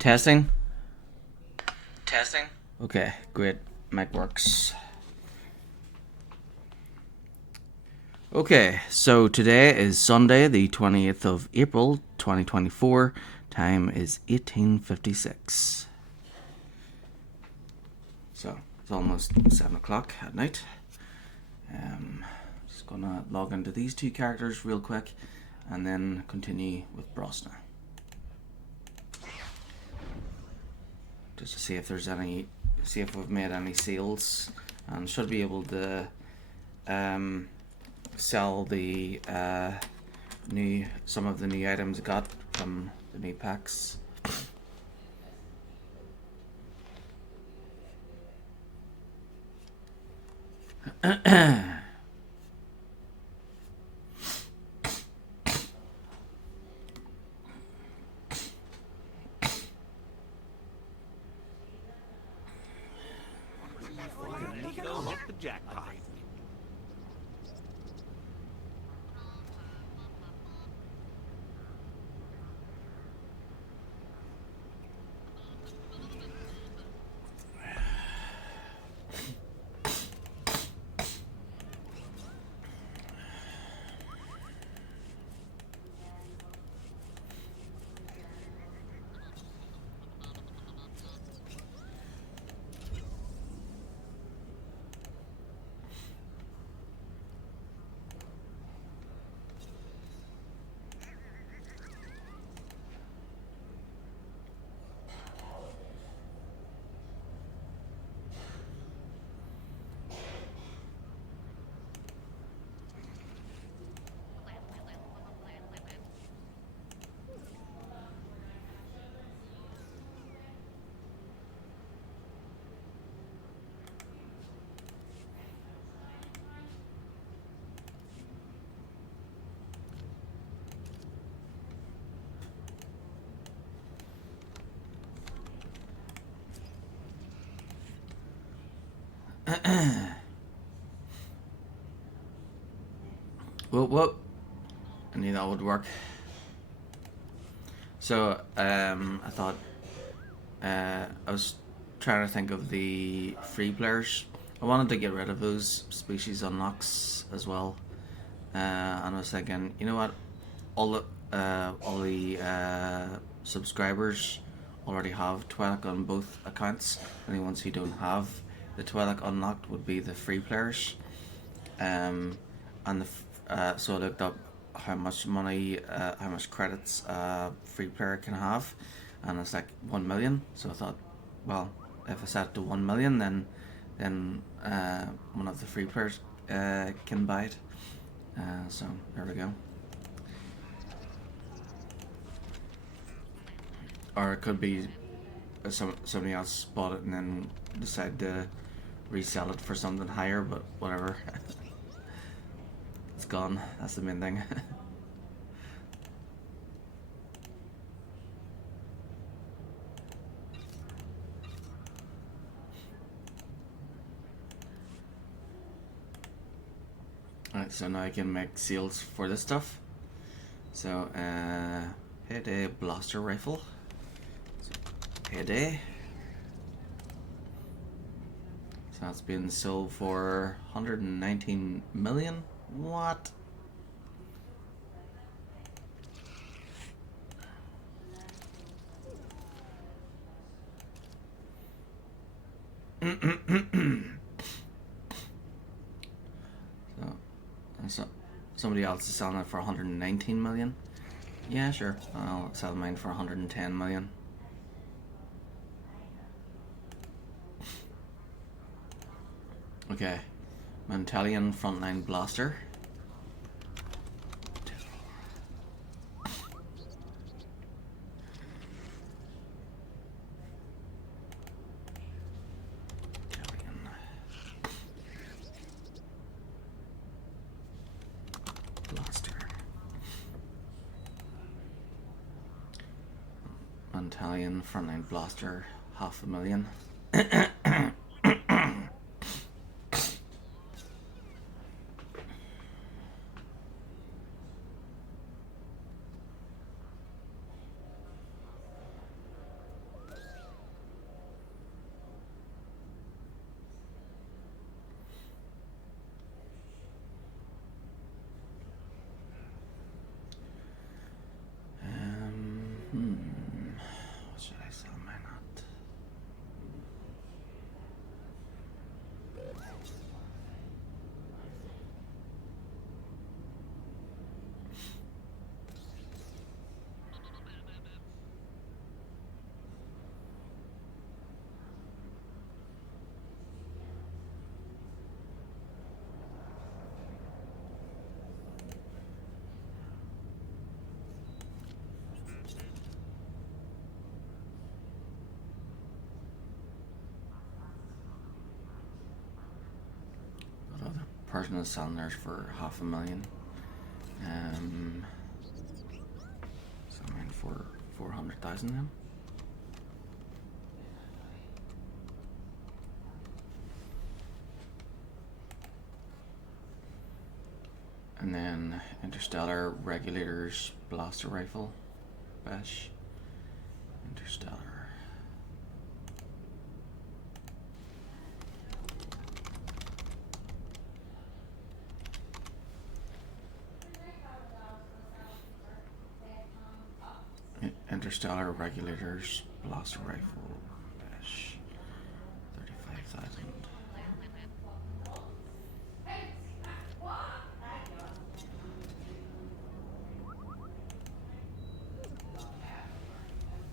Testing. Testing. Okay, great. Mic works. Okay, so today is Sunday, the 28th of April, 2024. Time is 18:56. So, it's almost 7 o'clock at night. Just gonna log into these two characters real quick and then continue with Brosna. Just to see if there's any, see if we've made any sales, and should be able to sell the some of the new items I got from the new packs. The jackpot. Whoop. I knew that would work. So, I thought, I was trying to think of the free players. I wanted to get rid of those species unlocks as well. And I was thinking, you know what? All the subscribers already have Twi'lek on both accounts. And the ones who don't have the Twi'lek unlocked would be the free players. And so I looked up how much money, how much credits a free player can have, and it's like 1 million. So I thought, well, if I set it to 1 million, then one of the free players can buy it. So there we go. Or it could be somebody else bought it and then decided to resell it for something higher, but whatever. It's gone. That's the main thing. Alright, so now I can make sales for this stuff. So, Heyday blaster rifle. Heyday. So that's been sold for 119 million. What? So somebody else is selling it for 119 million. Yeah, sure. I'll sell mine for 110 million. Okay. Mentalian frontline blaster. Italian frontline blaster, 500,000. person is selling theirs for 500,000. So I'm in for 400,000 then. And then Interstellar Regulators Blaster Rifle. Bash. Interstellar. Interstellar Regulators Blaster Rifle. Bash. 35,000.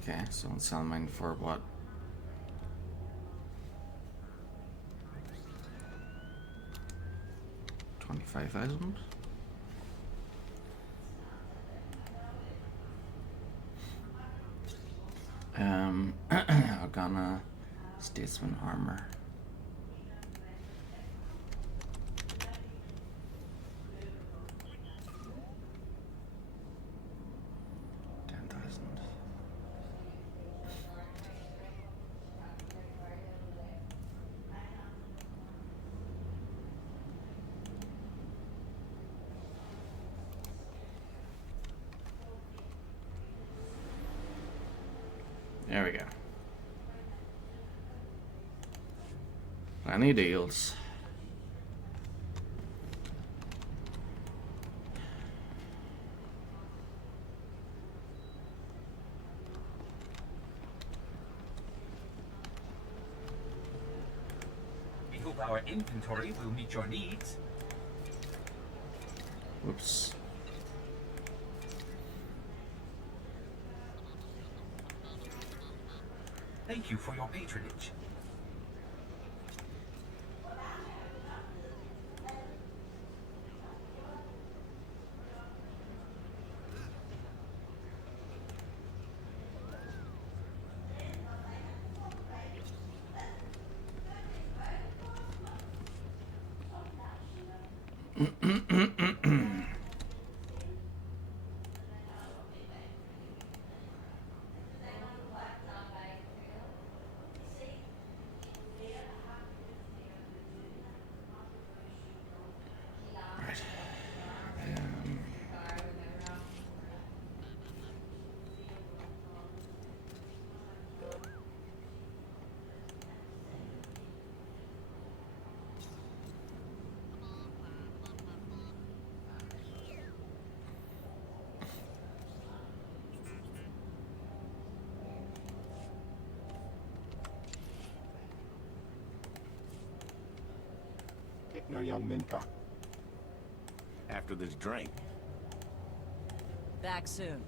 Okay, so I'm selling mine for what? 25,000. Organa Statesman Armor. There we go. Plenty of deals. We hope our inventory will meet your needs. Whoops. Thank you for your patronage. No young Minka. After this drink. Back soon.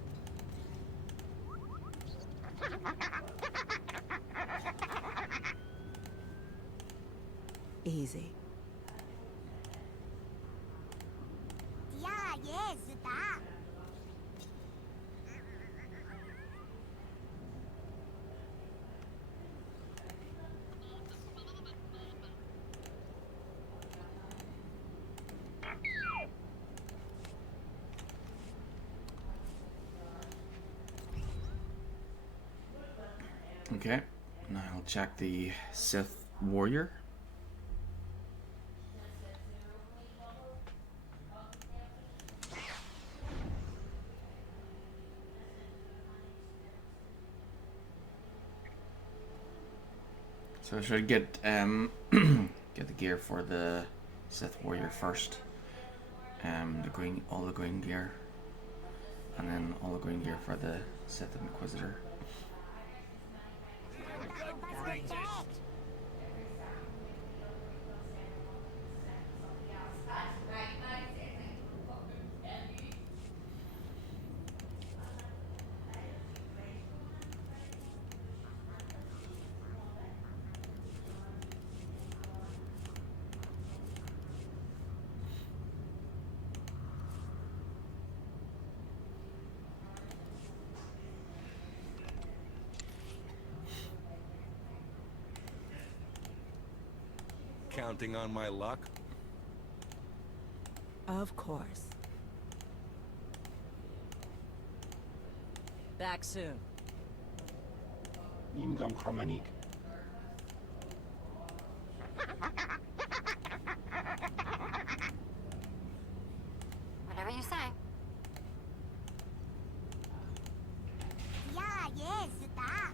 Easy. Okay, now I'll check the Sith Warrior. So I should get get the gear for the Sith Warrior first. All the green gear, and then all the green gear for the Sith Inquisitor. Counting on my luck? Of course. Back soon. Nim gam chromanik. Whatever you say. Yeah, yes, that.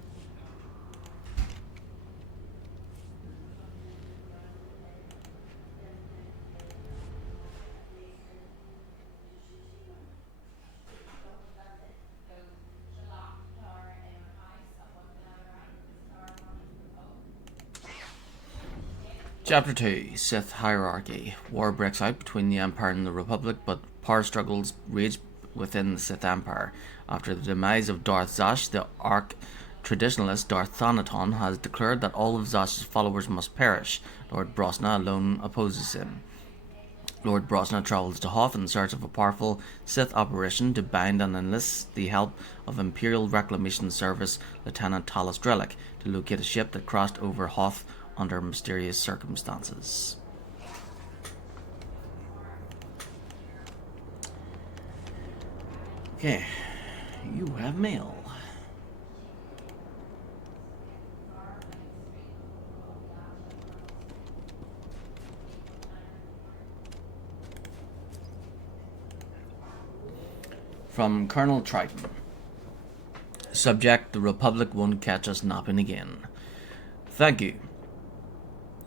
Chapter 2, Sith Hierarchy. War breaks out between the Empire and the Republic, but power struggles rage within the Sith Empire. After the demise of Darth Zash, the Arch-Traditionalist Darth Thanaton has declared that all of Zash's followers must perish. Lord Brosna alone opposes him. Lord Brosna travels to Hoth in search of a powerful Sith operation to bind and enlists the help of Imperial Reclamation Service Lieutenant Talos Drellick to locate a ship that crossed over Hoth under mysterious circumstances. Okay, you have mail. From Colonel Triton. Subject: the Republic won't catch us napping again. Thank you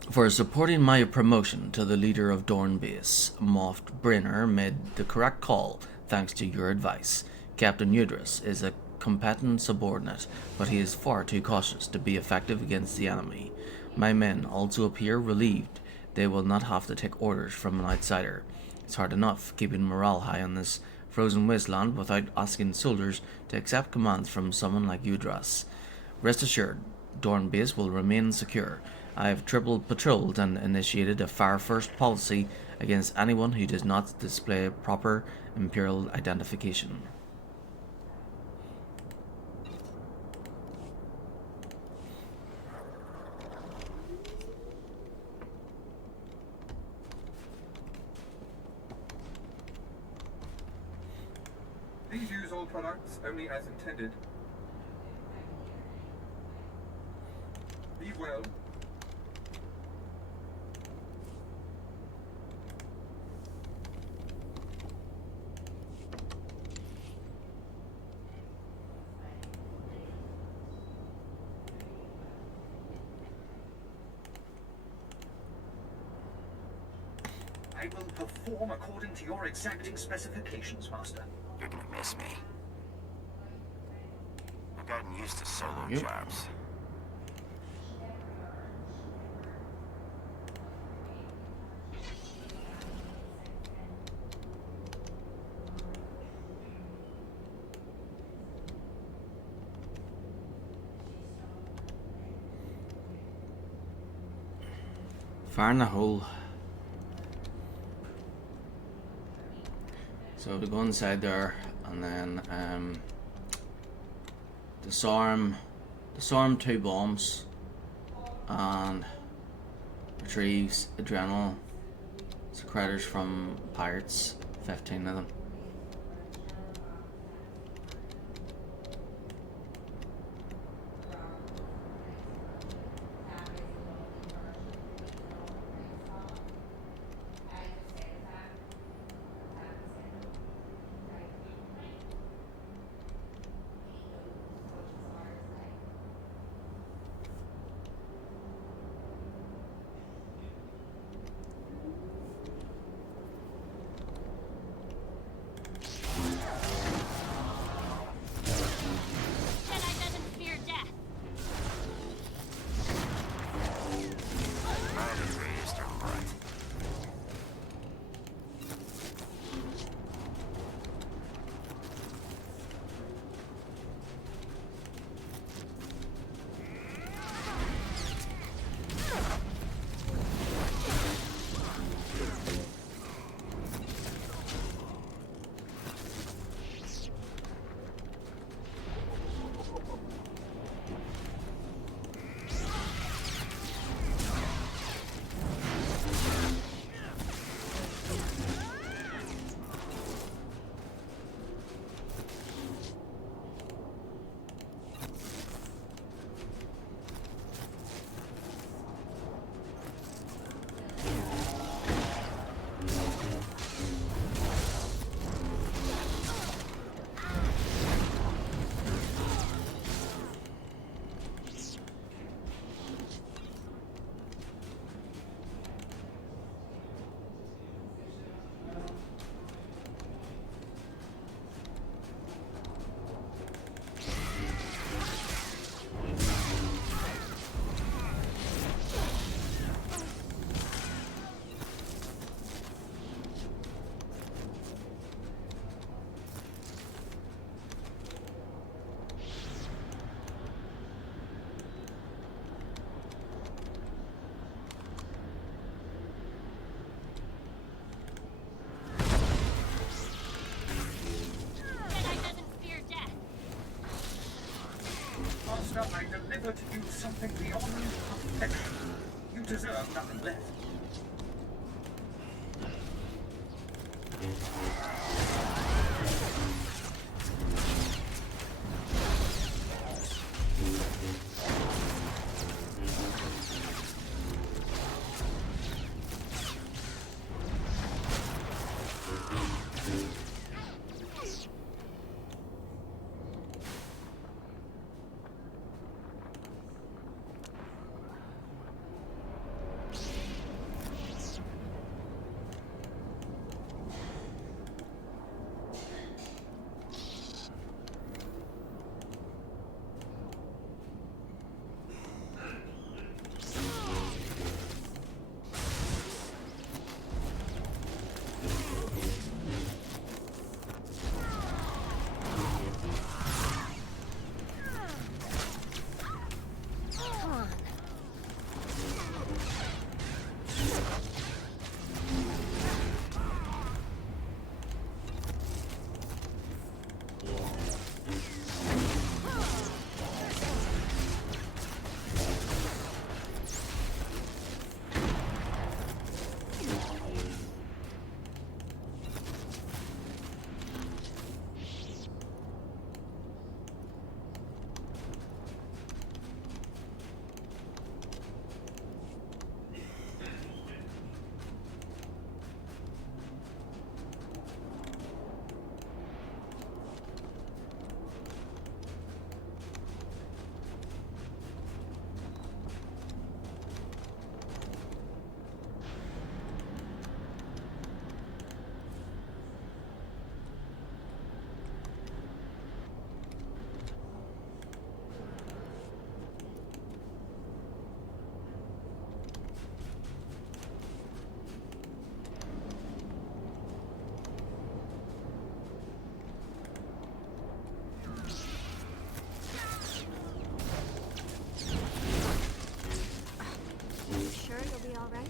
for supporting my promotion to the leader of Dorn Base. Moff Brenner made the correct call thanks to your advice. Captain Udris is a competent subordinate, but he is far too cautious to be effective against the enemy. My men also appear relieved they will not have to take orders from an outsider. It's hard enough keeping morale high on this frozen wasteland without asking soldiers to accept commands from someone like Udras. Rest assured, Dorn Base will remain secure. I have triple patrolled and initiated a fire-first policy against anyone who does not display proper Imperial identification. Please use all products only as intended. Be well. I will perform according to your exacting specifications, Master. You're gonna miss me. I've gotten used to solo Yep. jobs. Fire in the hole. So to go inside there, and then disarm 2 bombs, and retrieves adrenal secretors from pirates, 15 of them. Master, I deliver to you something beyond perfection. You deserve nothing less. Sure you'll be all right?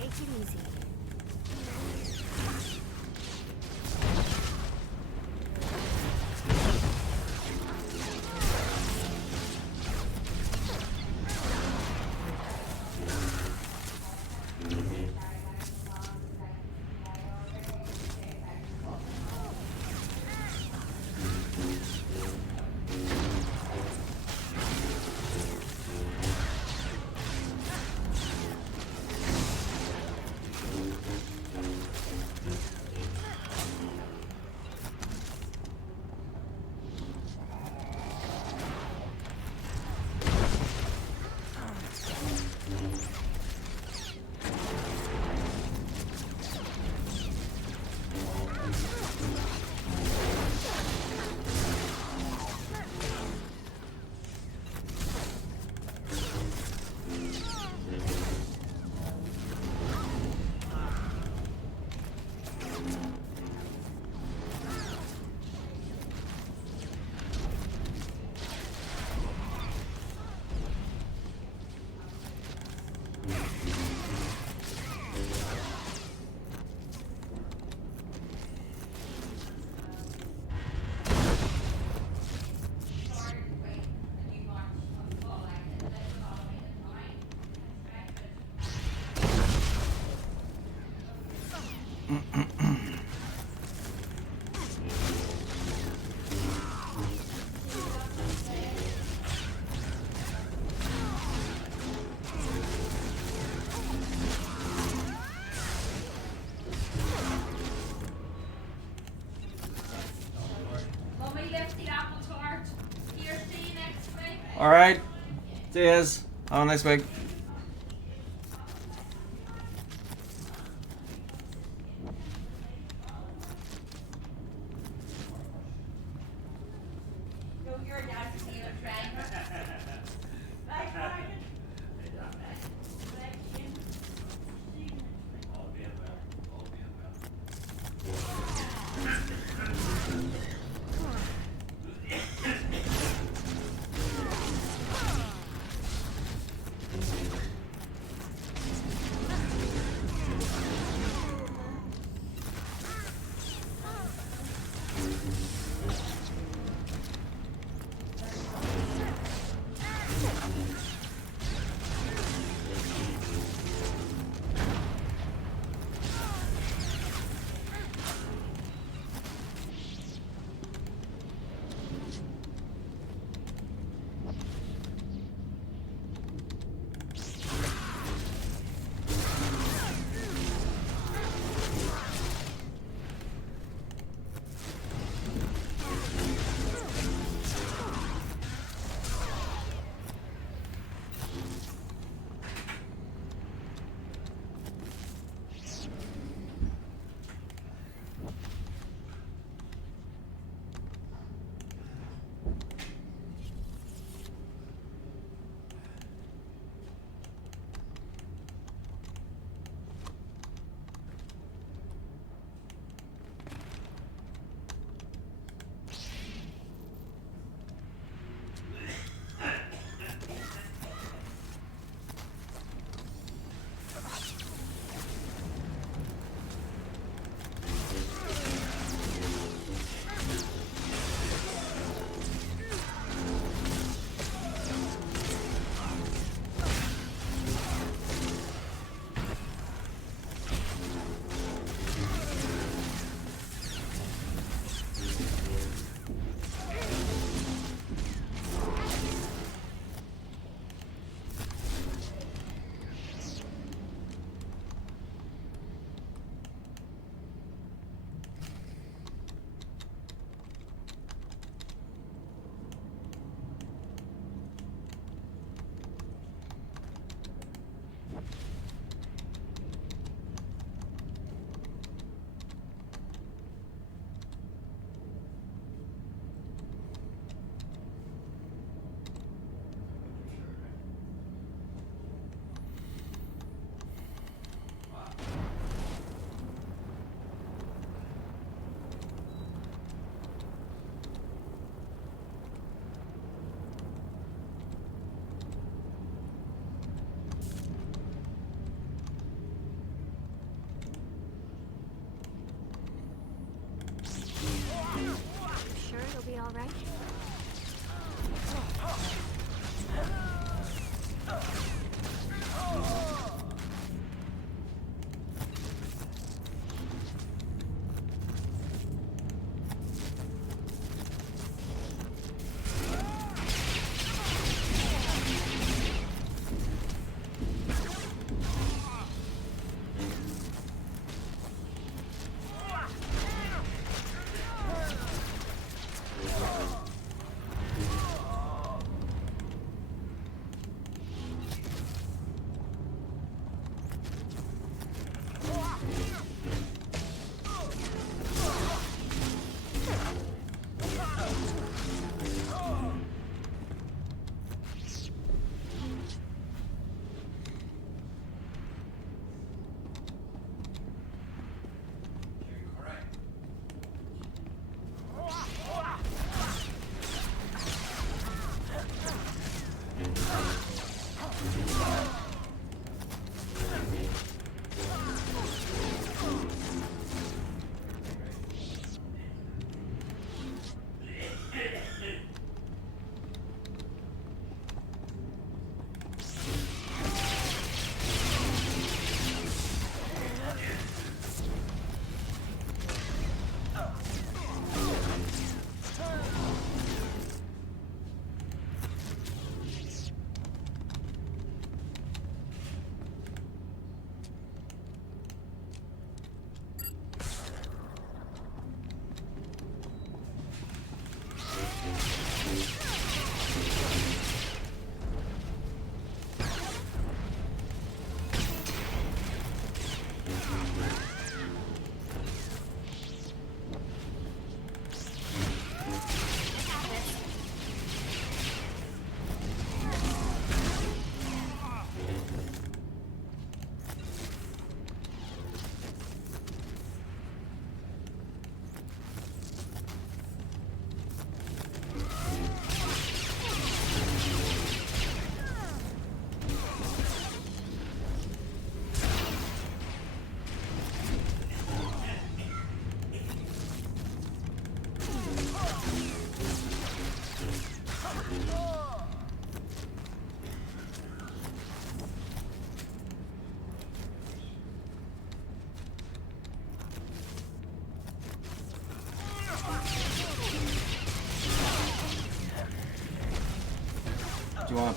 Take it easy. Alright. Cheers. Have a nice week.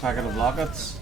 packet of lockets.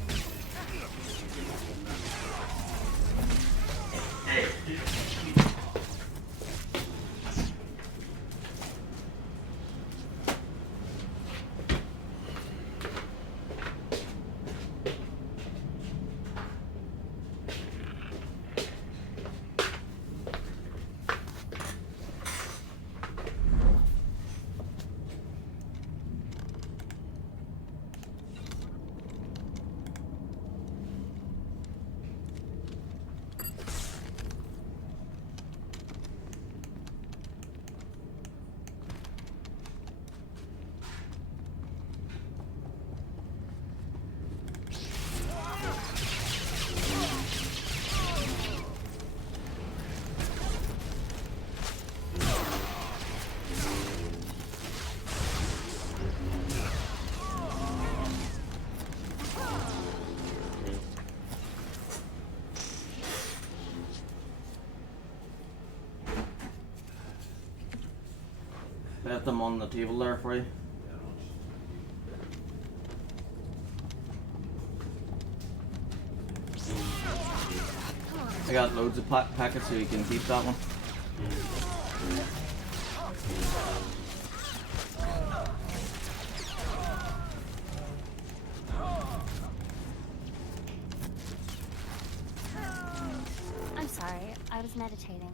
Put them on the table there for you. I got loads of packets so you can keep that one. I'm sorry, I was meditating.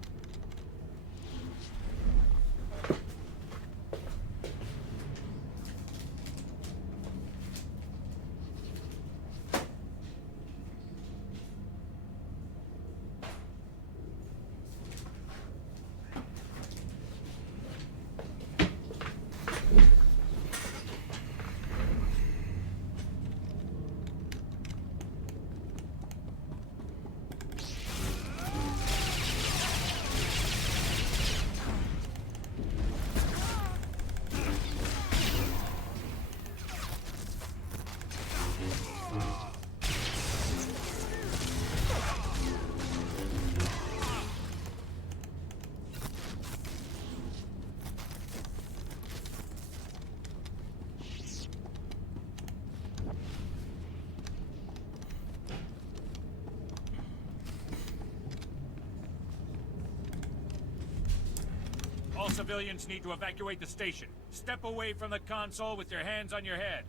All civilians need to evacuate the station. Step away from the console with your hands on your head.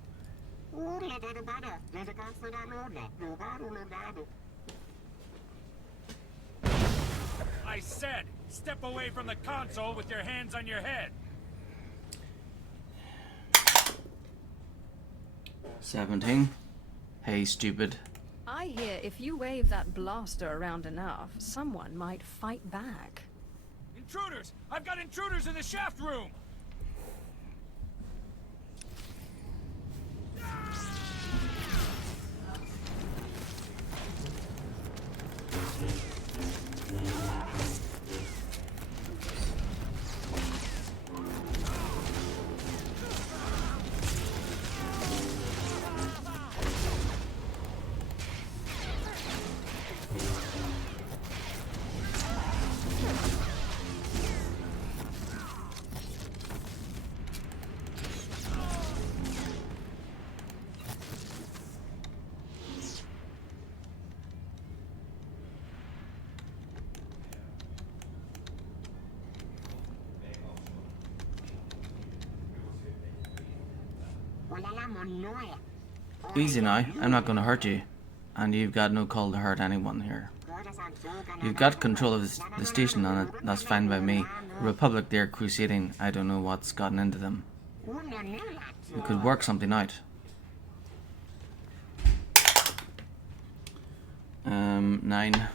I said, step away from the console with your hands on your head. 17. Hey, stupid. I hear if you wave that blaster around enough, someone might fight back. Intruders! I've got intruders in the shaft room! Easy now, I'm not going to hurt you. And you've got no call to hurt anyone here. You've got control of the station on it, that's fine by me. The Republic, they're crusading, I don't know what's gotten into them. We could work something out. 9.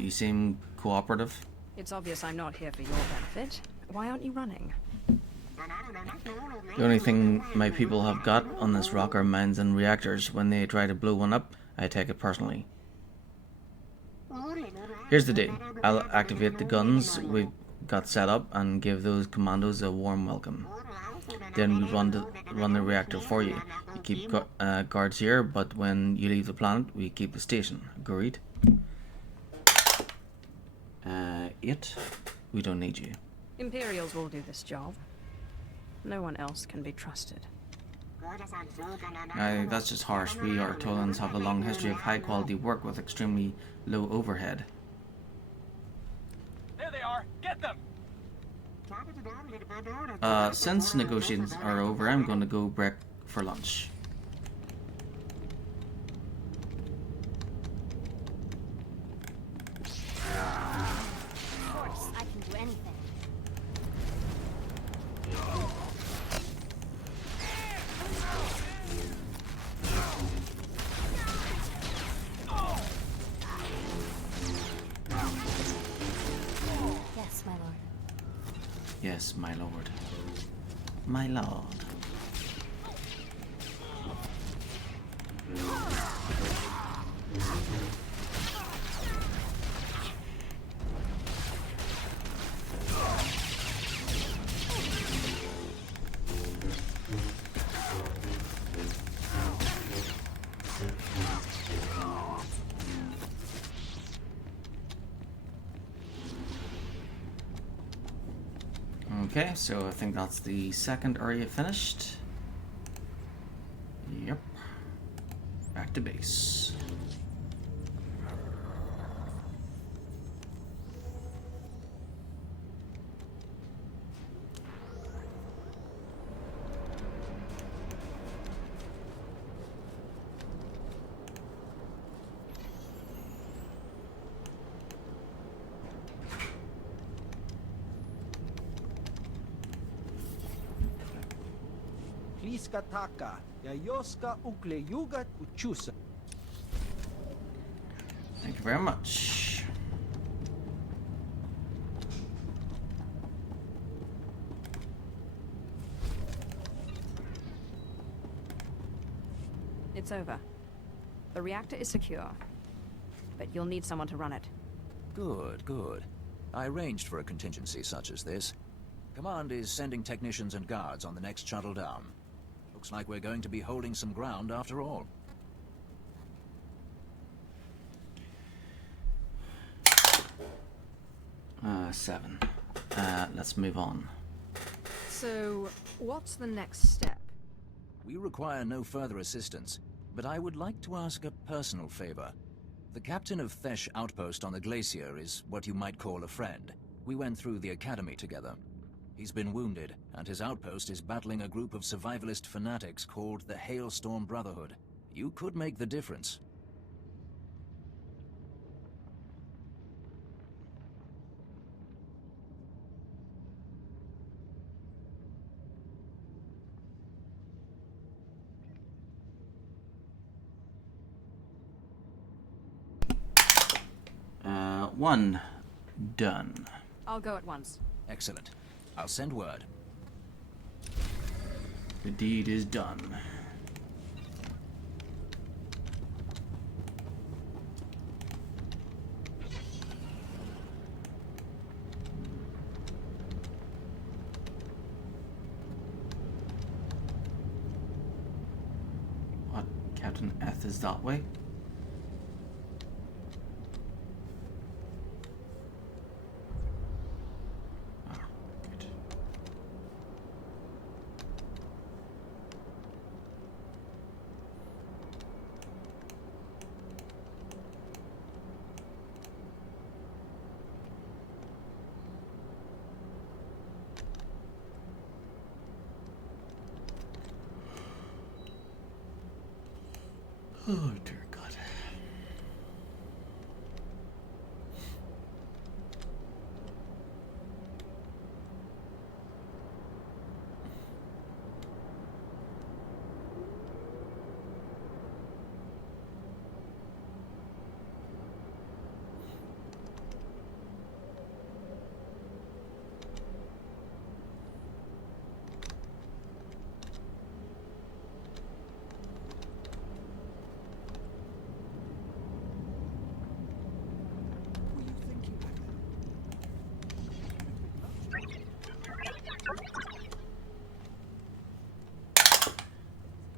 You seem cooperative. It's obvious I'm not here for your benefit. Why aren't you running? The only thing my people have got on this rock are mines and reactors. When they try to blow one up, I take it personally. Here's the deal. I'll activate the guns we've got set up and give those commandos a warm welcome. Then we run the reactor for you. You keep guards here, but when you leave the planet, we keep the station. Agreed? 8. We don't need you. Imperials will do this job. No one else can be trusted. That's just harsh. We Artolans have a long history of high quality work with extremely low overhead. There they are! Get them! Since negotiations are over, I'm going to go break for lunch. Of course, I can do anything. Yes, my lord. Yes, my lord. My lord. Okay, so I think that's the second area finished. Yep. Back to base. Taka, Yayoska Ukleyugat Uchusa. Thank you very much. It's over. The reactor is secure. But you'll need someone to run it. Good, good. I arranged for a contingency such as this. Command is sending technicians and guards on the next shuttle down. Looks like we're going to be holding some ground after all. Seven. Let's move on. So, what's the next step? We require no further assistance, but I would like to ask a personal favor. The captain of Thesh outpost on the glacier is what you might call a friend. We went through the academy together. He's been wounded, and his outpost is battling a group of survivalist fanatics called the Hailstorm Brotherhood. You could make the difference. One. Done. I'll go at once. Excellent. I'll send word. The deed is done. What? Captain Eth is that way? Oh, dear God.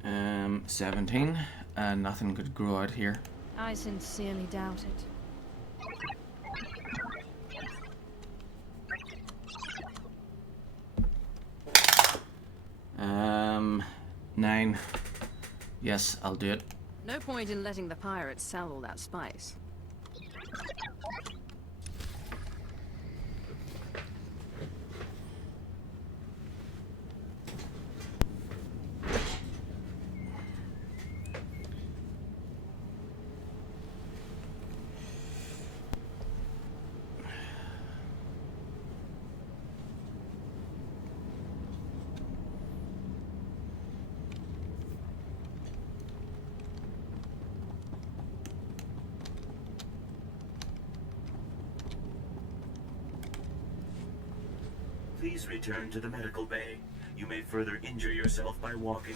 Um, 17. Nothing could grow out here. I sincerely doubt it. 9. Yes, I'll do it. No point in letting the pirates sell all that spice. Please return to the medical bay. You may further injure yourself by walking.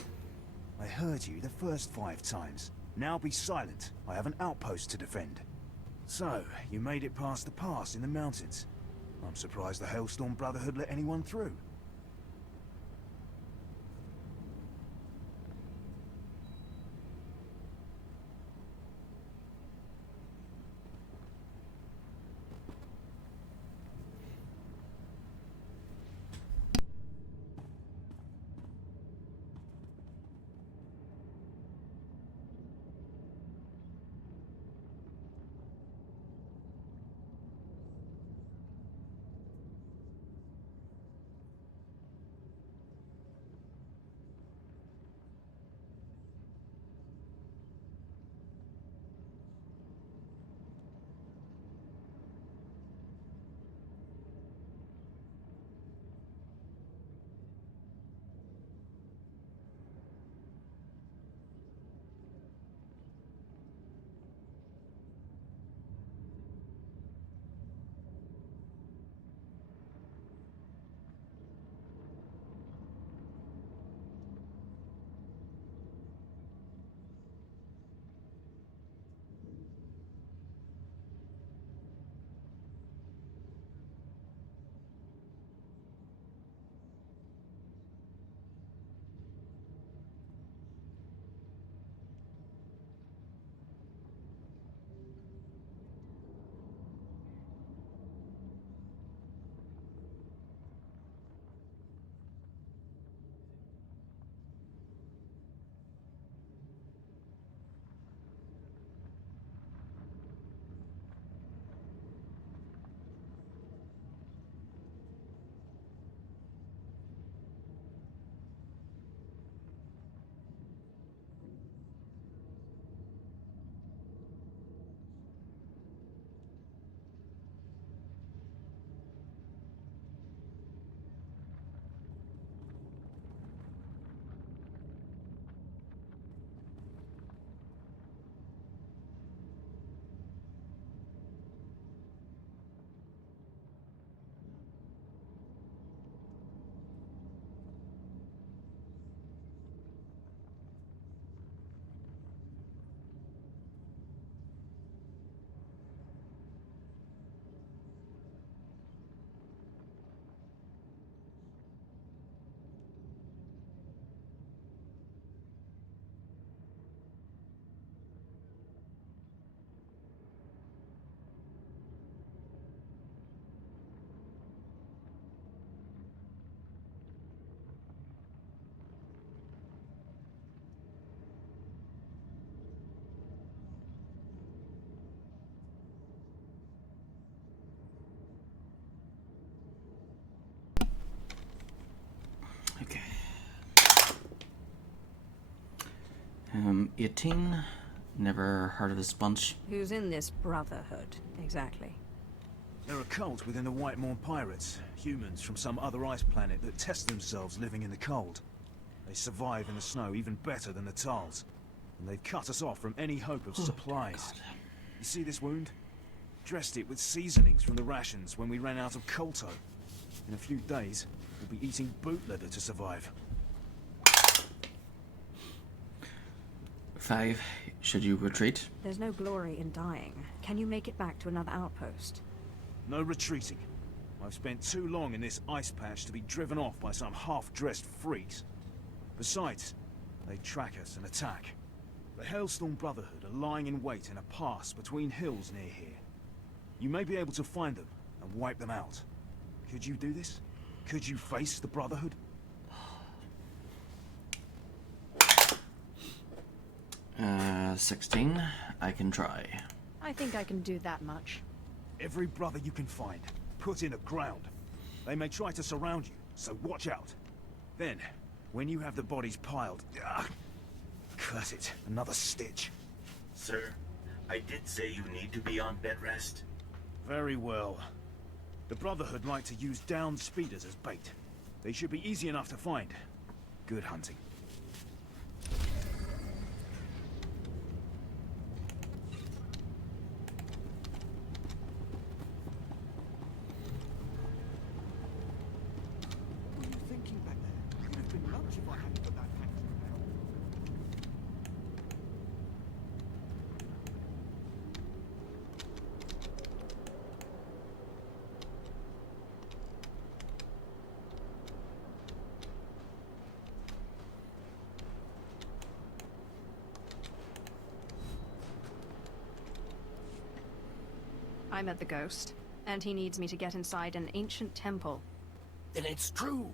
I heard you the first 5 times. Now be silent. I have an outpost to defend. So, you made it past the pass in the mountains. I'm surprised the Hailstorm Brotherhood let anyone through. Okay. 18. Never heard of this bunch. Who's in this brotherhood, exactly? They're a cult within the Whitemore Pirates. Humans from some other ice planet that test themselves living in the cold. They survive in the snow even better than the Tals. And they've cut us off from any hope of supplies. You see this wound? Dressed it with seasonings from the rations when we ran out of Colto. In a few days, we'll be eating boot leather to survive. 5. Should you retreat? There's no glory in dying. Can you make it back to another outpost? No retreating. I've spent too long in this ice patch to be driven off by some half-dressed freaks. Besides, they track us and attack. The Hailstorm Brotherhood are lying in wait in a pass between hills near here. You may be able to find them and wipe them out. Could you do this? Could you face the Brotherhood? 16. I can try. I think I can do that much. Every brother you can find, put in a ground. They may try to surround you, so watch out. Then, when you have the bodies piled... curse it, another stitch. Sir, I did say you need to be on bed rest. Very well. The Brotherhood like to use downed speeders as bait. They should be easy enough to find. Good hunting. What were you thinking back there? It would have been lunch if I hadn't got that package in the mail. I met the ghost, and he needs me to get inside an ancient temple. Then it's true.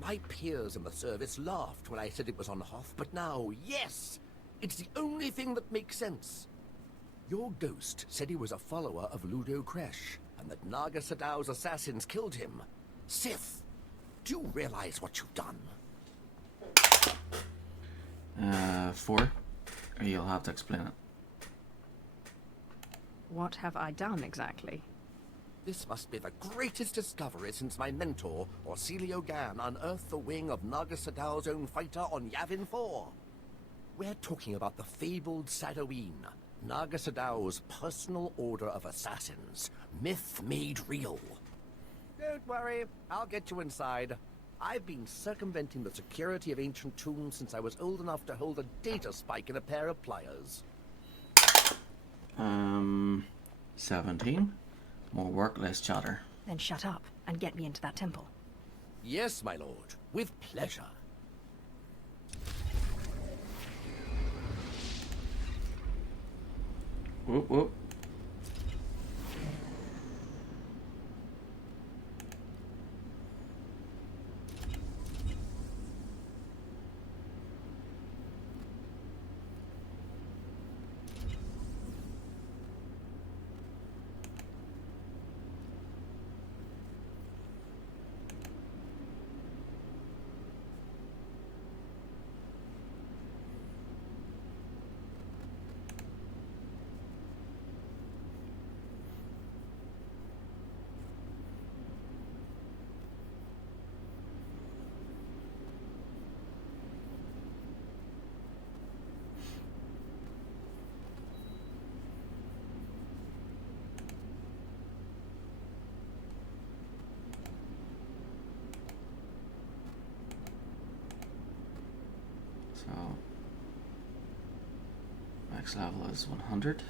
My peers in the service laughed when I said it was on Hoth, but now, yes! It's the only thing that makes sense. Your ghost said he was a follower of Ludo Kresh, and that Naga Sadow's assassins killed him. Sith, do you realize what you've done? 4. You'll have to explain it. What have I done exactly? This must be the greatest discovery since my mentor, Orsilio Gan, unearthed the wing of Naga Sadow's own fighter on Yavin 4. We're talking about the fabled Sadoween, Naga Sadow's personal order of assassins, myth made real. Don't worry, I'll get you inside. I've been circumventing the security of ancient tombs since I was old enough to hold a data spike in a pair of pliers. 17. More work, less chatter. Then shut up and get me into that temple. Yes, my lord, with pleasure. Whoop, whoop. So, max level is 100.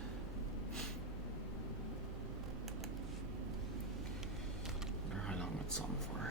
Wonder how long it's on for.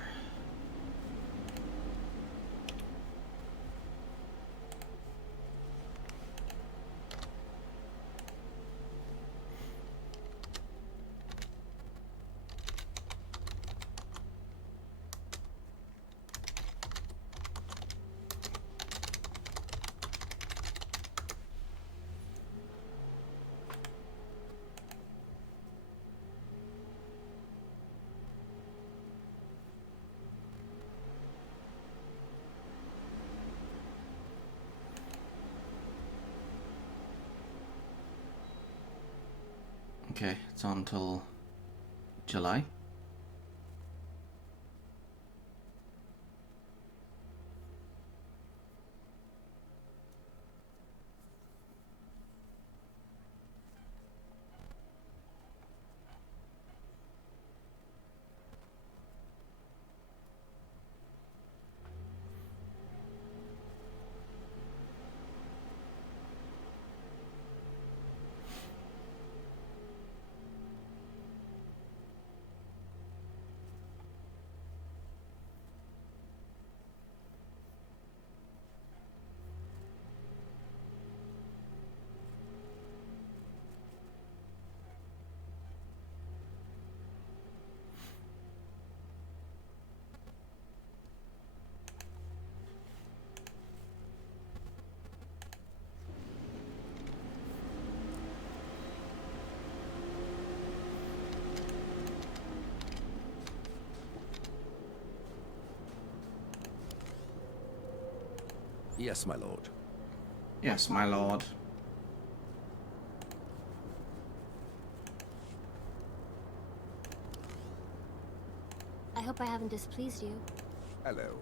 Okay, it's on until July. Yes, my lord. Yes, my lord. I hope I haven't displeased you. Hello.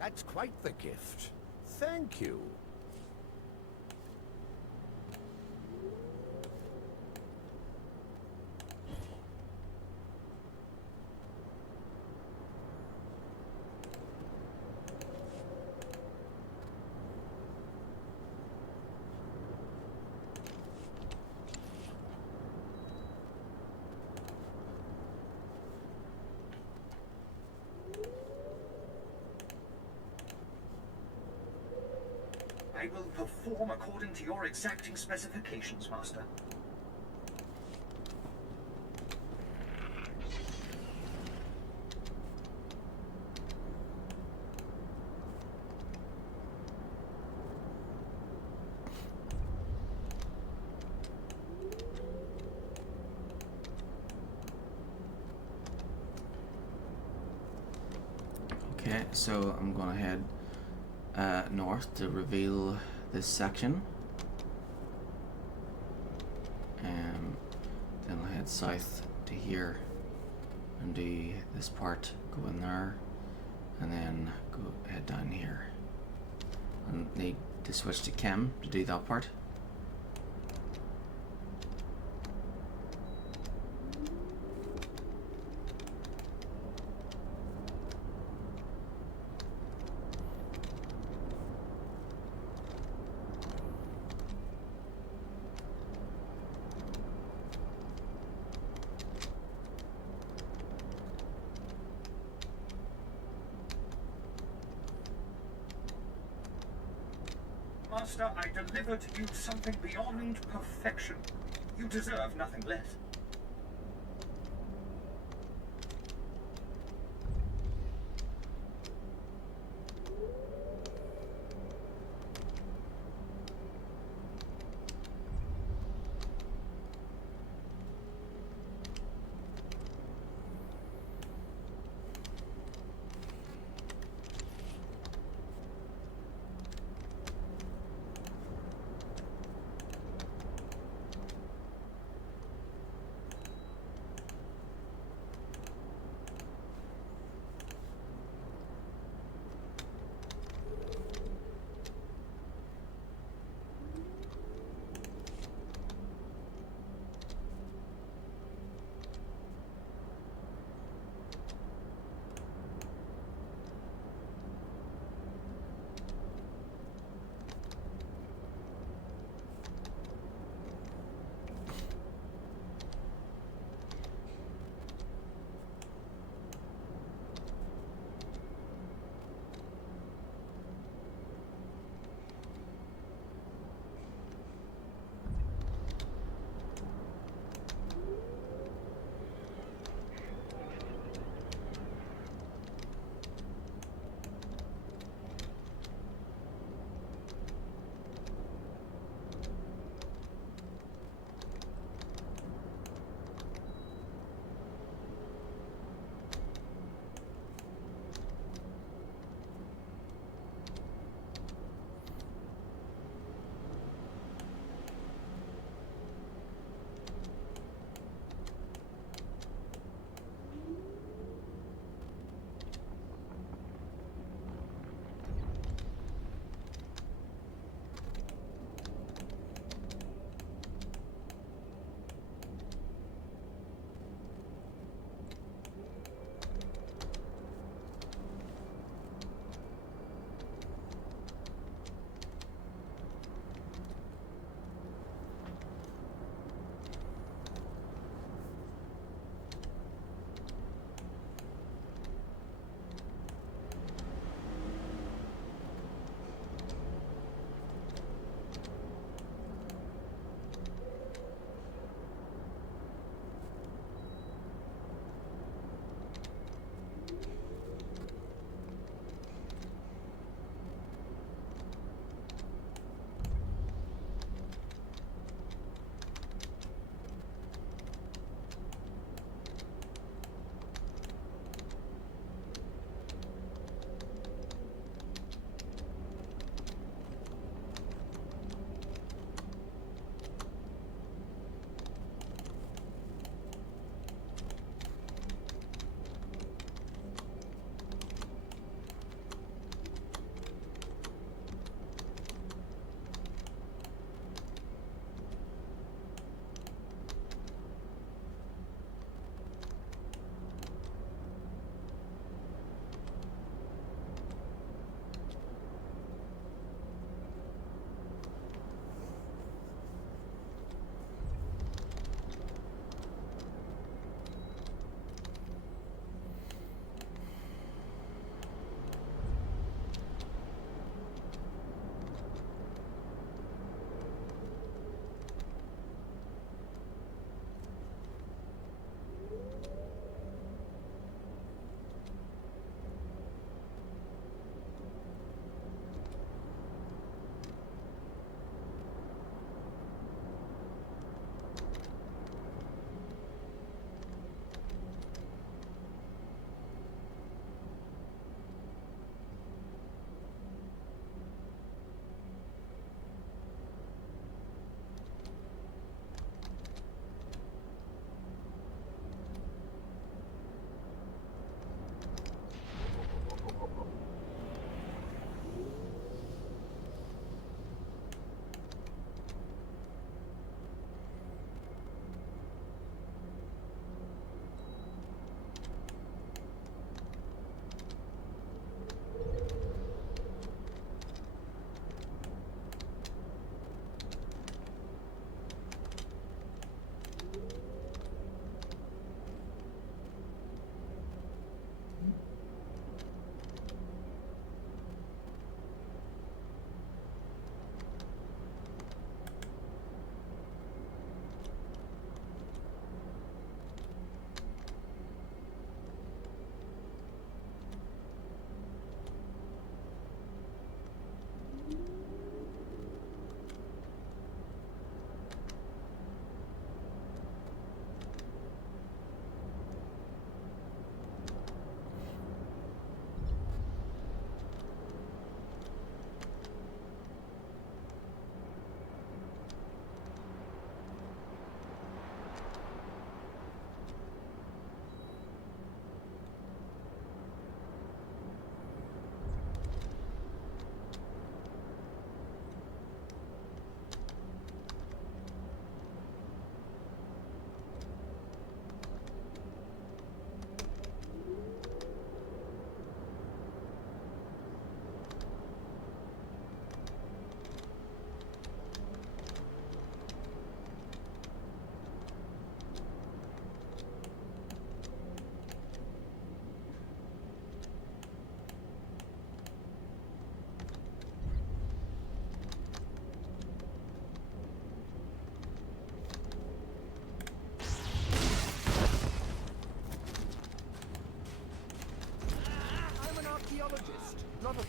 That's quite the gift. Thank you. I will perform according to your exacting specifications, Master. Okay, so I'm gonna head north to reveal this section. Then I'll head south to here and do this part, go in there, and then head down here. And need to switch to chem to do that part. Master, I deliver to you something beyond perfection. You deserve nothing less.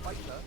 fighter.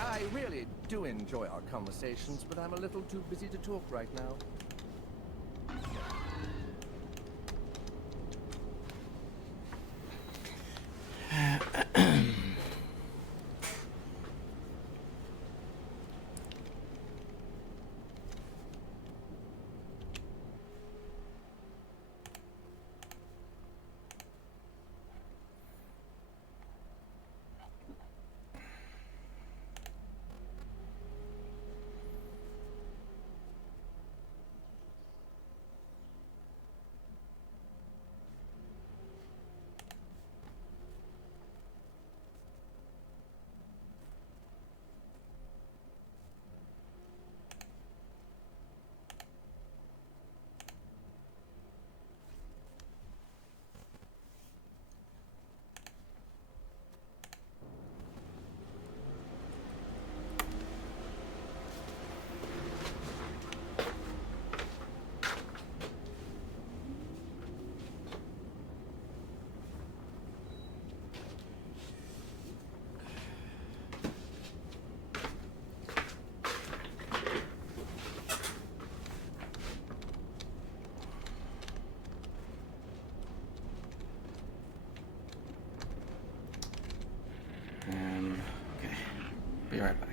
I really do enjoy our conversations, but I'm a little too busy to talk right now. Okay. Be right back.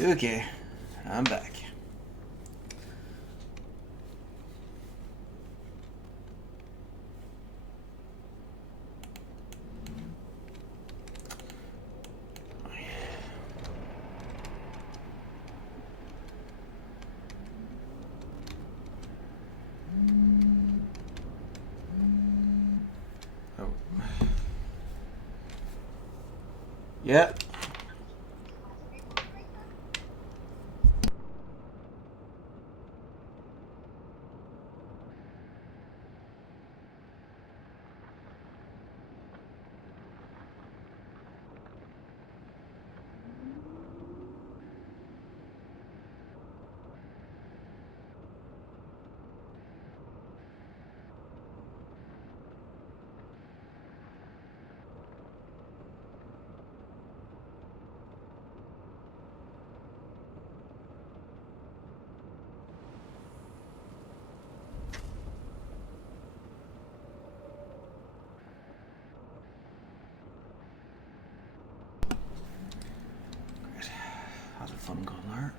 Okay, I'm back. Oh. Yeah. How's it fun going there?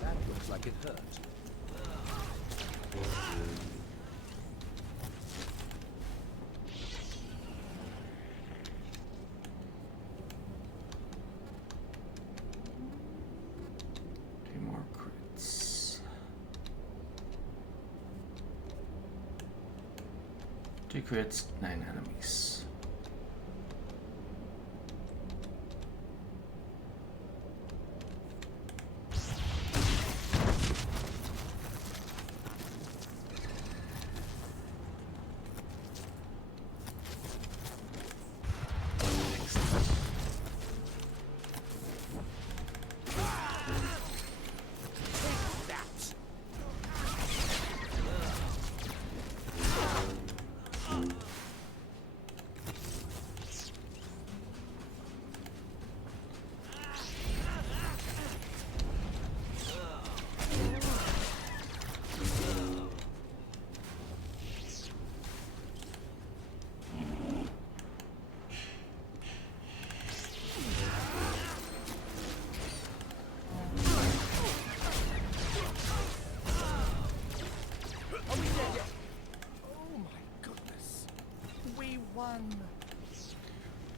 That looks like it hurt. Two more crits. 2 crits, 9 enemies.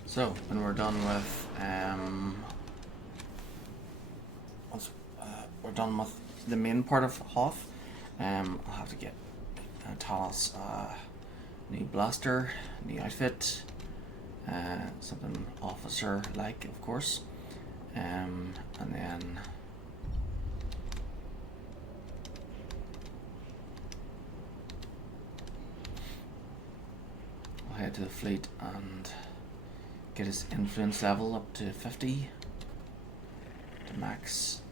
So when we're done with we're done with the main part of Hoth, I'll have to get Talos new blaster, new outfit, something officer like, of course, and then we'll head to the fleet and get his influence level up to 50 to max,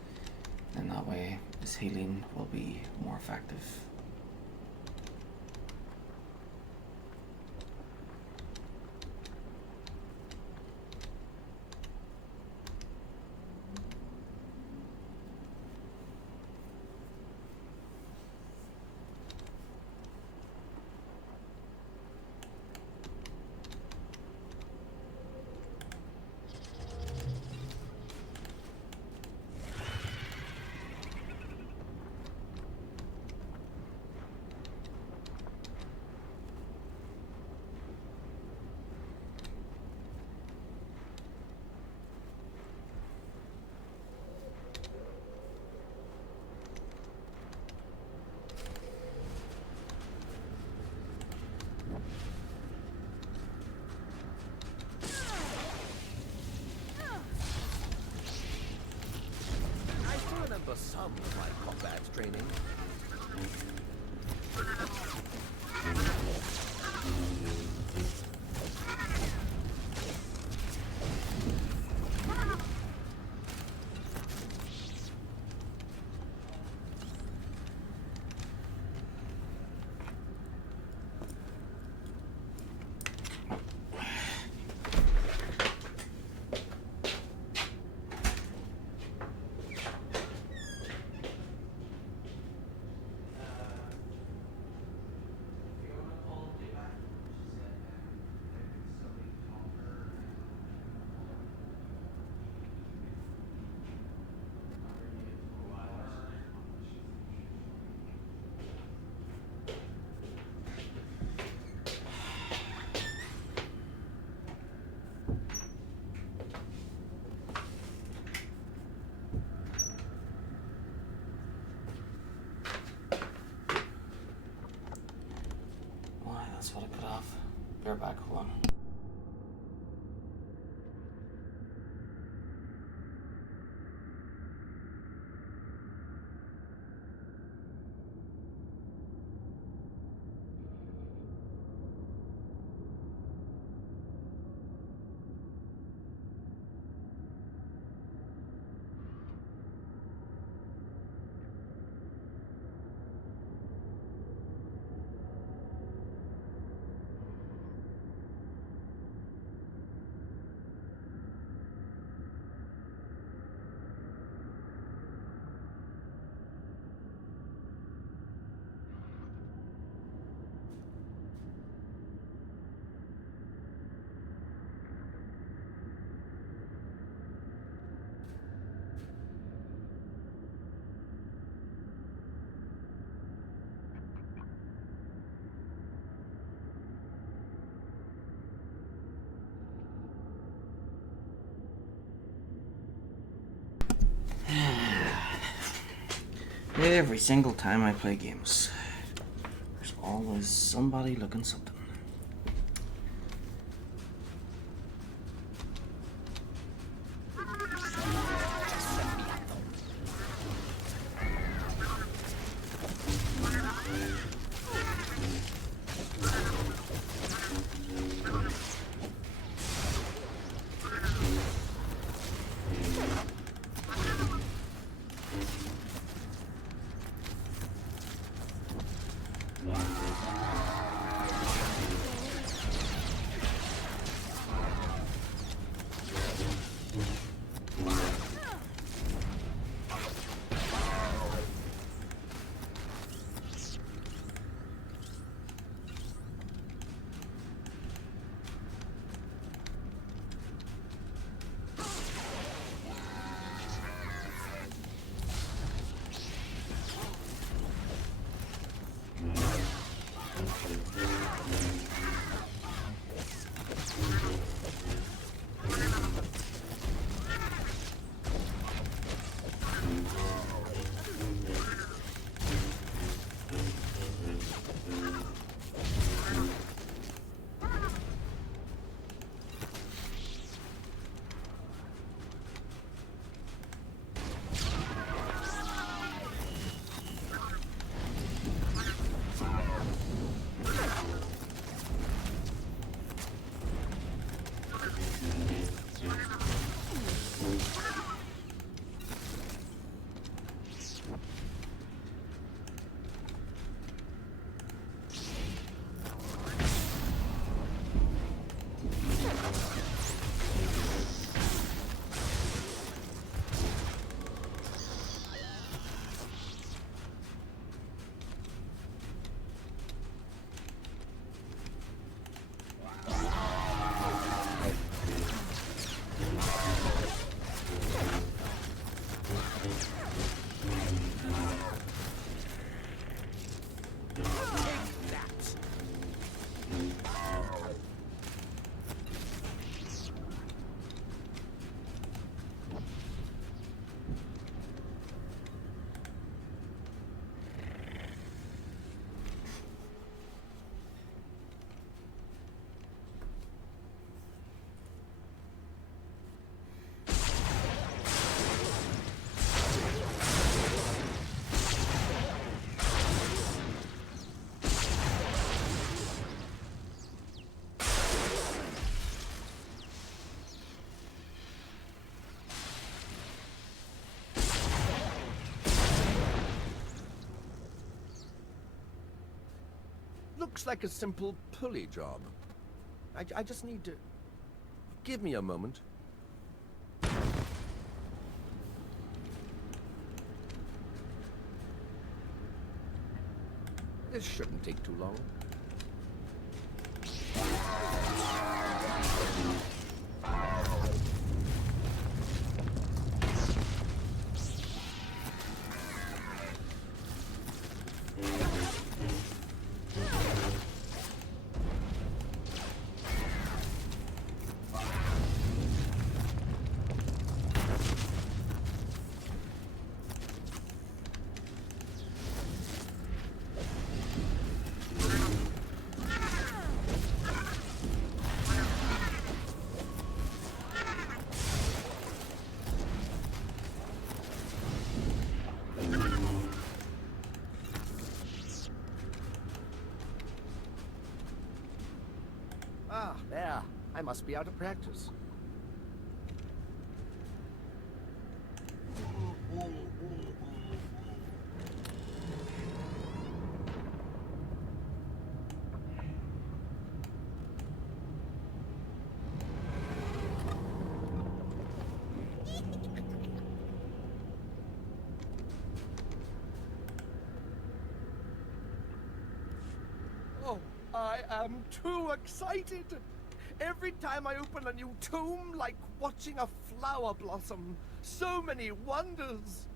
and that way his healing will be more effective. Some of my combat training. They're back. Hold on. Every single time I play games, there's always somebody looking something. Looks like a simple pulley job. I just need to... Give me a moment. This shouldn't take too long. Ah, there. I must be out of practice. Oh, I am too excited. Every time I open a new tomb, like watching a flower blossom. So many wonders.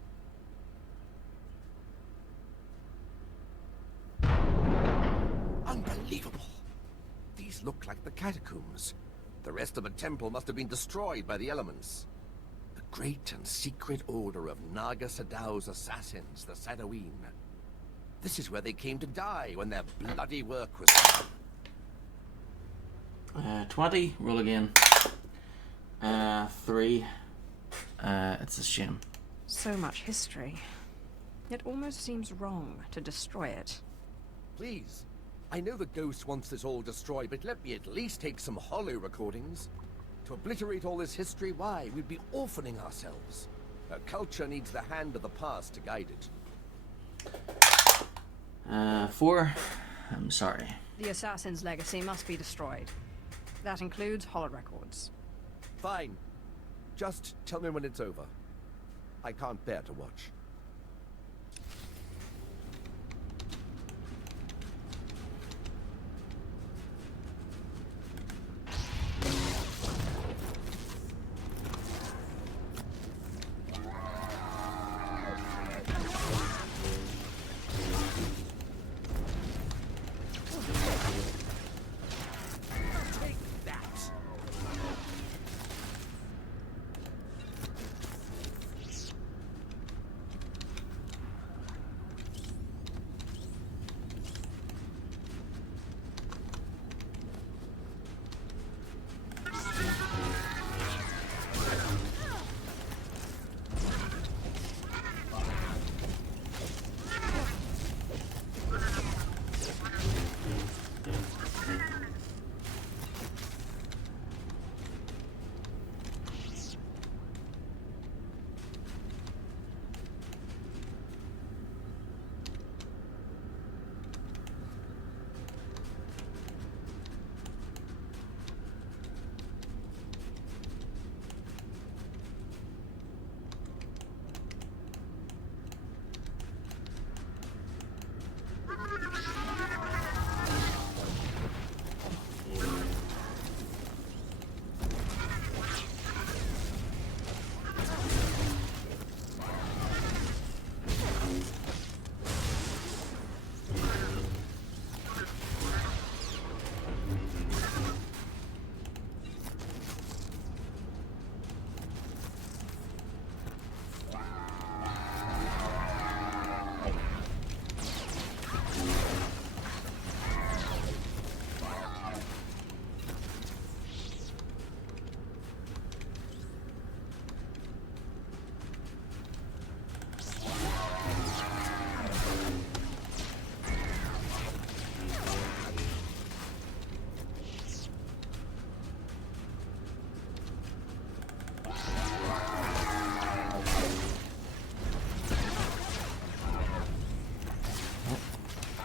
Unbelievable. These look like the catacombs. The rest of the temple must have been destroyed by the elements. The great and secret order of Naga Sadow's assassins, the Sadoween. This is where they came to die when their bloody work was done. 20, roll again. 3. It's a shame. So much history. It almost seems wrong to destroy it. Please. I know the ghost wants this all destroyed, but let me at least take some hollow recordings. To obliterate all this history, why? We'd be orphaning ourselves. A culture needs the hand of the past to guide it. 4. I'm sorry. The assassin's legacy must be destroyed. That includes holorecords. Fine. Just tell me when it's over. I can't bear to watch.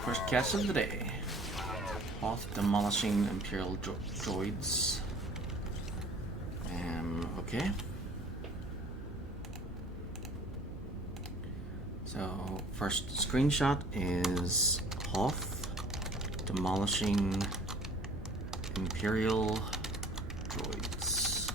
First catch of the day. Hoth demolishing Imperial droids. Okay. So, first screenshot is Hoth demolishing Imperial droids.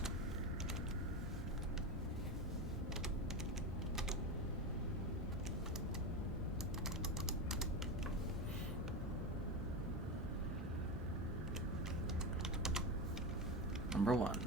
Number 1.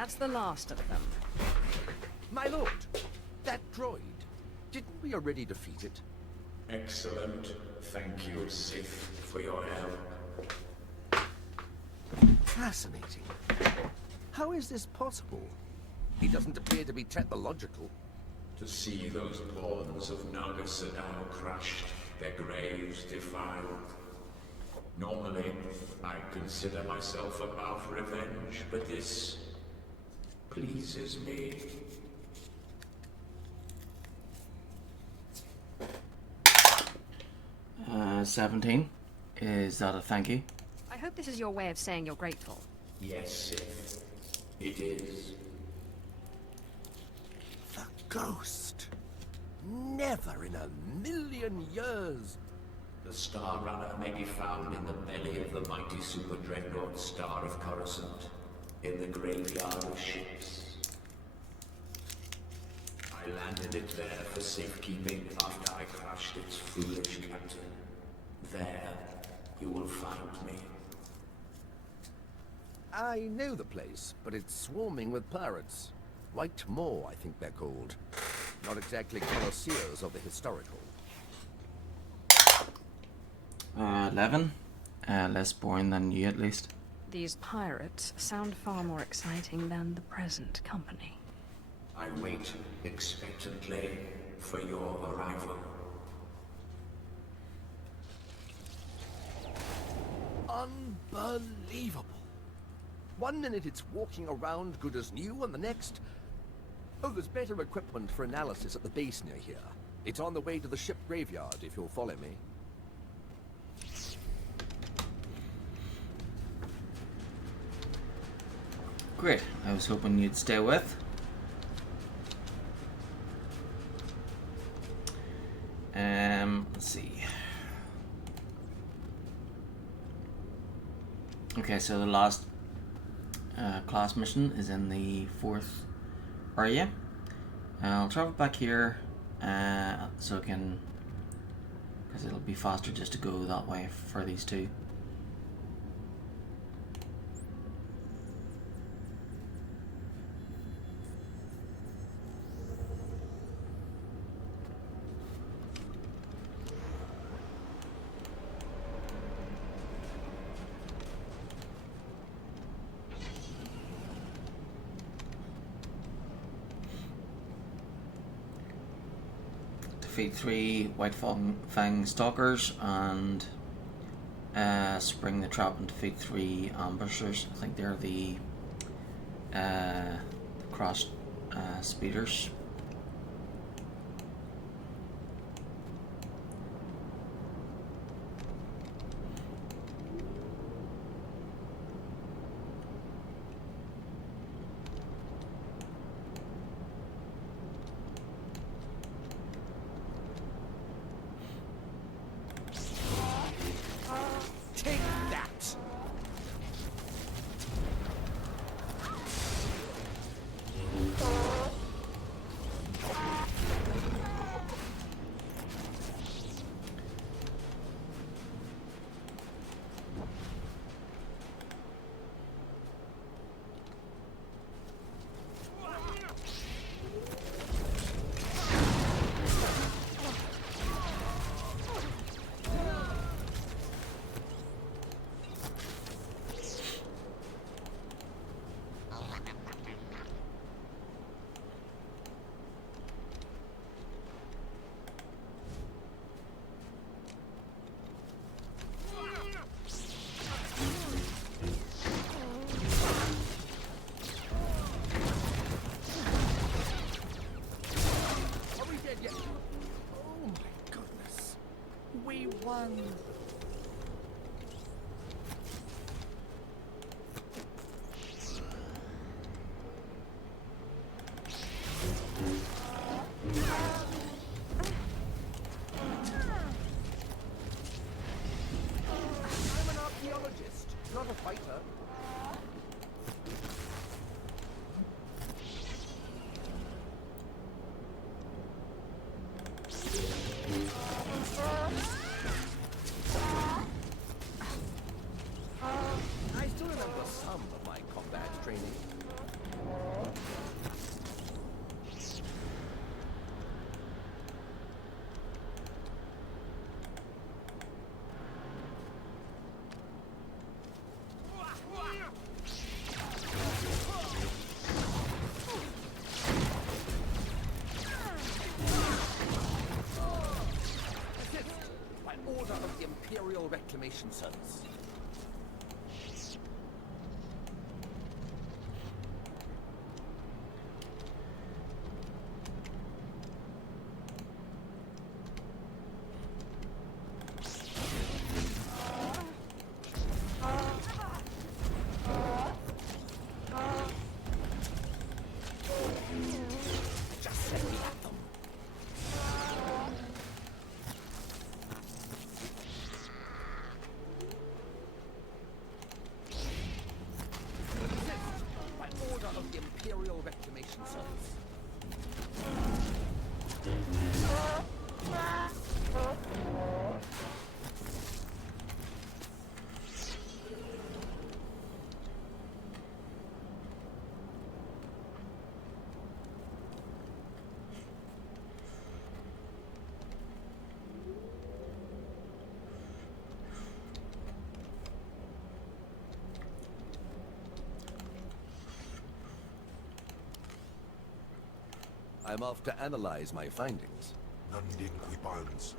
That's the last of them. My lord, that droid, didn't we already defeat it? Excellent. Thank you, Sith, for your help. Fascinating. How is this possible? He doesn't appear to be technological. To see those pawns of Naga Sadao crushed, their graves defiled. Normally, I consider myself above revenge, but this pleases me. 17. Is that a thank you? I hope this is your way of saying you're grateful. Yes, Sith. It is. The ghost. Never in a million years. The Star Runner may be found in the belly of the mighty super dreadnought Star of Coruscant, in the graveyard of ships. I landed it there for safekeeping after I crushed its foolish captain. There, you will find me. I know the place, but it's swarming with pirates. White Moor, I think they're called. Not exactly connoisseurs of the historical. 11. Less boring than you, at least. These pirates sound far more exciting than the present company. I wait expectantly for your arrival. Unbelievable. One minute it's walking around good as new, and the next... Oh, there's better equipment for analysis at the base near here. It's on the way to the ship graveyard, if you'll follow me. Great. I was hoping you'd stay with. Let's see. Okay, so the last class mission is in the 4th area. I'll travel back here so I can, because it'll be faster just to go that way for these two. Defeat 3 White Fang Stalkers and spring the trap and defeat 3 ambushers. I think they're the cross speeders. I'm off to analyze my findings. Nandin Quipans.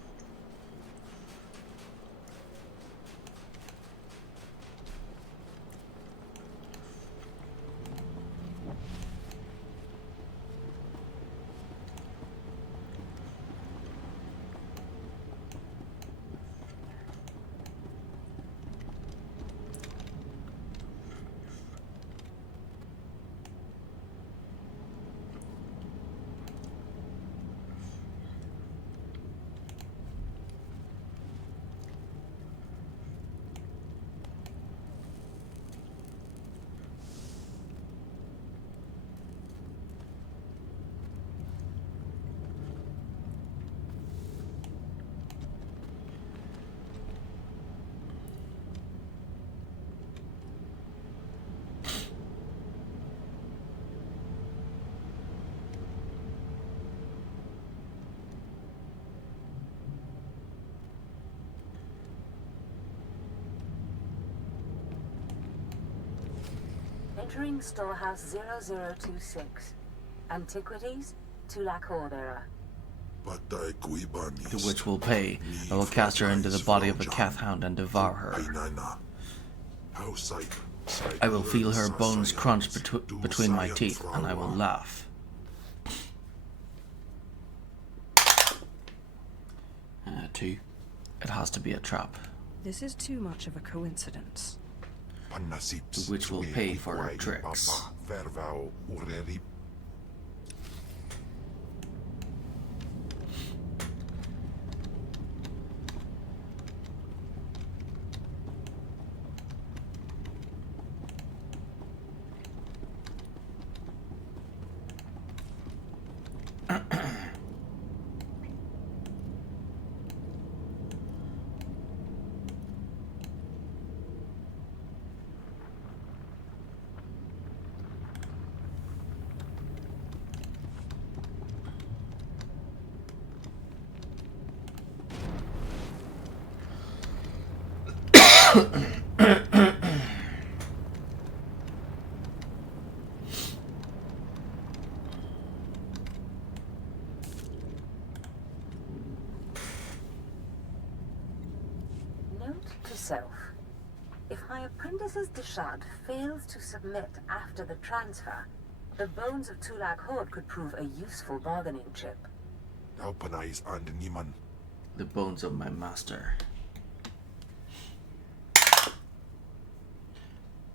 Entering storehouse 0026. Antiquities, Tulak Horde era. The witch will pay. I will cast her into the body of a cat hound and devour her. I will feel her bones crunch between my teeth, and I will laugh. 2. It has to be a trap. This is too much of a coincidence. The witch will pay for her tricks. Note to self. If my apprentice's Deshad fails to submit after the transfer, the bones of Tulak Horde could prove a useful bargaining chip. The bones of my master.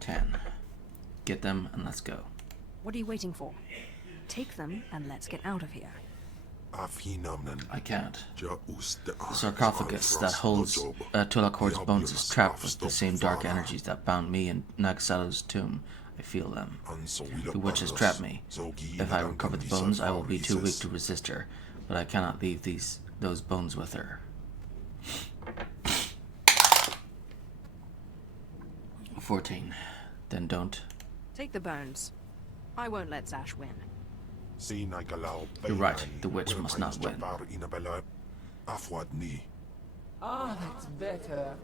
10. Get them and let's go. What are you waiting for? Take them and let's get out of here. I can't. The sarcophagus that holds Tulak Horde's bones is trapped with the same dark energies that bound me in Nagasato's tomb. I feel them. The witch has trapped me. If I recover the bones, I will be too weak to resist her, but I cannot leave those bones with her. 14. Then don't. Take the bones. I won't let Zash win. You're right, the witch must not win. Ah, that's better.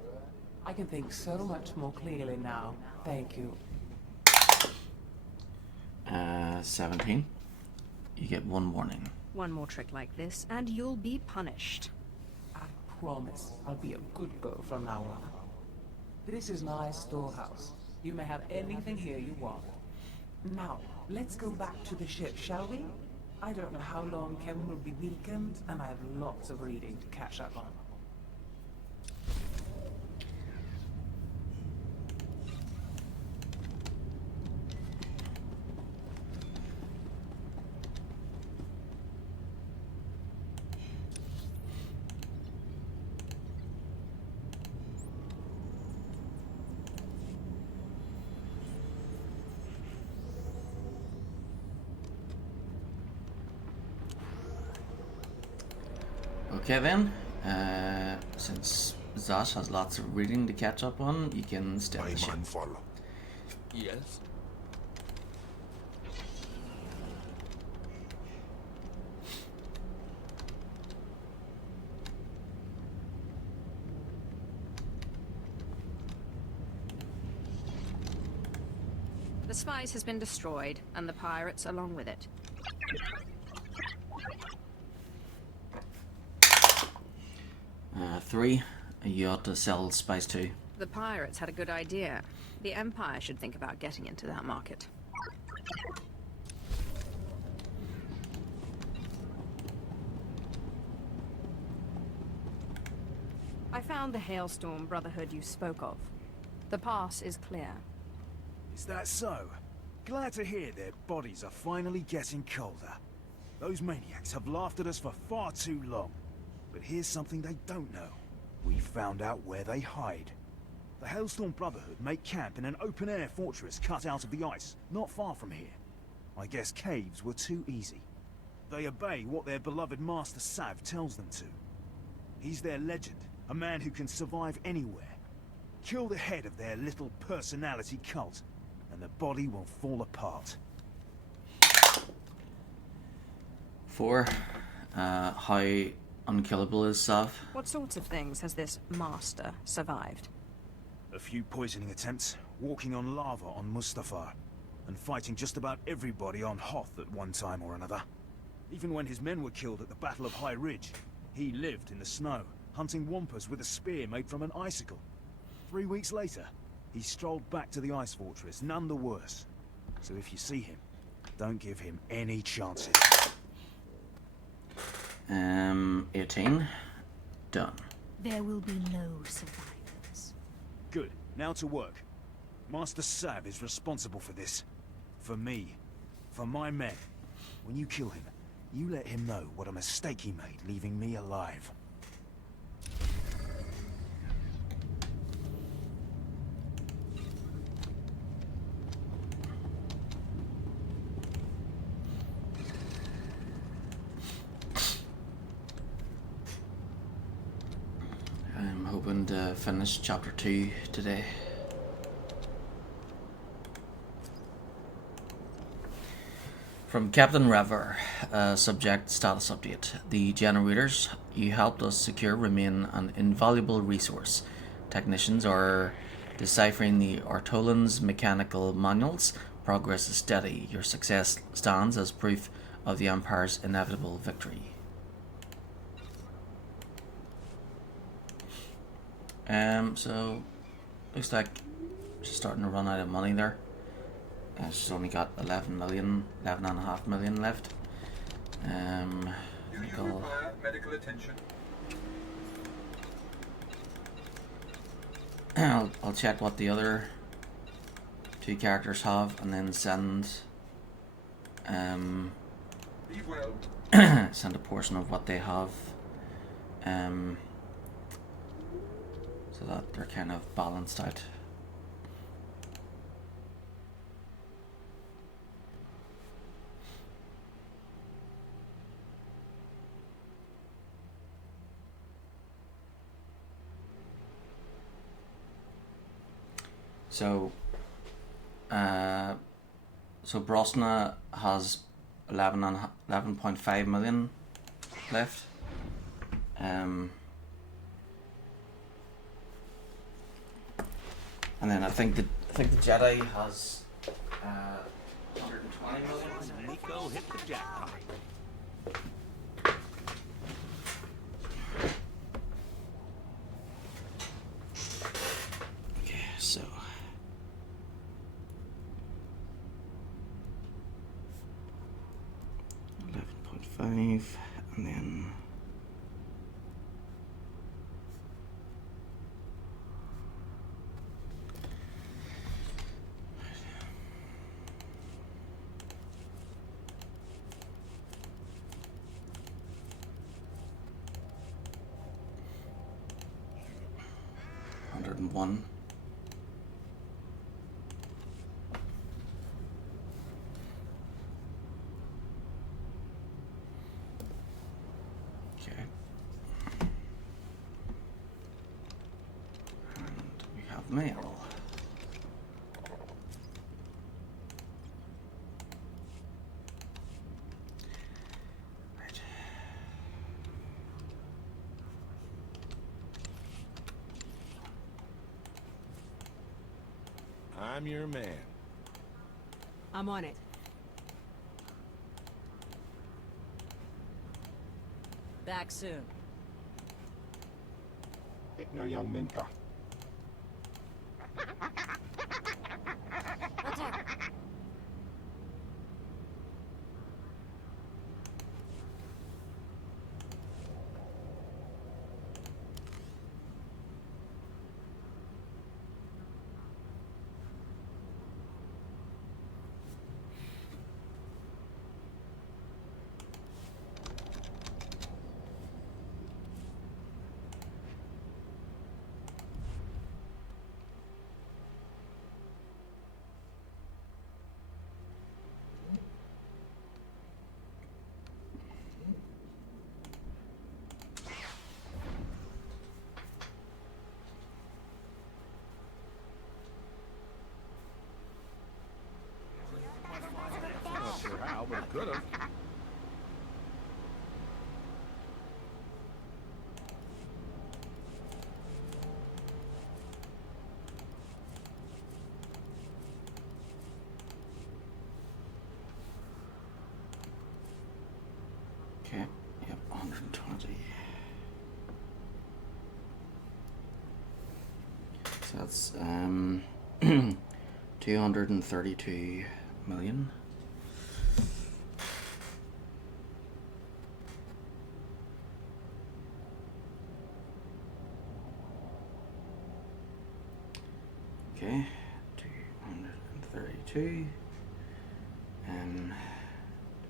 I can think so much more clearly now. Thank you. 17. You get 1 warning. One more trick like this, and you'll be punished. I promise I'll be a good girl from now on. This is my storehouse. You may have anything here you want. Now, let's go back to the ship, shall we? I don't know how long Ken will be weakened, and I have lots of reading to catch up on. Okay then, since Zash has lots of reading to catch up on, you can stay on the ship. Yes? The spice has been destroyed, and the pirates along with it. 3. You ought to sell spice too. The pirates had a good idea. The Empire should think about getting into that market. I found the Hailstorm Brotherhood you spoke of. The pass is clear. Is that so? Glad to hear their bodies are finally getting colder. Those maniacs have laughed at us for far too long. But here's something they don't know. We found out where they hide. The Hailstorm Brotherhood make camp in an open-air fortress cut out of the ice, not far from here. I guess caves were too easy. They obey what their beloved Master Sav tells them to. He's their legend, a man who can survive anywhere. Kill the head of their little personality cult, and the body will fall apart. 4. How unkillable is Sav? What sorts of things has this master survived? A few poisoning attempts, walking on lava on Mustafar, and fighting just about everybody on Hoth at one time or another. Even when his men were killed at the Battle of High Ridge, he lived in the snow, hunting wampus with a spear made from an icicle. 3 weeks later, he strolled back to the ice fortress, none the worse. So if you see him, don't give him any chances. 18. Done. There will be no survivors. Good. Now to work. Master Sav is responsible for this. For me. For my men. When you kill him, you let him know what a mistake he made leaving me alive. I'm hoping to finish chapter 2 today. From Captain Rever, subject status update. The generators you helped us secure remain an invaluable resource. Technicians are deciphering the Ortolan's mechanical manuals. Progress is steady. Your success stands as proof of the Empire's inevitable victory. So looks like she's starting to run out of money there. She's only got 11.5 million left. Do you require medical attention? I'll check what the other 2 characters have and then send Be well. send a portion of what they have, so that they're kind of balanced out. So, Brosna has 11.5 million left. And then I think the Jedi has 120 million. Nico hit the jackpot. Okay, so 11.5, and then $101. Okay. And we have mail. Right. I'm your man. I'm on it. Back soon. Tekno young minka. Not sure how, but it could have. Okay, yep, 120. So that's 232 million. Okay, 232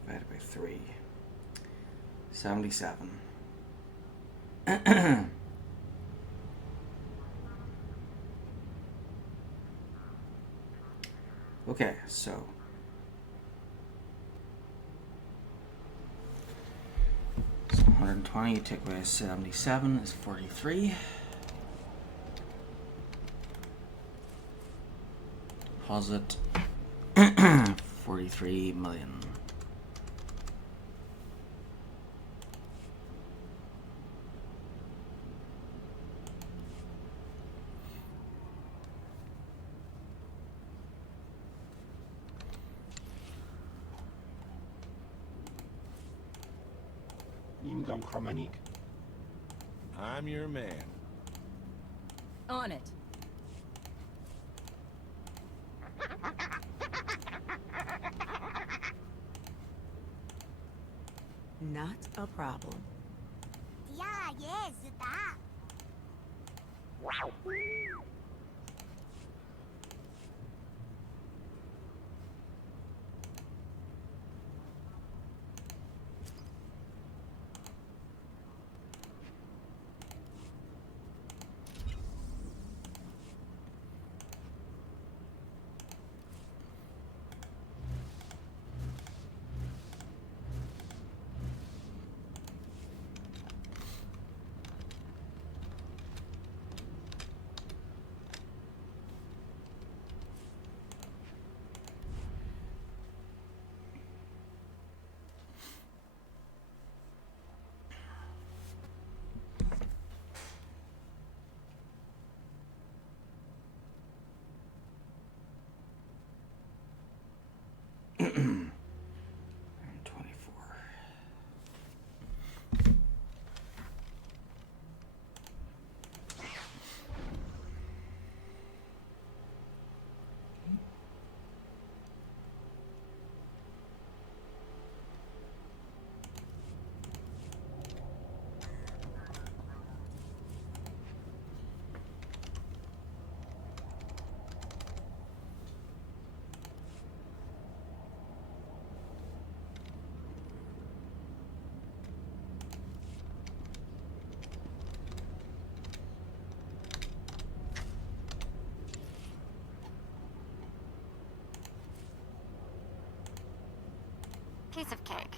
divided by 3. 77. Okay, so 120 take away 77 is 43. Deposit 43 million. I'm your man. On it. Not a problem. Yeah, yes, that. Piece of cake.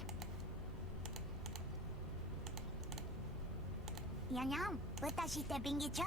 Yum yum. 私ってビンギチョ。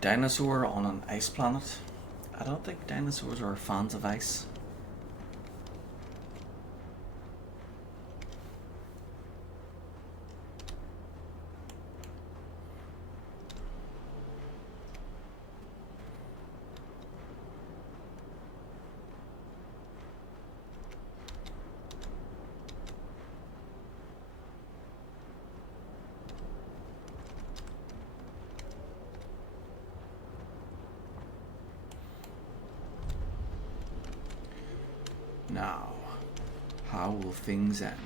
Dinosaur on an ice planet. I don't think dinosaurs are fans of ice. Now, how will things end?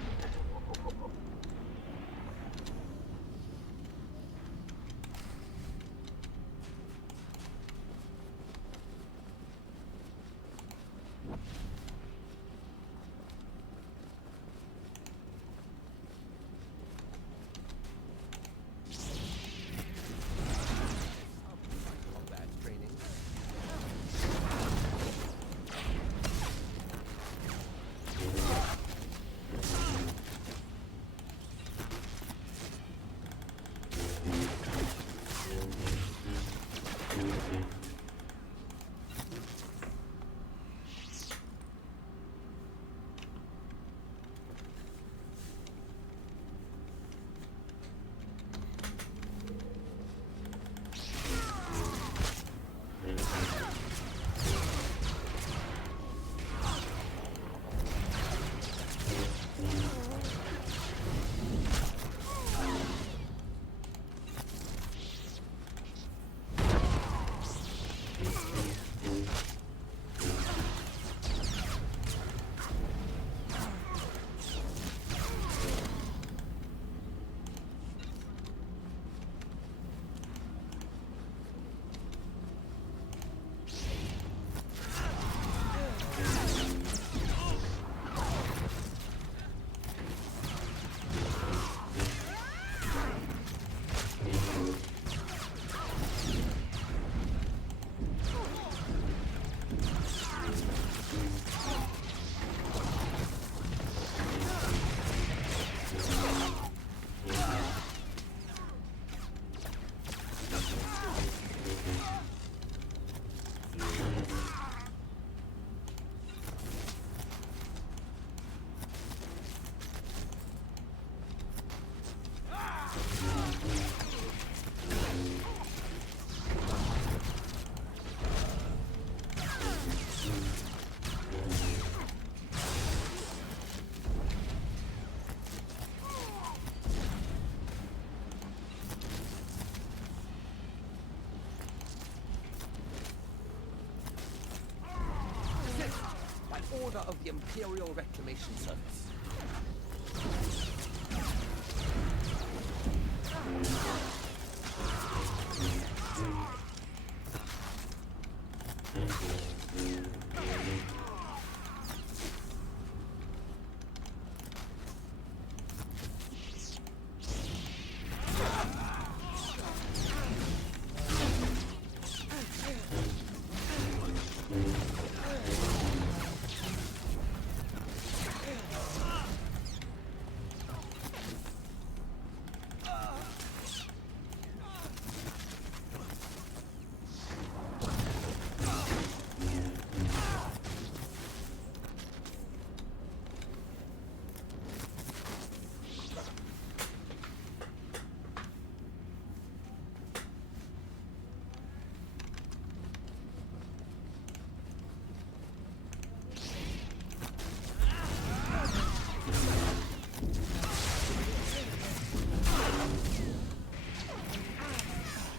Order of the Imperial Reclamation Service.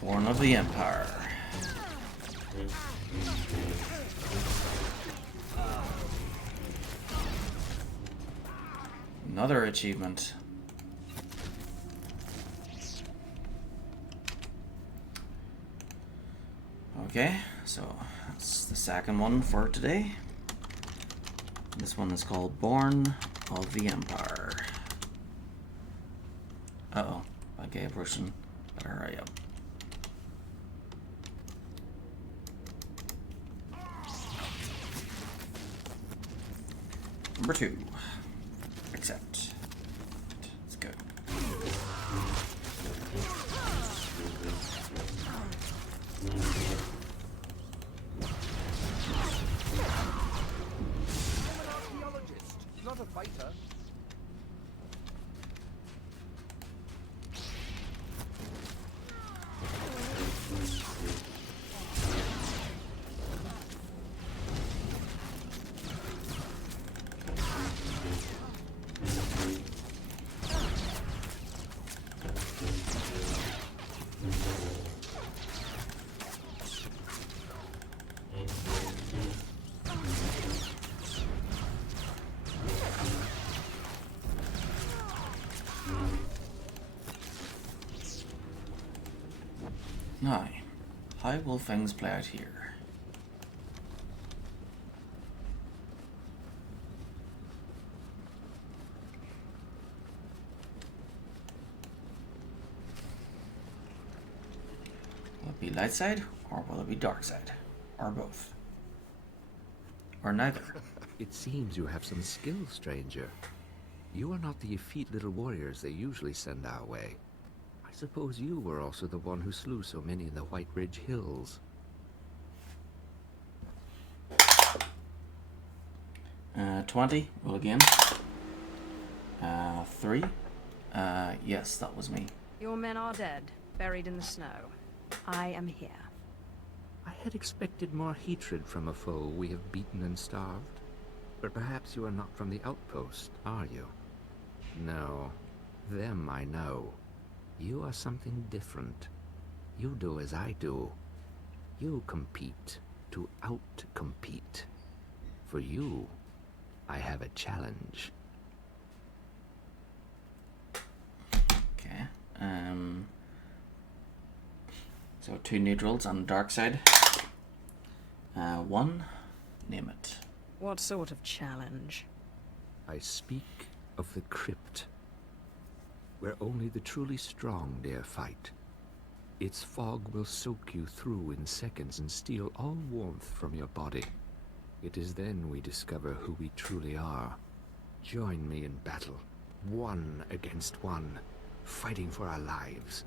Born of the Empire. Another achievement. Okay, so that's the second one for today. This one is called Born of the Empire. Uh-oh, okay, person, better hurry up. Number 2. Accept. Let's go. Now, how will things play out here? Will it be light side, or will it be dark side? Or both? Or neither? It seems you have some skill, stranger. You are not the effete little warriors they usually send our way. I suppose you were also the one who slew so many in the White Ridge Hills. 20, roll again. 3. Yes, that was me. Your men are dead, buried in the snow. I am here. I had expected more hatred from a foe we have beaten and starved. But perhaps you are not from the outpost, are you? No. Them I know. You are something different. You do as I do. You compete to out-compete. For you, I have a challenge. Okay. So 2 neutrals on the dark side. 1. Name it. What sort of challenge? I speak of the crypt, where only the truly strong dare fight. Its fog will soak you through in seconds and steal all warmth from your body. It is then we discover who we truly are. Join me in battle, one against one, fighting for our lives.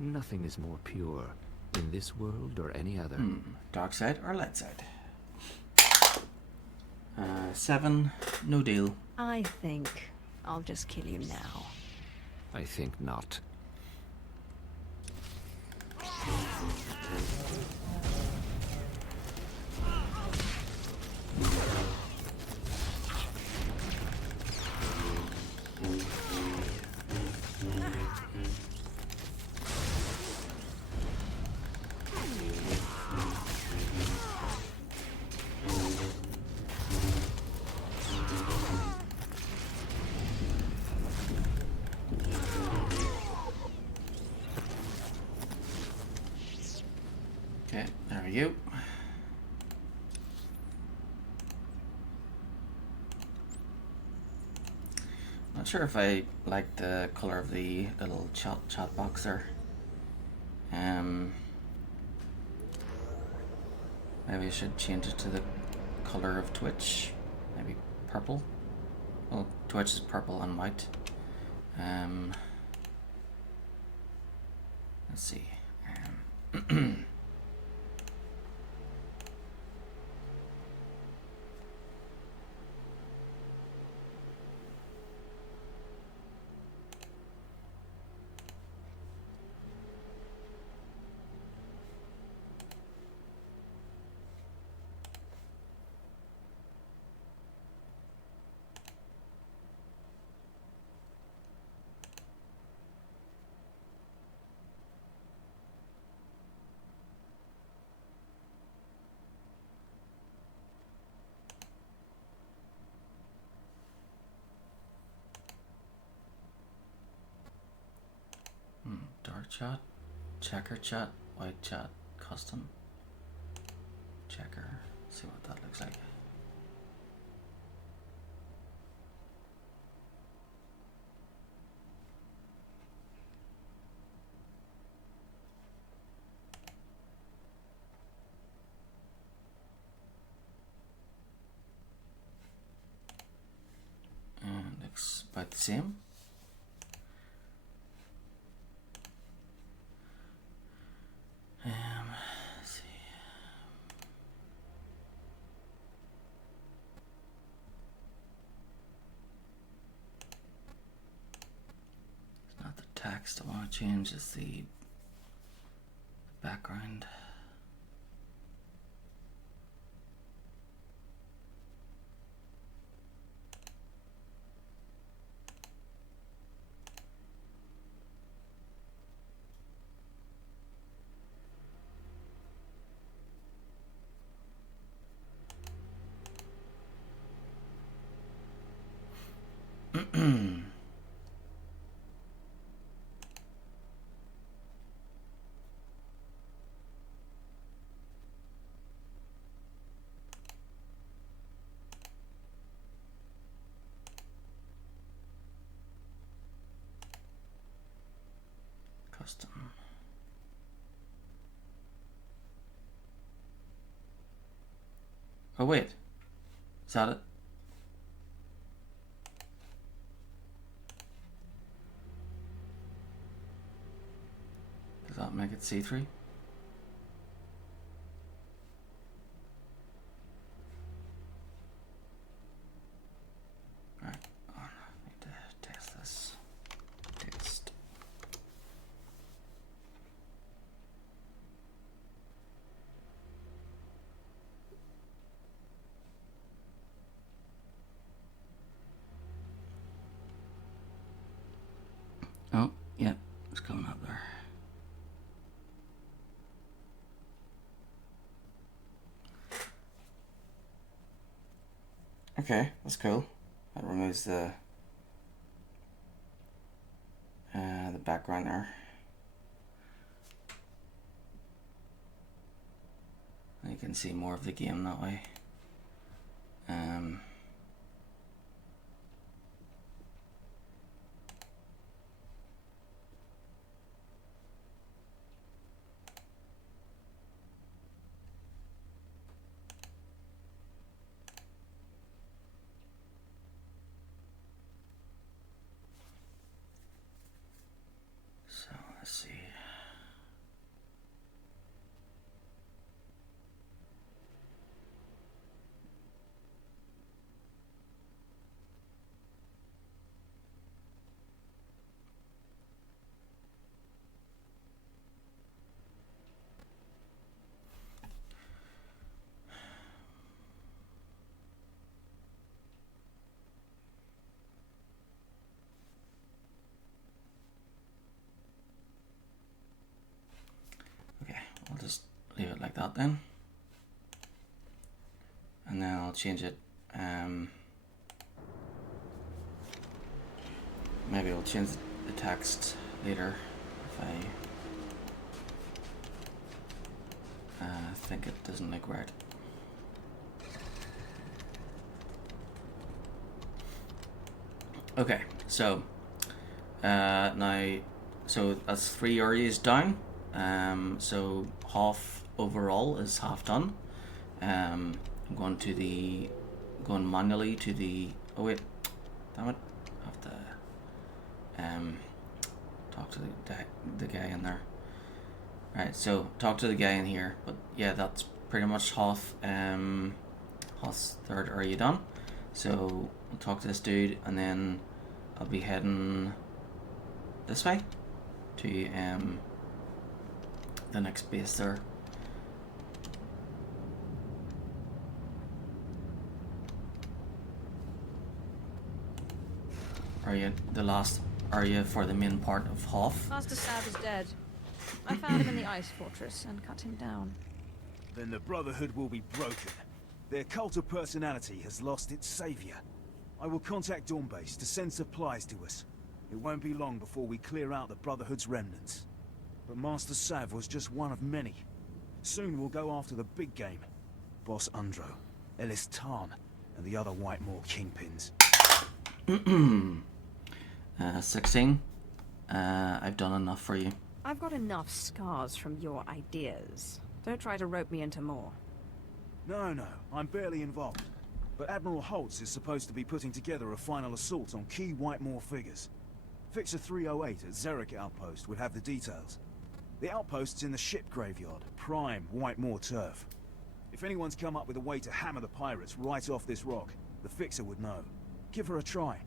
Nothing is more pure in this world or any other. Dark side or light side? 7. No deal. I think I'll just kill you now. I think not. Okay, there we go. Not sure if I like the color of the little chat box there. Maybe I should change it to the color of Twitch. Maybe purple. Well, Twitch is purple and white. Let's see. Dark chat, checker chat, white chat, custom, checker. See what that looks like. And looks about the same. Let's see. It's not the text I want to change, it's the background. Interesting. Oh wait, is that it? Does that make it C3? Right, I need to test this. Test. Oh, yeah, it's coming up there. Okay, that's cool. That removes the background there. You can see more of the game that way. So let's see. Okay, I'll just leave it like that then. And then I'll change it. Maybe I'll change the text later if I think it doesn't look right. Okay, so now, so that's 3 areas down. So half overall is half done. I'm going manually to the. Oh wait, damn it! I have to talk to the guy in there. Right, so talk to the guy in here. But yeah, that's pretty much half third area done. So I'll talk to this dude, and then I'll be heading this way to the next base there. Area, the last area for the main part of Hoth. Master Sav is dead. I found him in the ice fortress and cut him down. Then the Brotherhood will be broken. Their cult of personality has lost its savior. I will contact Dawnbase to send supplies to us. It won't be long before we clear out the Brotherhood's remnants. But Master Sav was just one of many. Soon we'll go after the big game. Boss Undro, Ellis Tarn, and the other Whitemore kingpins. 16. I've done enough for you. I've got enough scars from your ideas. Don't try to rope me into more. No, I'm barely involved. But Admiral Holtz is supposed to be putting together a final assault on key Whitemore figures. Fixer 308 at Zerek Outpost would have the details. The outpost's in the ship graveyard, prime Whitemore turf. If anyone's come up with a way to hammer the pirates right off this rock, the Fixer would know. Give her a try.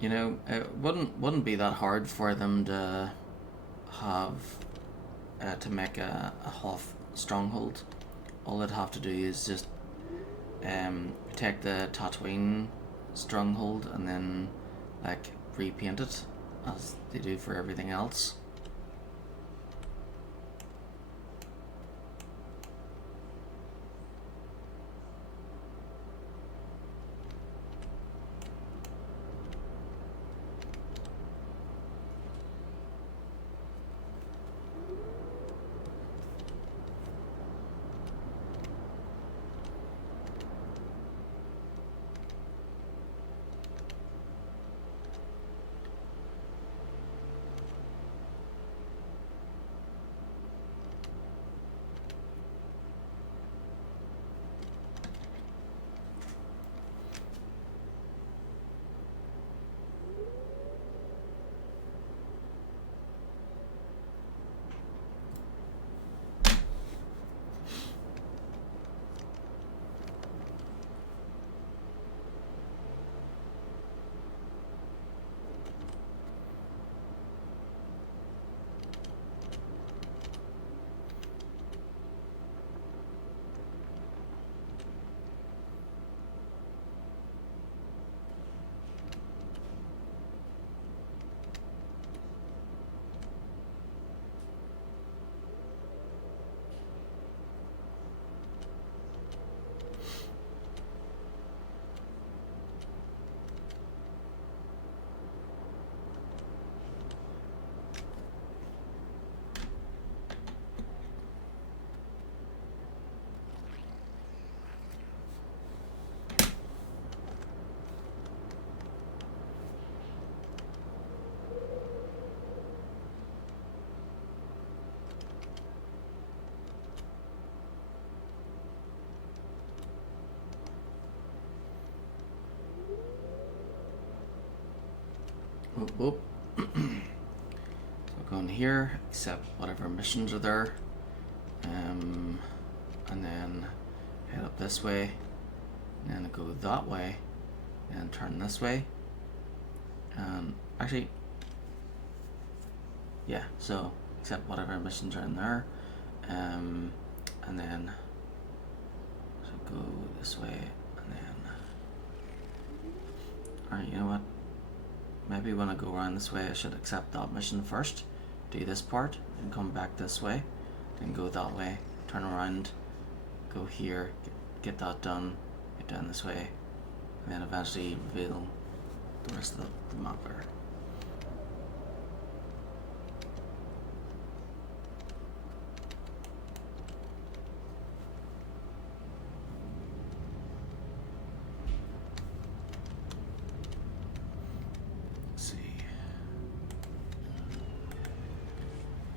You know, it wouldn't be that hard for them to have to make a Hoth stronghold. All they'd have to do is just take the Tatooine stronghold and then like repaint it as they do for everything else. Whoop, whoop. So go in here, accept whatever missions are there, and then head up this way, and then go that way, and turn this way. Actually, yeah. So accept whatever missions are in there, and then so go this way, and then. All right, you know what? Maybe when I go around this way I should accept that mission first, do this part, and come back this way, then go that way, turn around, go here, get that done, get down this way, and then eventually reveal the rest of the map there.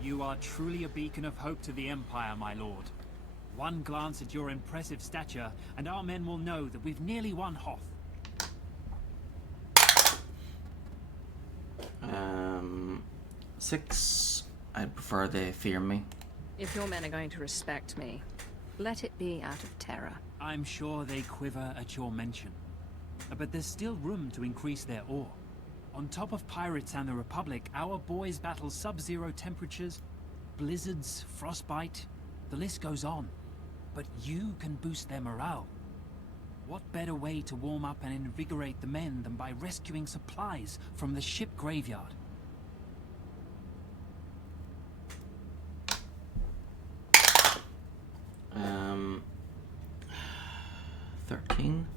You are truly a beacon of hope to the Empire, my lord. One glance at your impressive stature, and our men will know that we've nearly won Hoth. 6. I'd prefer they fear me. If your men are going to respect me, let it be out of terror. I'm sure they quiver at your mention. But there's still room to increase their awe. On top of pirates and the Republic, our boys battle sub-zero temperatures, blizzards, frostbite, the list goes on. But you can boost their morale. What better way to warm up and invigorate the men than by rescuing supplies from the ship graveyard? 13.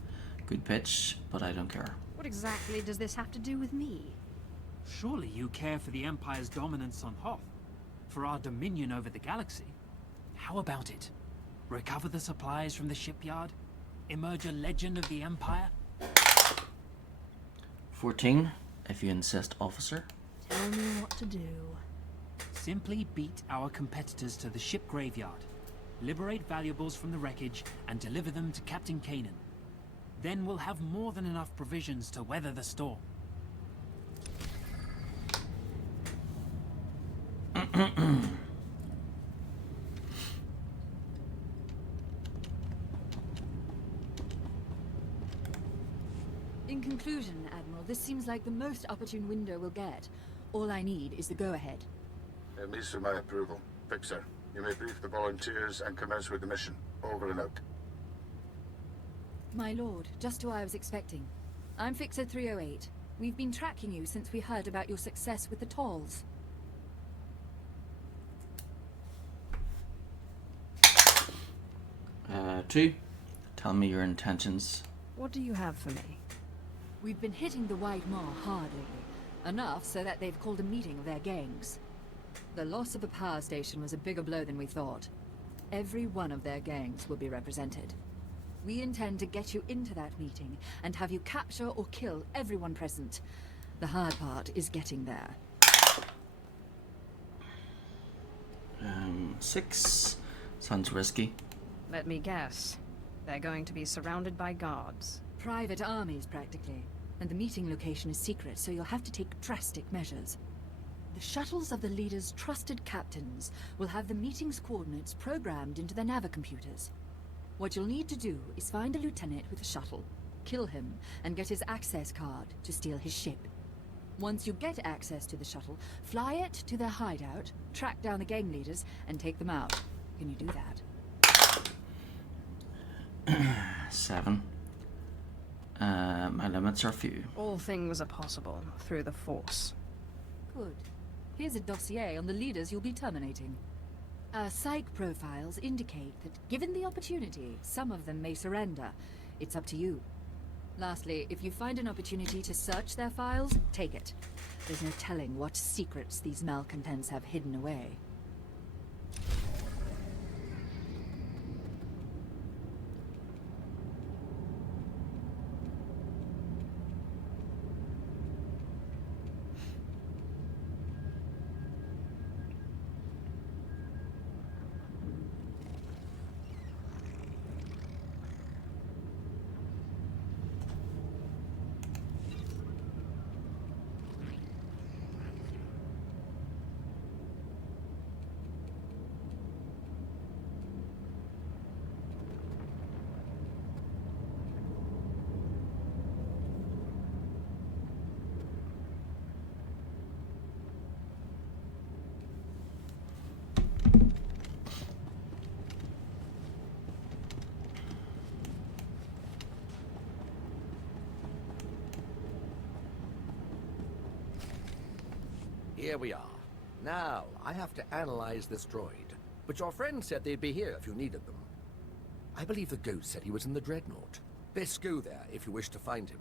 Good pitch, but I don't care. What exactly does this have to do with me? Surely you care for the Empire's dominance on Hoth, for our dominion over the galaxy. How about it? Recover the supplies from the shipyard? Emerge a legend of the Empire? 14, if you insist, officer. Tell me what to do. Simply beat our competitors to the ship graveyard, liberate valuables from the wreckage, and deliver them to Captain Kanan. Then we'll have more than enough provisions to weather the storm. In conclusion, Admiral, this seems like the most opportune window we'll get. All I need is the go-ahead. It meets with my approval. Fixer, you may brief the volunteers and commence with the mission. Over and out. My lord, just who I was expecting. I'm Fixer 308. We've been tracking you since we heard about your success with the Talls. Two, tell me your intentions. What do you have for me? We've been hitting the White Maw hard lately. Enough so that they've called a meeting of their gangs. The loss of the power station was a bigger blow than we thought. Every one of their gangs will be represented. We intend to get you into that meeting and have you capture or kill everyone present. The hard part is getting there. 6. Sounds risky. Let me guess. They're going to be surrounded by guards. Private armies, practically. And the meeting location is secret, so you'll have to take drastic measures. The shuttles of the leaders' trusted captains will have the meeting's coordinates programmed into their navicomputers. What you'll need to do is find a lieutenant with a shuttle, kill him, and get his access card to steal his ship. Once you get access to the shuttle, fly it to their hideout, track down the gang leaders, and take them out. Can you do that? 7. My limits are few. All things are possible through the Force. Good. Here's a dossier on the leaders you'll be terminating. Our psych profiles indicate that, given the opportunity, some of them may surrender. It's up to you. Lastly, if you find an opportunity to search their files, take it. There's no telling what secrets these malcontents have hidden away. Here we are. Now, I have to analyze this droid. But your friend said they'd be here if you needed them. I believe the ghost said he was in the Dreadnought. Best go there if you wish to find him.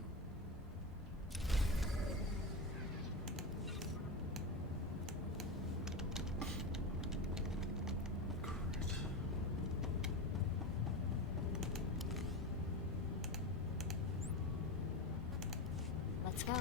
Let's go.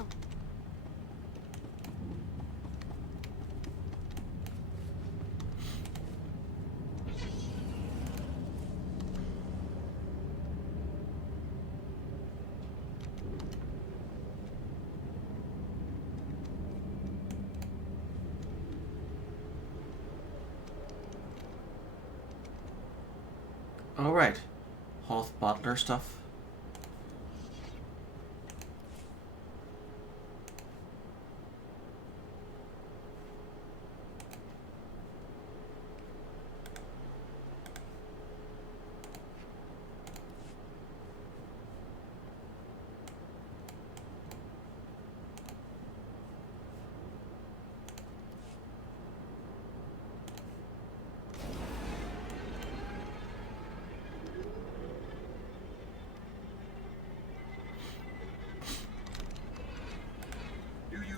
Alright. Hoth Butler stuff.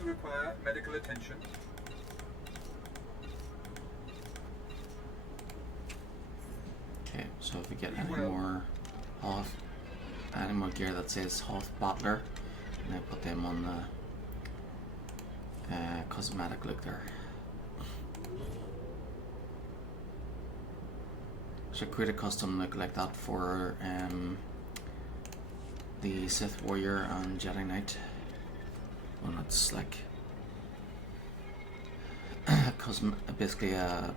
Require medical attention. Okay, so if we get any more Hoth, any more gear that says Hoth Butler, and I put them on the cosmetic look there. Should create a custom look like that for the Sith Warrior and Jedi Knight. Well, it's like basically a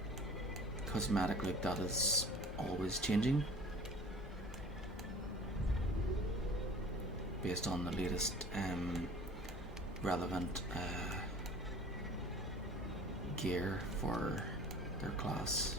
cosmetic look that is always changing based on the latest relevant gear for their class.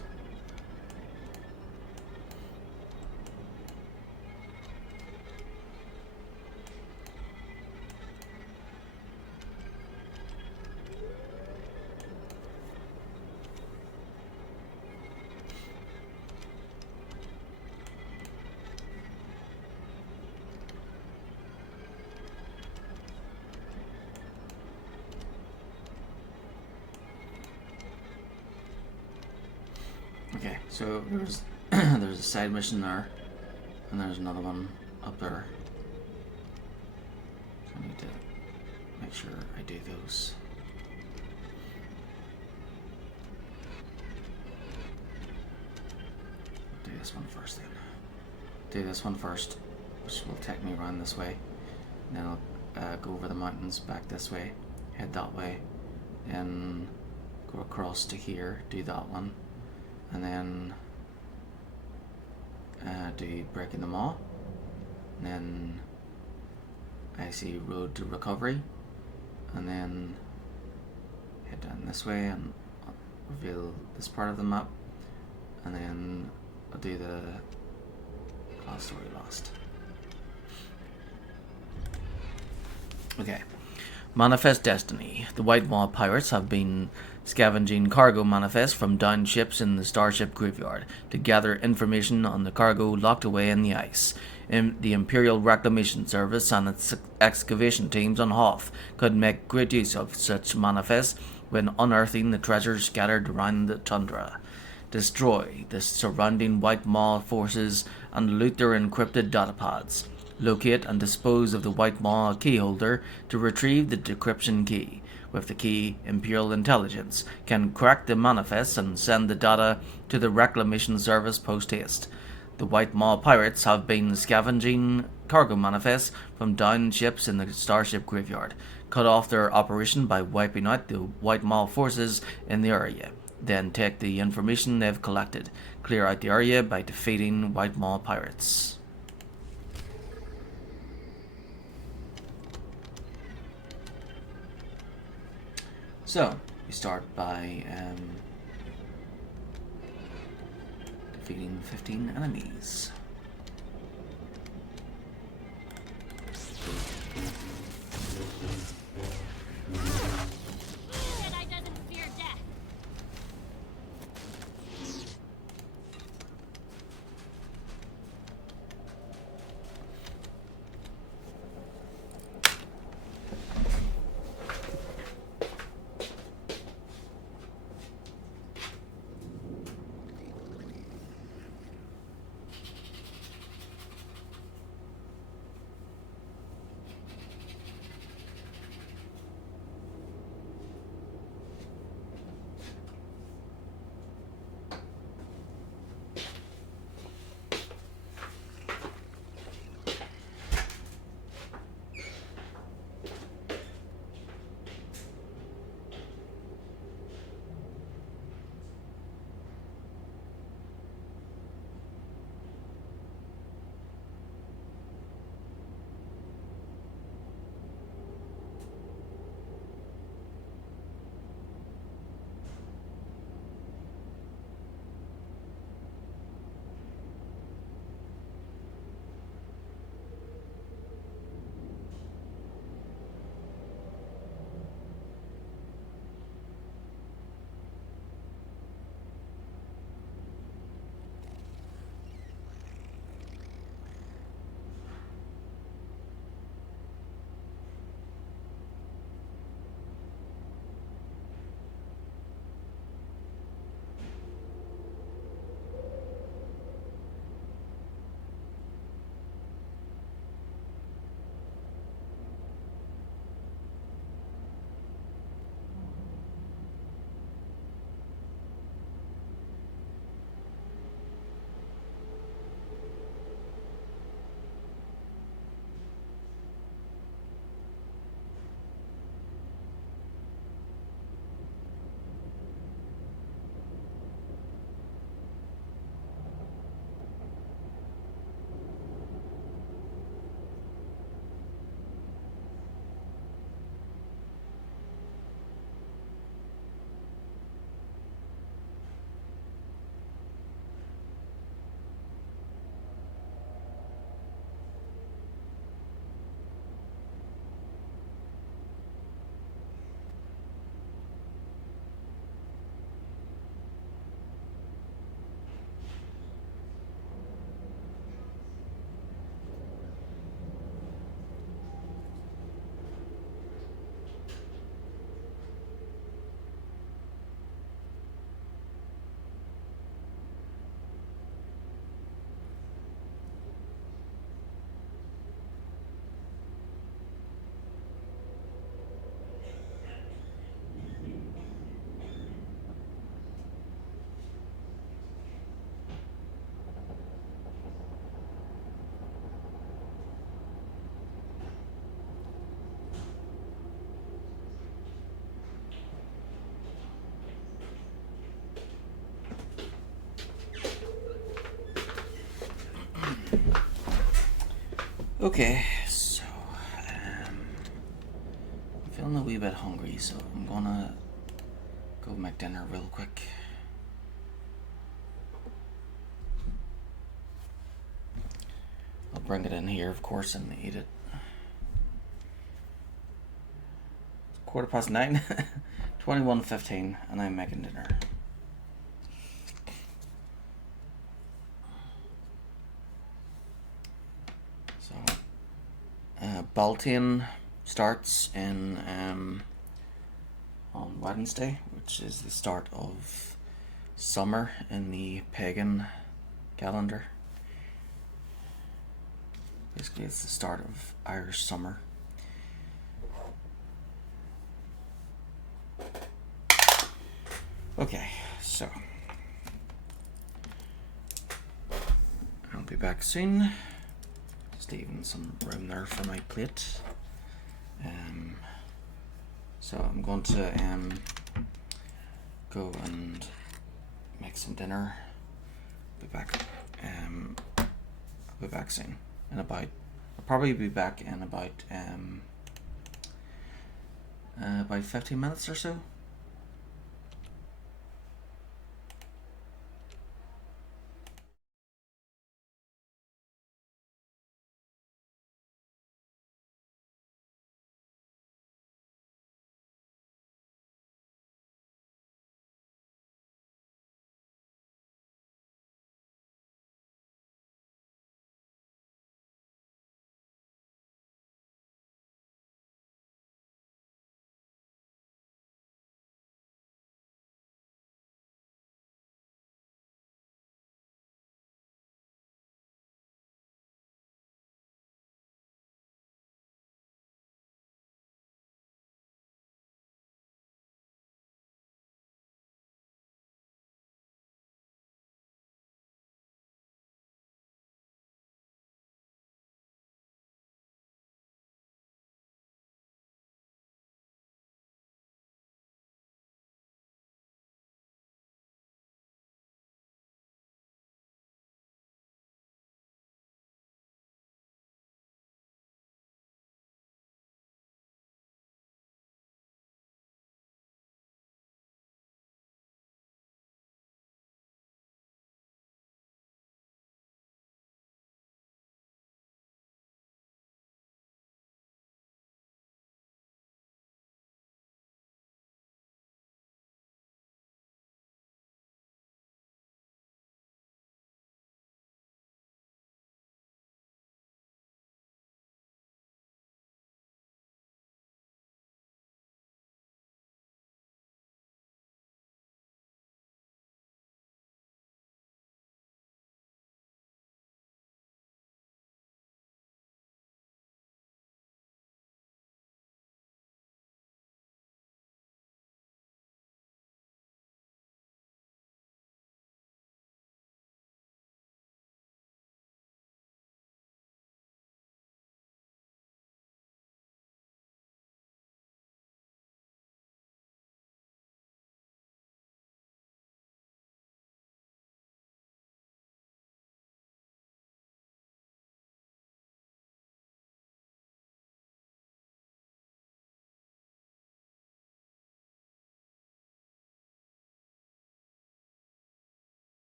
Okay, so there's there's a side mission there, and there's another one up there. So I need to make sure I do those. Do this one first then. Do this one first, which will take me around this way. And then I'll go over the mountains back this way, head that way, and go across to here, do that one. And then do Breaking the Maw, and then I see Road to Recovery, and then head down this way and reveal this part of the map, and then I'll do the Class Story Lost. Okay. Manifest Destiny. The White Maw pirates have been scavenging cargo manifests from downed ships in the starship graveyard to gather information on the cargo locked away in the ice. The Imperial Reclamation Service and its excavation teams on Hoth could make great use of such manifests when unearthing the treasures scattered around the tundra. Destroy the surrounding White Maw forces and loot their encrypted datapads. Locate and dispose of the White Maw keyholder to retrieve the decryption key. With the key, Imperial Intelligence can crack the manifests and send the data to the Reclamation Service post-haste. The White Maw pirates have been scavenging cargo manifests from downed ships in the starship graveyard. Cut off their operation by wiping out the White Maw forces in the area. Then take the information they've collected. Clear out the area by defeating White Maw pirates. So, you start by defeating 15 enemies. Jedi doesn't fear death. Okay, so I'm feeling a wee bit hungry, so I'm gonna go make dinner real quick. I'll bring it in here, of course, and eat it. It's 9:15, 21:15, and I'm making dinner. Baltian starts in on Wednesday, which is the start of summer in the pagan calendar. Basically, it's the start of Irish summer. Okay, so I'll be back soon. Just leaving some room there for my plate. So I'm going to go and make some dinner. Be back. I'll be back soon. I'll probably be back in about 15 minutes or so.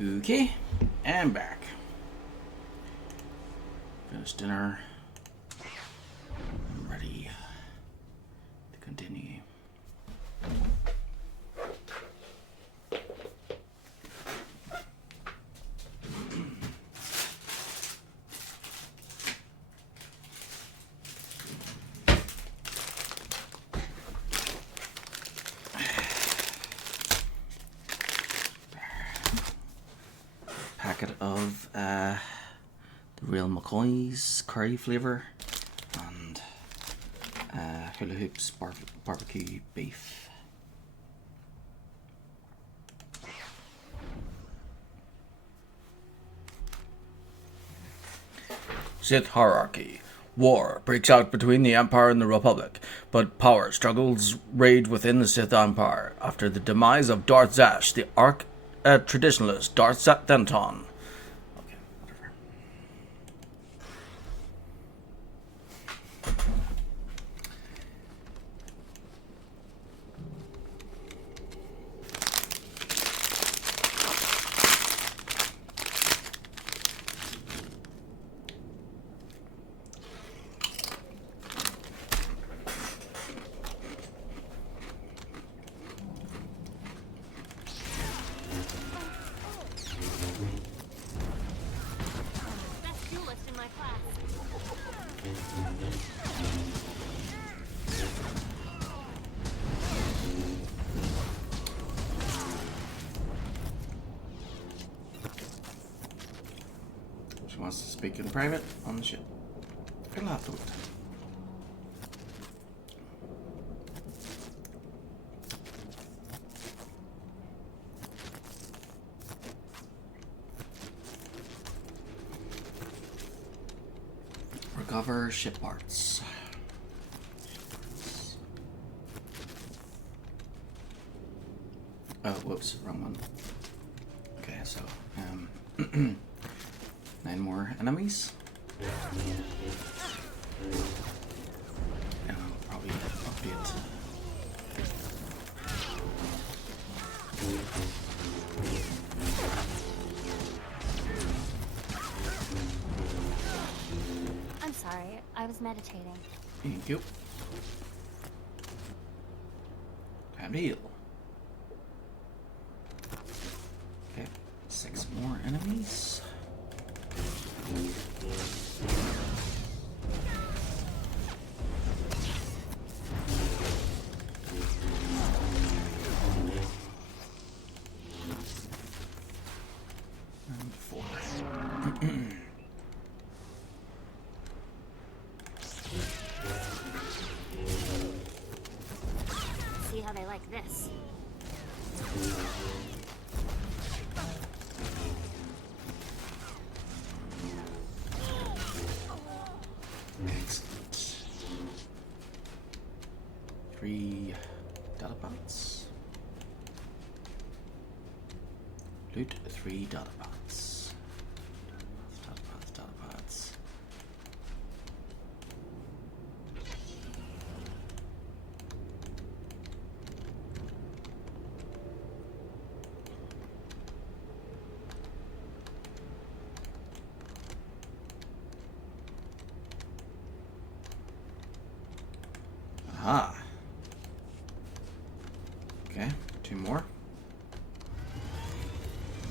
Okay, and back. Finished dinner. I'm ready to continue. Packet of the real McCoy's curry flavour and Hula Hoops barbecue beef. Sith hierarchy. War breaks out between the Empire and the Republic, but power struggles rage within the Sith Empire after the demise of Darth Zash, the traditionalist Darth Denton. Okay, whatever. She wants to speak in private on the ship. I'll have to wait. Recover ship parts. Oh, whoops, wrong one. Okay, so 9 more enemies. And I'll probably update. I'm sorry, I was meditating. Thank you. Time to heal. Okay, 6 more enemies. And 4. See how they like this. Excellent. 3 data pots. Loot 3 data pots. Data pots. Aha. Okay, 2 more.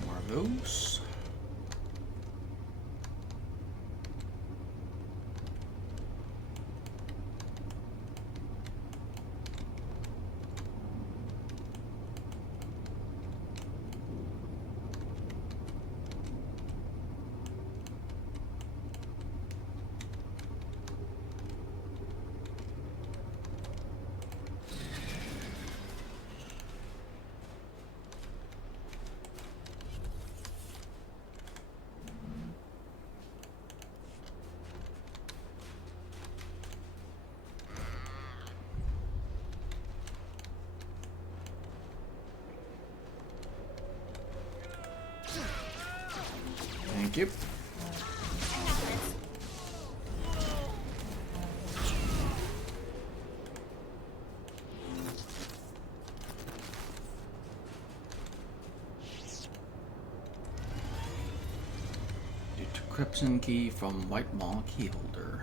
More of those. Thank you. Encryption key from White Maw keyholder.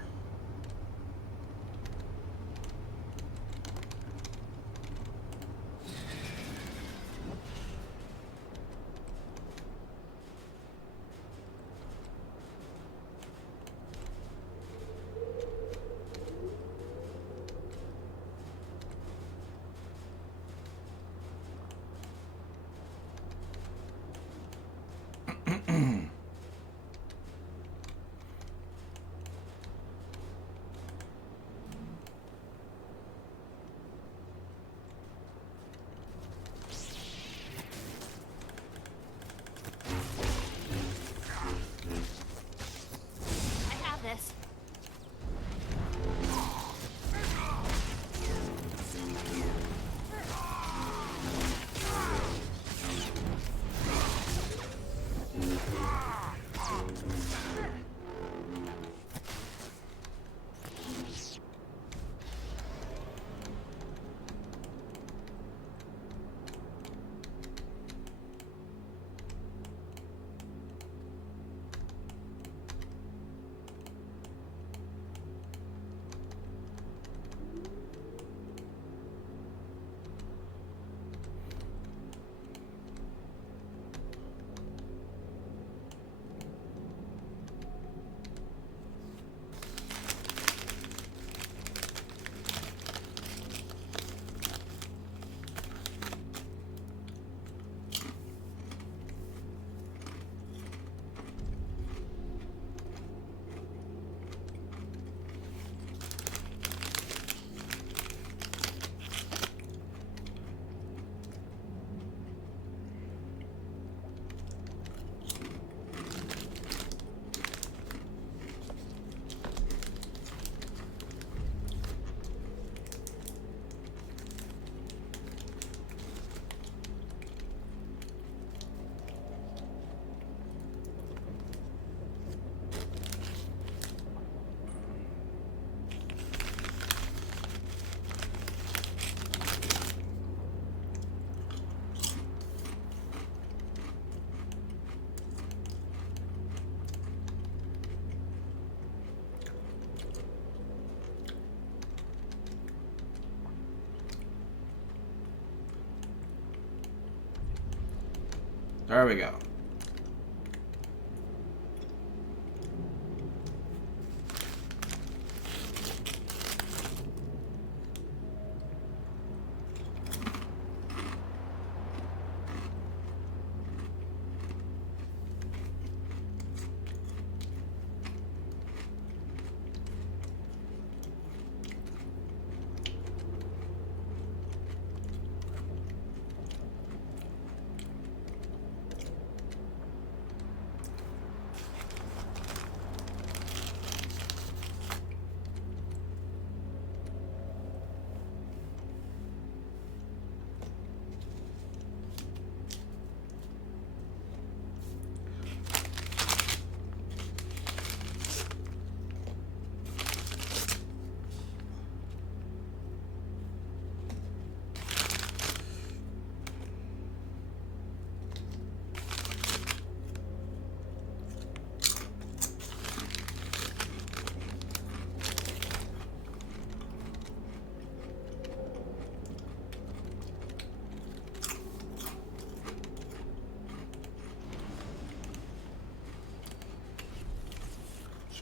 There we go.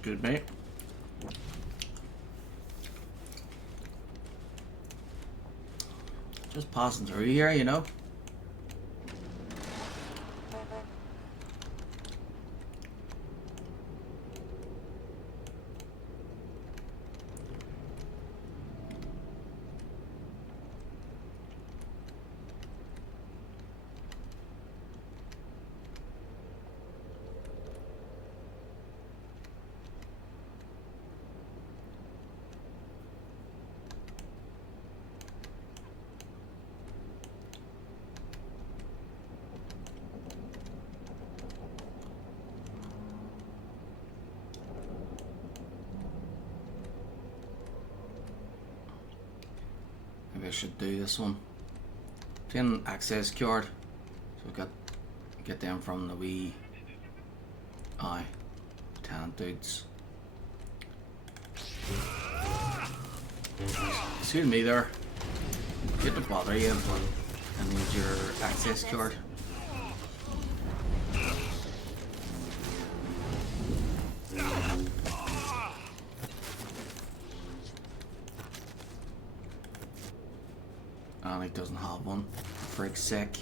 Good, mate. Just passing through here, you know. Maybe I should do this one. Pin access card. So I've got get them from the wee Lieutenant dudes. Excuse me there. Get to bother you, but I need your access card. And he doesn't have one. For freak's sake.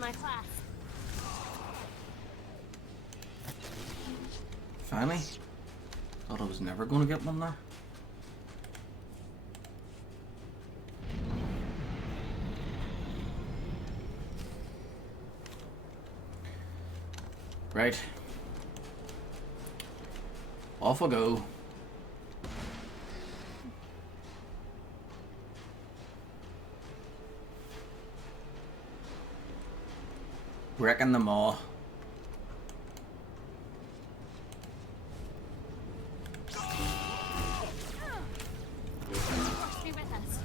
My class. Finally? Thought I was never going to get one there. Right. Off I go. Wrecking them all. Be with us.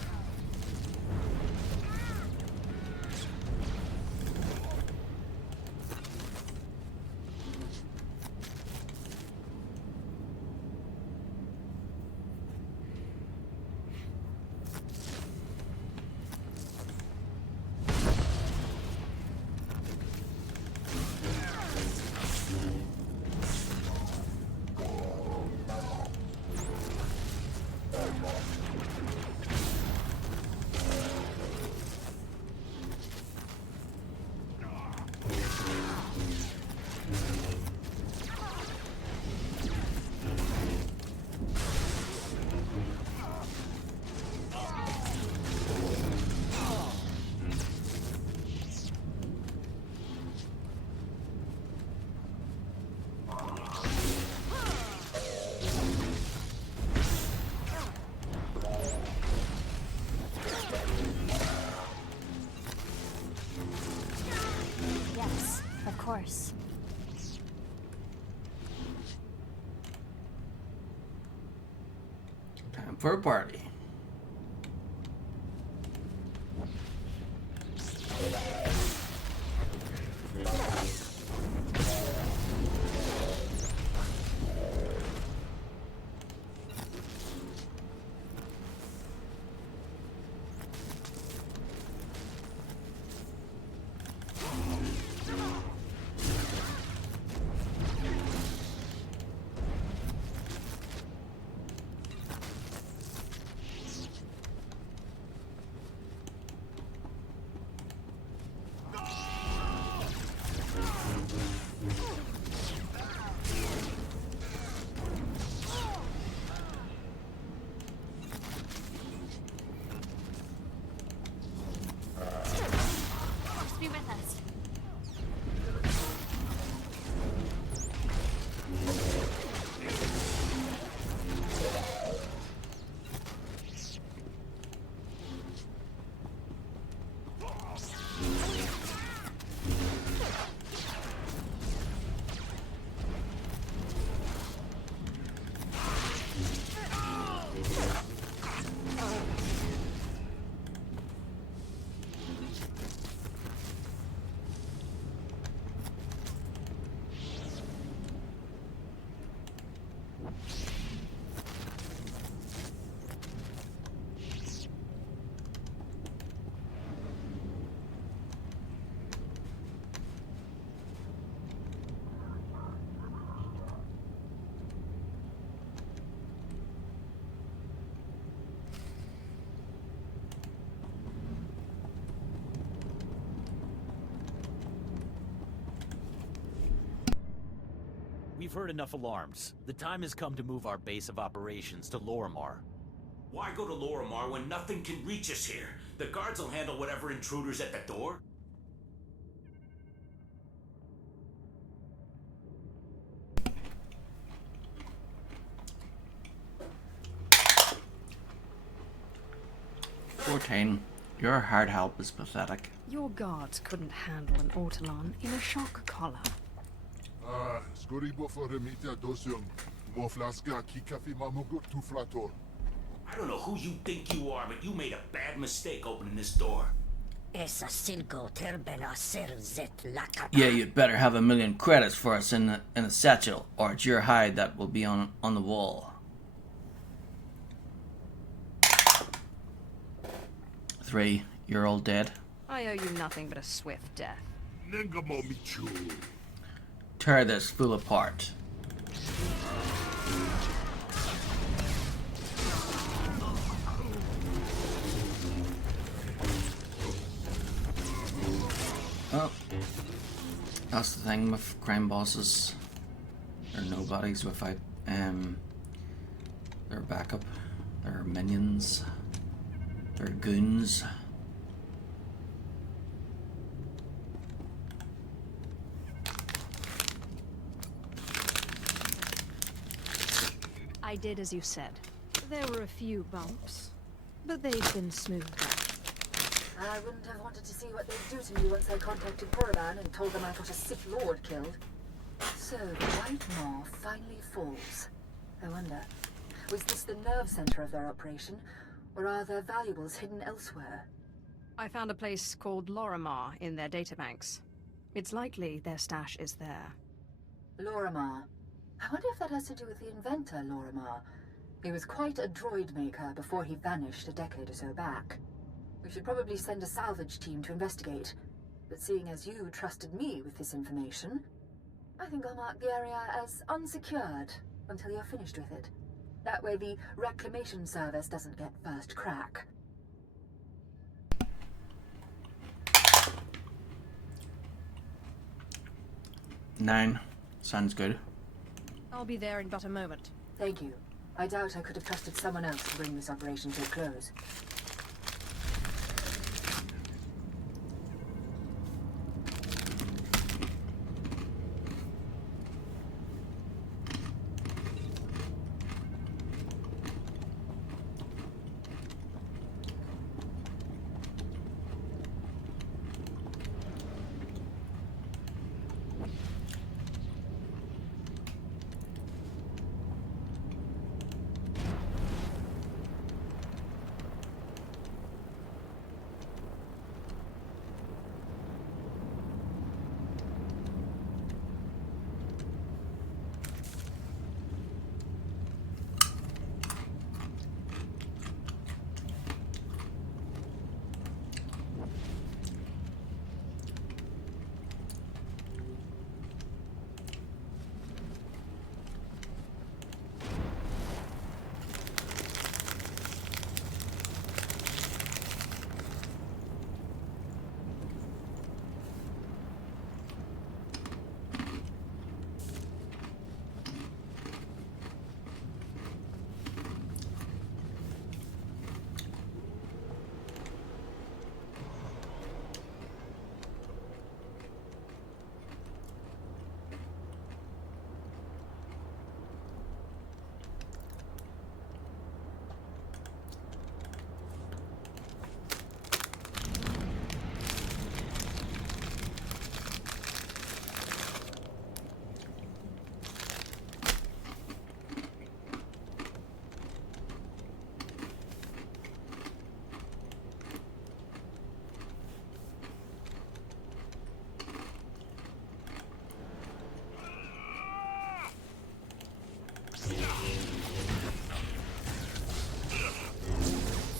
Of course. Time for a party. heard enough alarms. The time has come to move our base of operations to Lorimar. Why go to Lorimar when nothing can reach us here? The guards will handle whatever intruder's at the door. Your hard help is pathetic. Your guards couldn't handle an Ortolan in a shock collar. I don't know who you think you are, but you made a bad mistake opening this door. Yeah, you'd better have 1,000,000 credits for us in a satchel, or it's your hide that will be on the wall. 3, you're all dead. I owe you nothing but a swift death. Tear this fool apart. Oh, that's the thing with crime bosses. They're nobodies without their backup. They're minions. They're goons. I did as you said. There were a few bumps, but they've been smoothed out. I wouldn't have wanted to see what they'd do to me once I contacted Korriban and told them I got a Sith Lord killed. So, the White Maw finally falls. I wonder, was this the nerve center of their operation, or are their valuables hidden elsewhere? I found a place called Lorimar in their databanks. It's likely their stash is there. Lorimar. I wonder if that has to do with the inventor, Lorimar. He was quite a droid maker before he vanished a decade or so back. We should probably send a salvage team to investigate. But seeing as you trusted me with this information, I think I'll mark the area as unsecured until you're finished with it. That way the reclamation service doesn't get first crack. Nine. Sounds good. I'll be there in but a moment. Thank you. I doubt I could have trusted someone else to bring this operation to a close.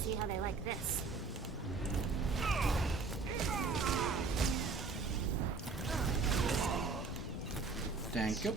See how they like this. Thank you.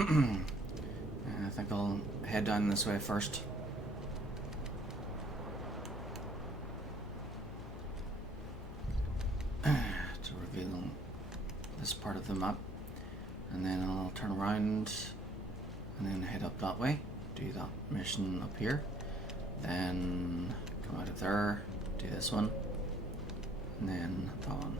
I think I'll head down this way first. To reveal this part of the map. And then I'll turn around and then head up that way. Do that mission up here. Then come out of there, do this one. And then that one.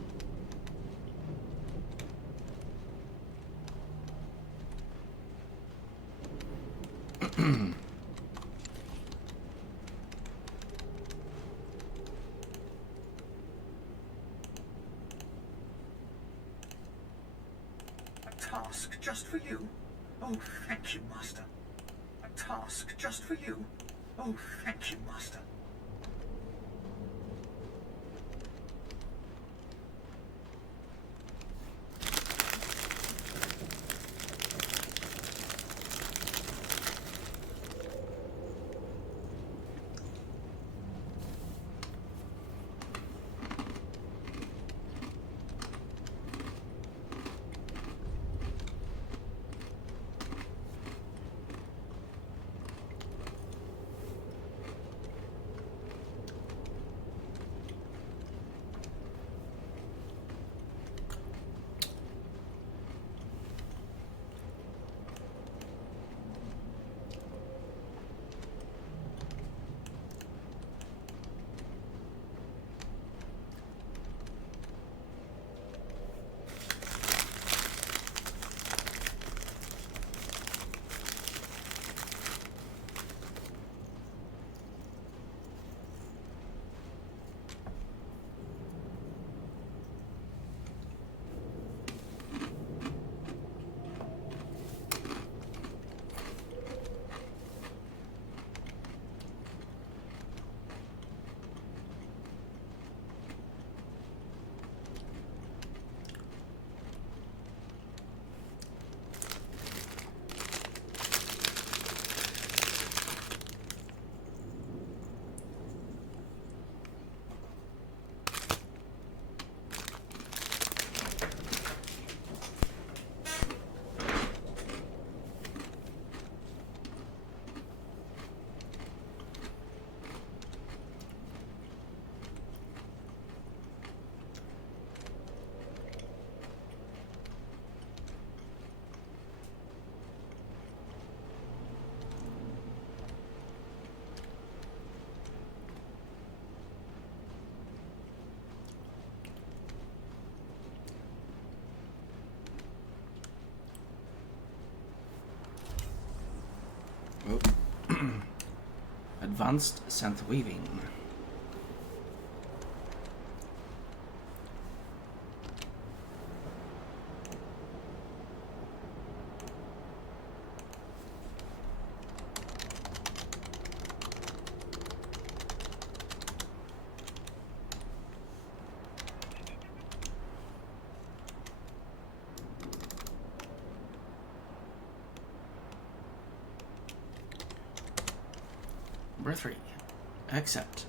A task just for you? Oh, thank you, Master. A task just for you? Oh, thank you, Master. Advanced synth weaving. Number 3. Accept.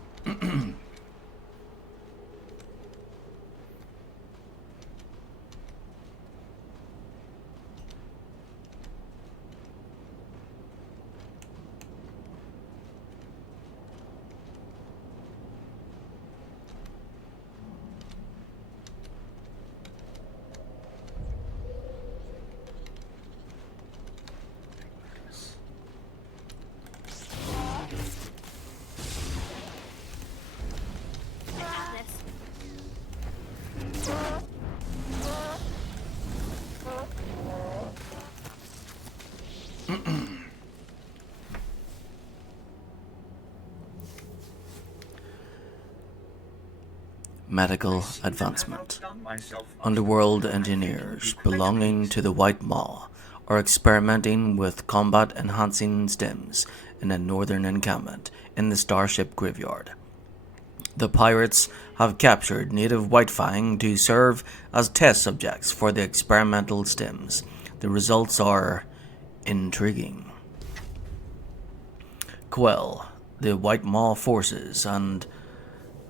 Medical advancement. Underworld engineers belonging to the White Maw are experimenting with combat-enhancing stims in a northern encampment in the Starship Graveyard. The pirates have captured native White Fang to serve as test subjects for the experimental stims. The results are intriguing. Quell the White Maw forces and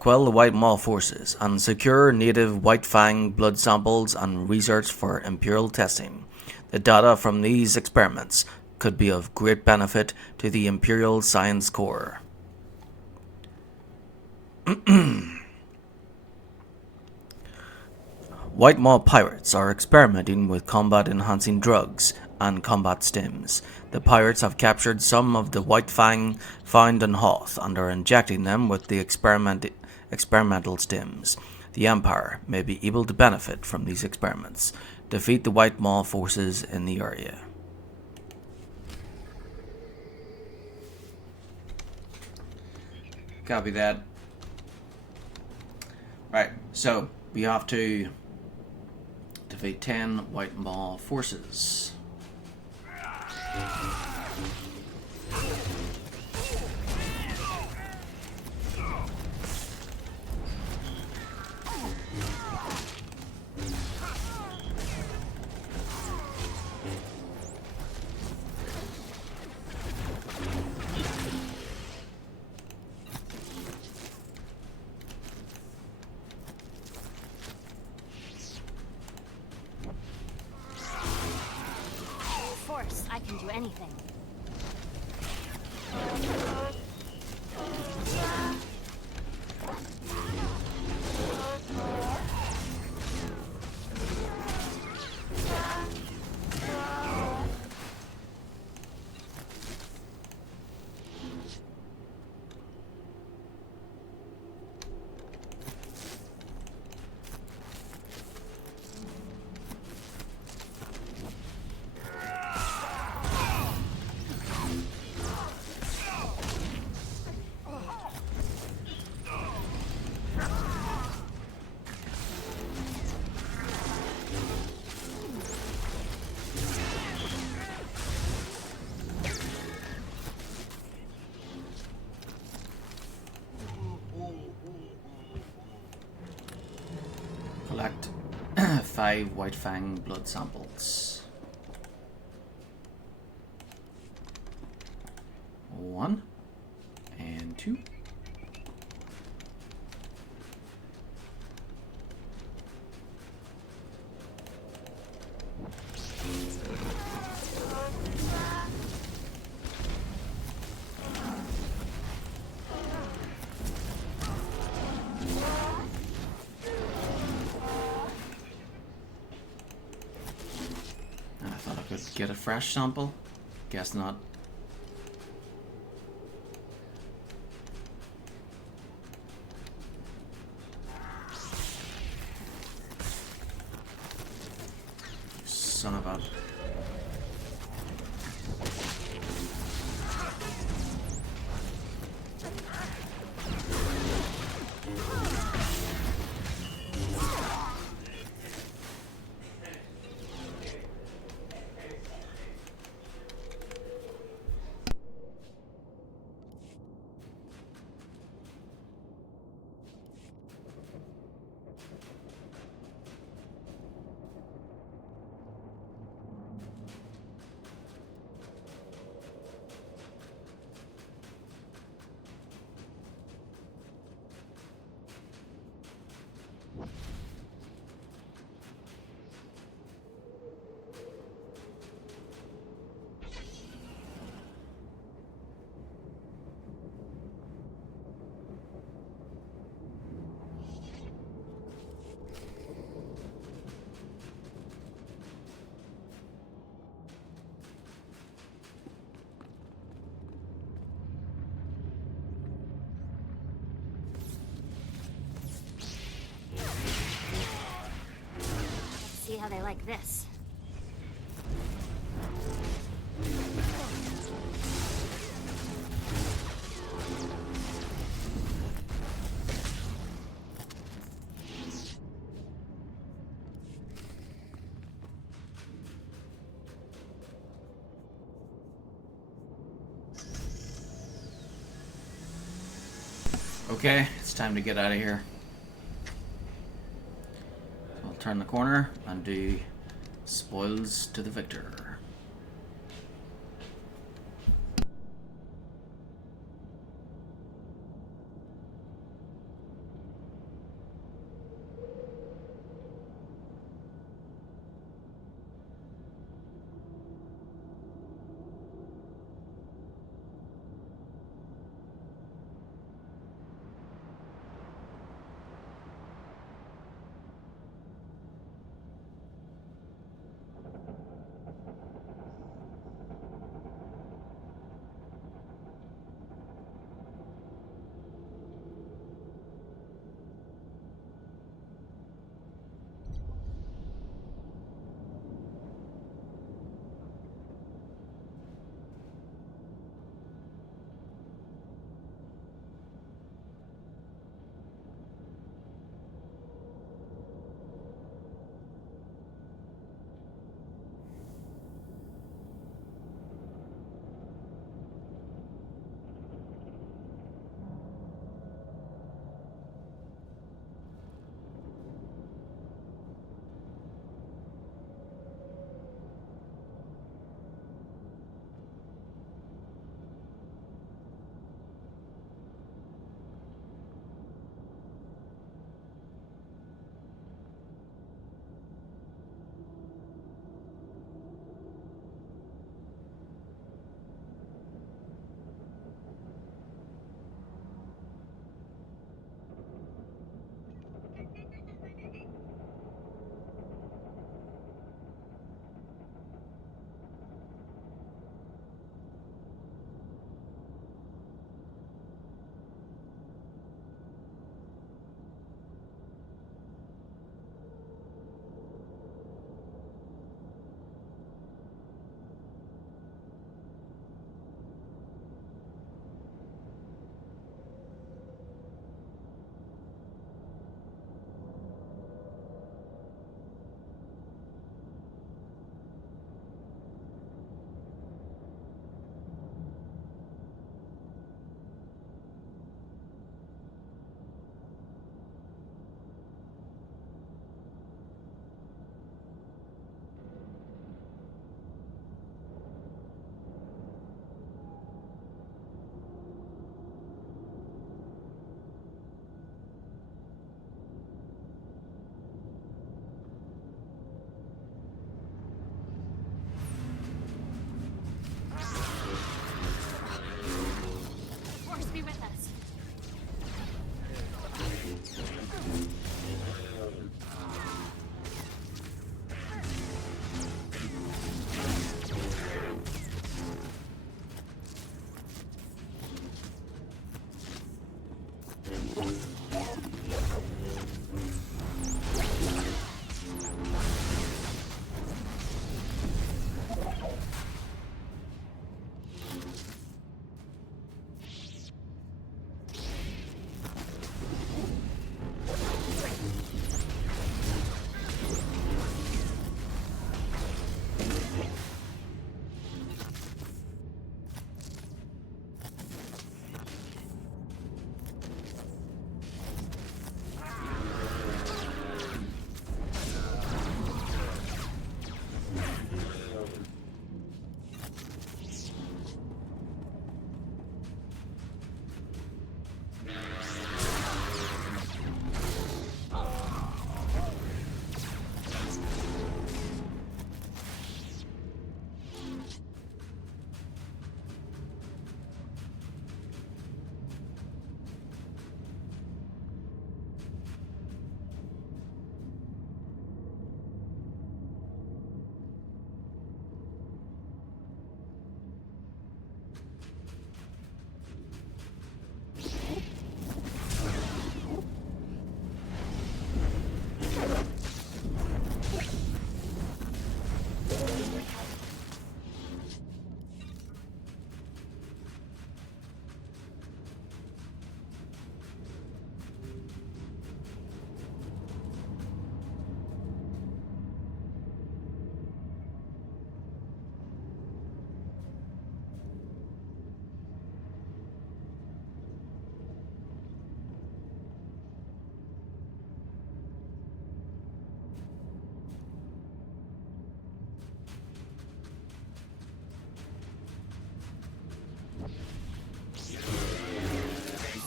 quell the White Maw forces, and secure native White Fang blood samples and research for Imperial testing. The data from these experiments could be of great benefit to the Imperial Science Corps. White Maw pirates are experimenting with combat-enhancing drugs and combat stims. The pirates have captured some of the White Fang found on Hoth and are injecting them with the experimental stims. The Empire may be able to benefit from these experiments. Defeat the White Maw forces in the area. Copy that. Right, so we have to defeat 10 White Maw forces. Force, I can do anything. Collect 5 White Fang blood samples. 1 and 2. Get a fresh sample? Guess not. Son of a... See how they like this. Okay, it's time to get out of here. So I'll turn the corner and do spoils to the victor.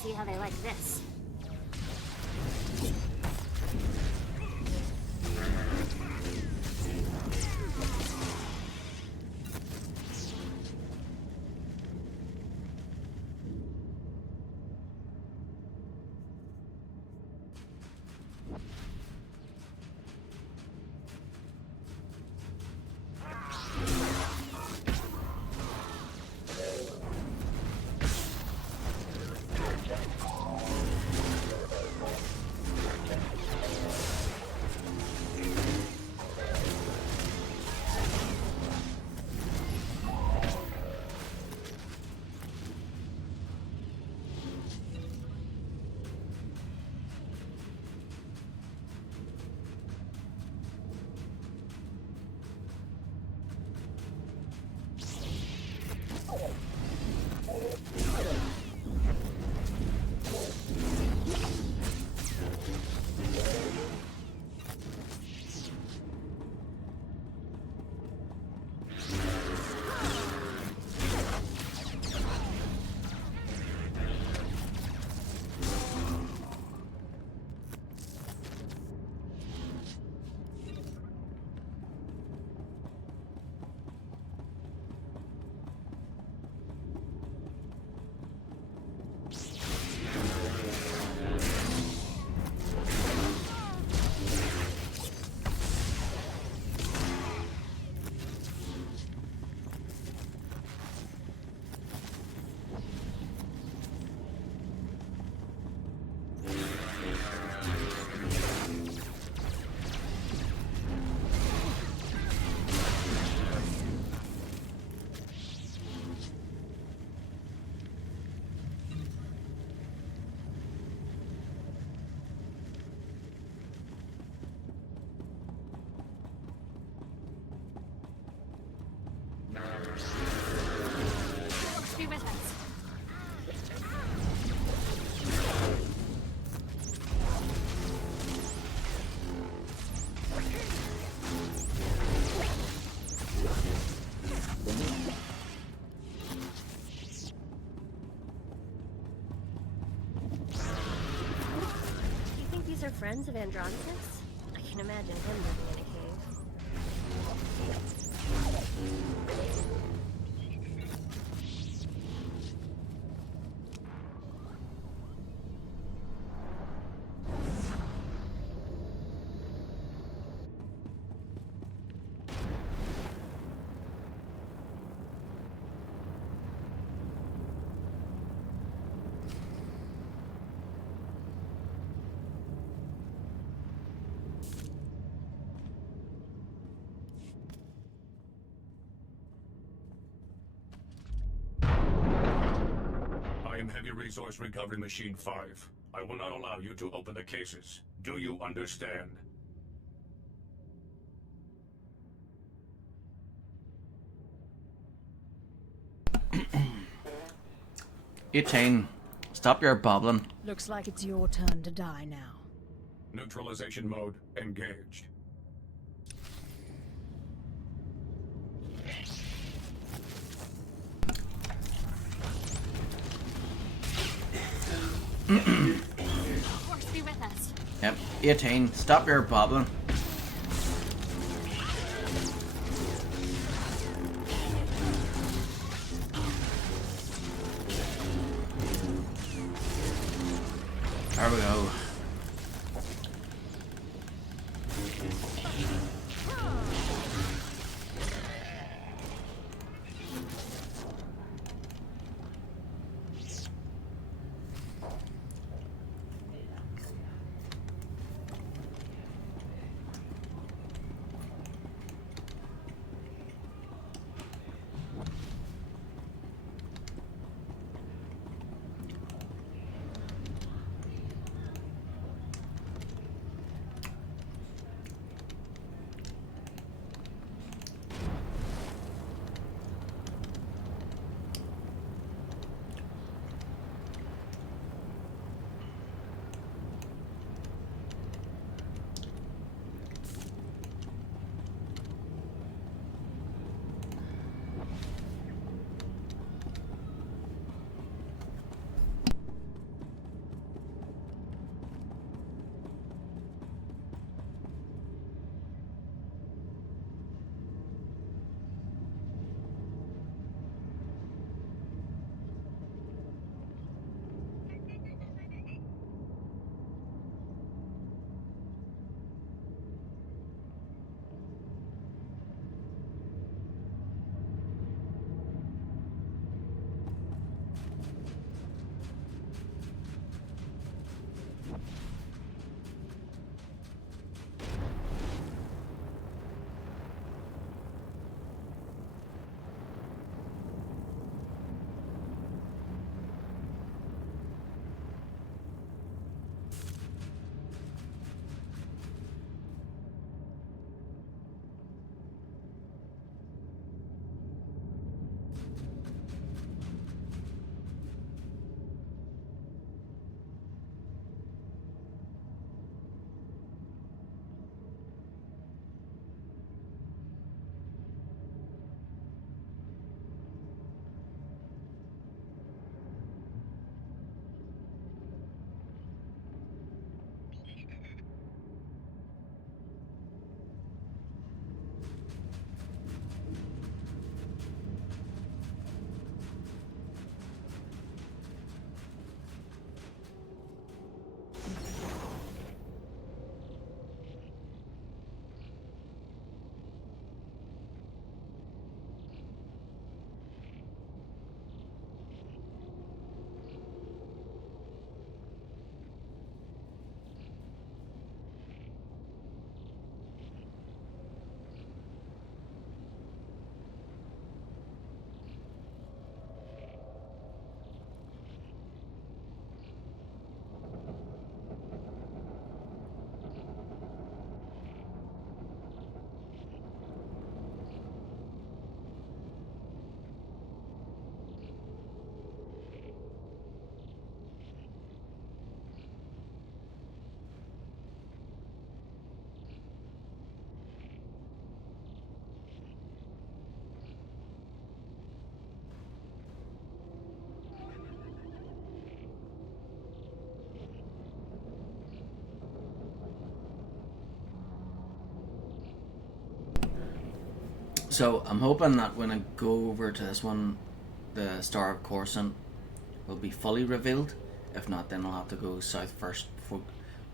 See how they like this. Be with us. Do you think these are friends of Andronicus? I can imagine him living in a cave. am Heavy Resource Recovery Machine 5. I will not allow you to open the cases. Do you understand? Etain, stop your bobbling. Looks like it's your turn to die now. Neutralization mode engaged. Force be with us. Yep, Etain, stop your bobbling. There we go. So I'm hoping that when I go over to this one, the Star of Coruscant will be fully revealed. If not, then I'll have to go south first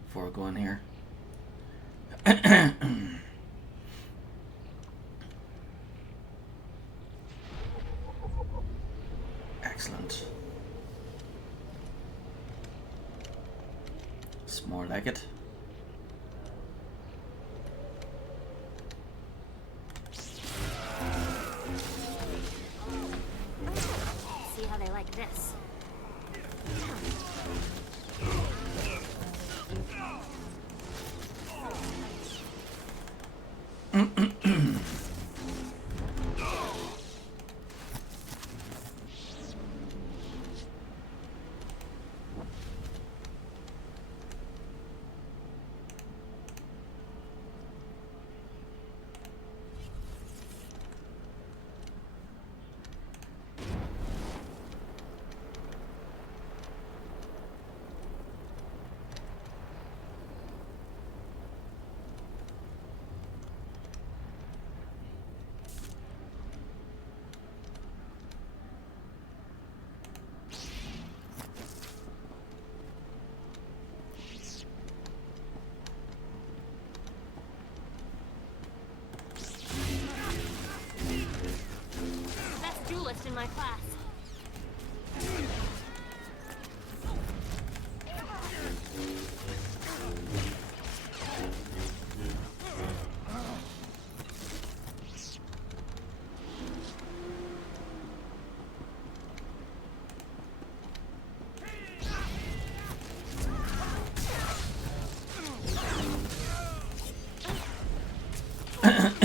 before going here. Excellent. It's more like it. See how they like this.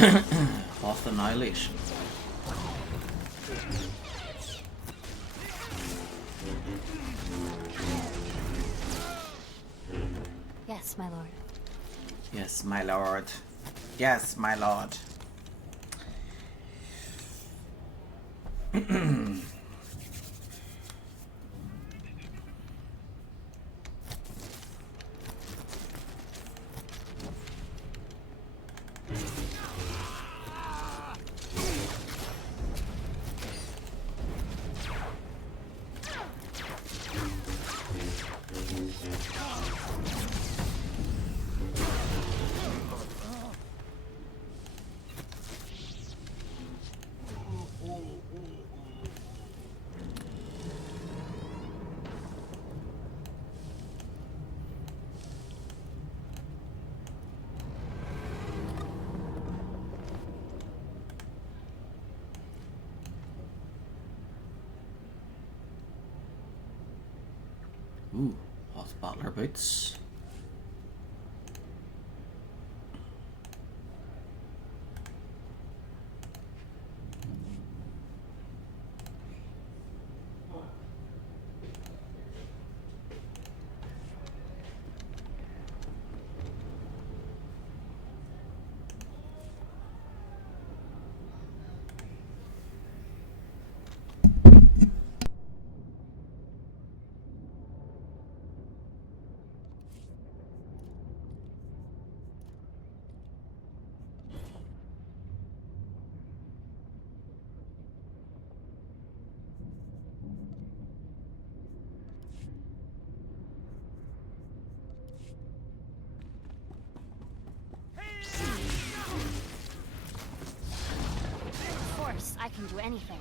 Hoth Annihilation. Yes, my lord. Yes, my lord. Yes, my lord. Ooh, Hoth Battler boots. Of course, I can do anything.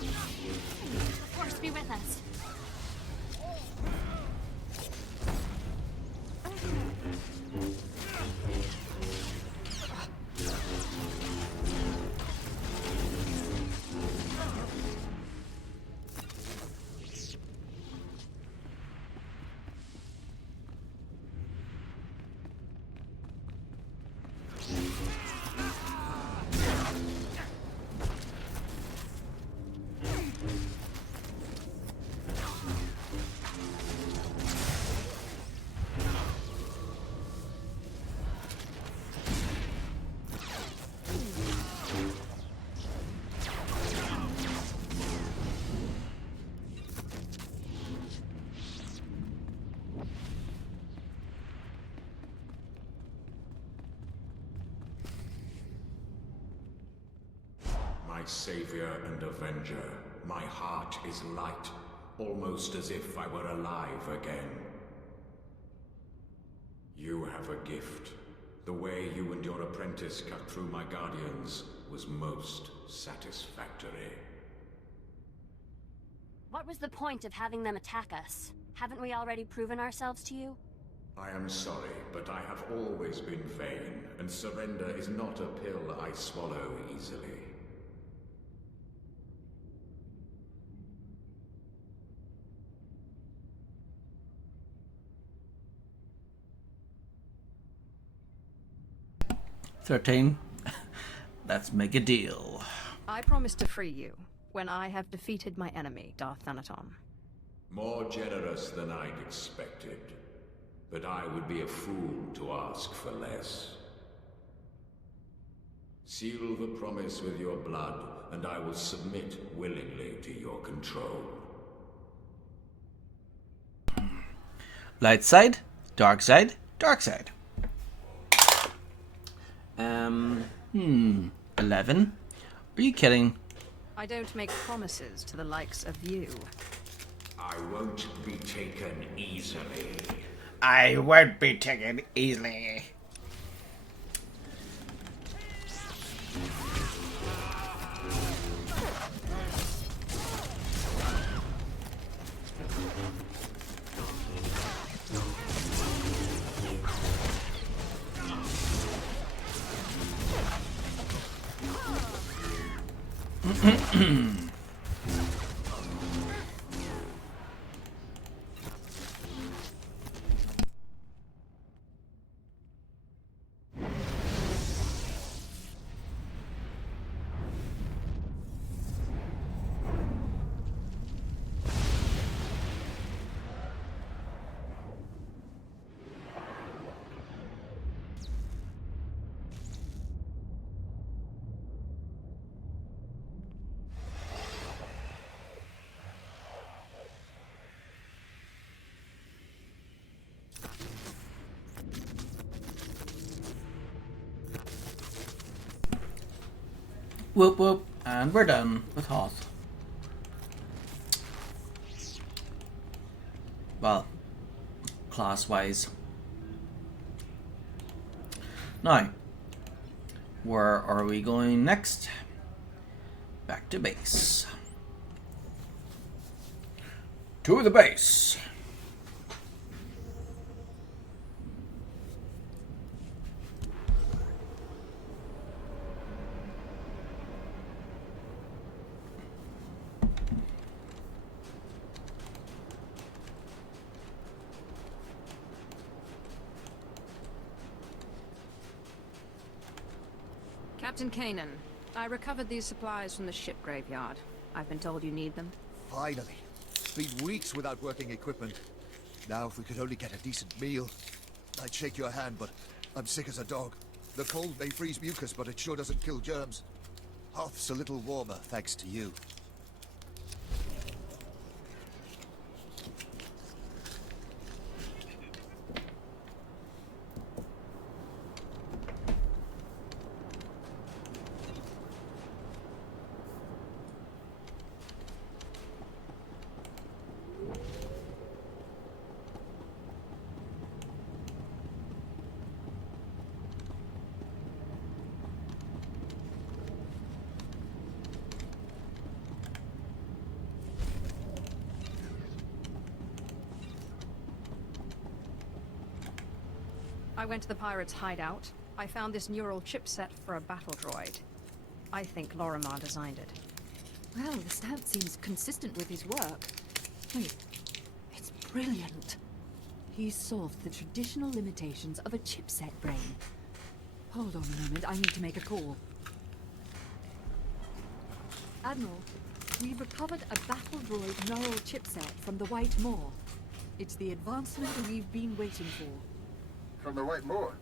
The Force be with us. My savior and avenger, my heart is light, almost as if I were alive again. You have a gift. The way you and your apprentice cut through my guardians was most satisfactory. What was the point of having them attack us? Haven't we already proven ourselves to you? I am sorry, but I have always been vain, and surrender is not a pill I swallow easily. $13. Let's make a deal. I promise to free you when I have defeated my enemy, Darth Thanaton. More generous than I'd expected. But I would be a fool to ask for less. Seal the promise with your blood, and I will submit willingly to your control. Light side, dark side, dark side. 11. Are you kidding? I don't make promises to the likes of you. I won't be taken easily. I won't be taken easily. Whoop whoop, and we're done with Hoth. Well, class-wise. Now, where are we going next? Back to base. To the base. Captain Kanan, I recovered these supplies from the ship graveyard. I've been told you need them. Finally. It's been weeks without working equipment. Now if we could only get a decent meal. I'd shake your hand, but I'm sick as a dog. The cold may freeze mucus, but it sure doesn't kill germs. Hoth's a little warmer, thanks to you. I went to the pirates' hideout. I found this neural chipset for a battle droid. I think Lorimar designed it. Well, the stamp seems consistent with his work. Wait, it's brilliant. He's solved the traditional limitations of a chipset brain. Hold on a moment, I need to make a call. Admiral, we've recovered a battle droid neural chipset from the White Moor. It's the advancement we've been waiting for. From the White Moor?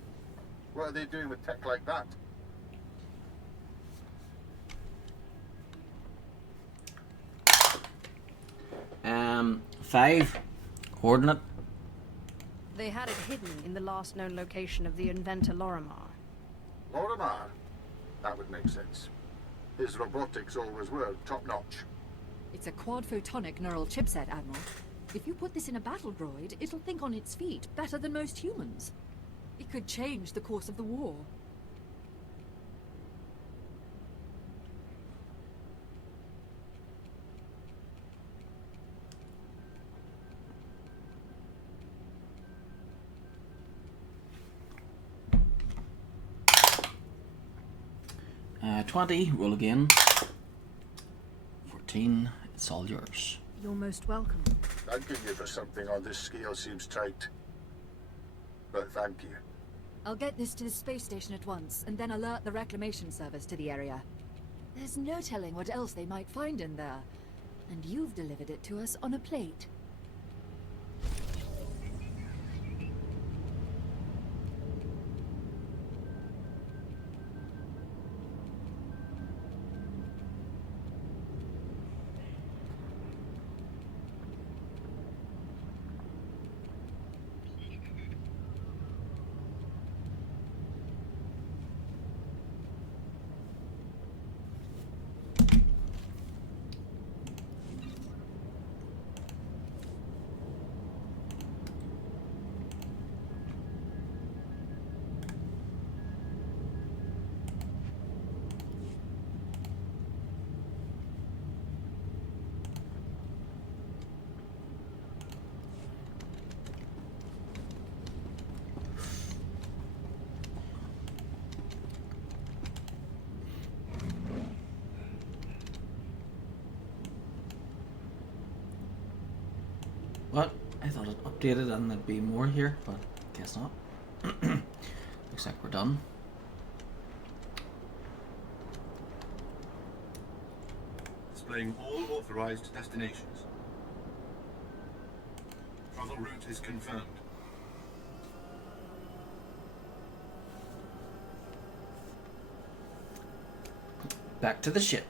What are they doing with tech like that? Five. Coordinate. They had it hidden in the last known location of the inventor Lorimar. Lorimar? That would make sense. His robotics always were top-notch. It's a quad-photonic neural chipset, Admiral. If you put this in a battle droid, it'll think on its feet better than most humans. It could change the course of the war. Uh, 20, roll again. 14, it's all yours. You're most welcome. Thanking you for something on this scale seems trite. But thank you. I'll get this to the space station at once, and then alert the reclamation service to the area. There's no telling what else they might find in there. And you've delivered it to us on a plate. What? I thought it updated and there'd be more here, but guess not. Looks like we're done. Displaying all authorized destinations. Travel route is confirmed. Back to the ship.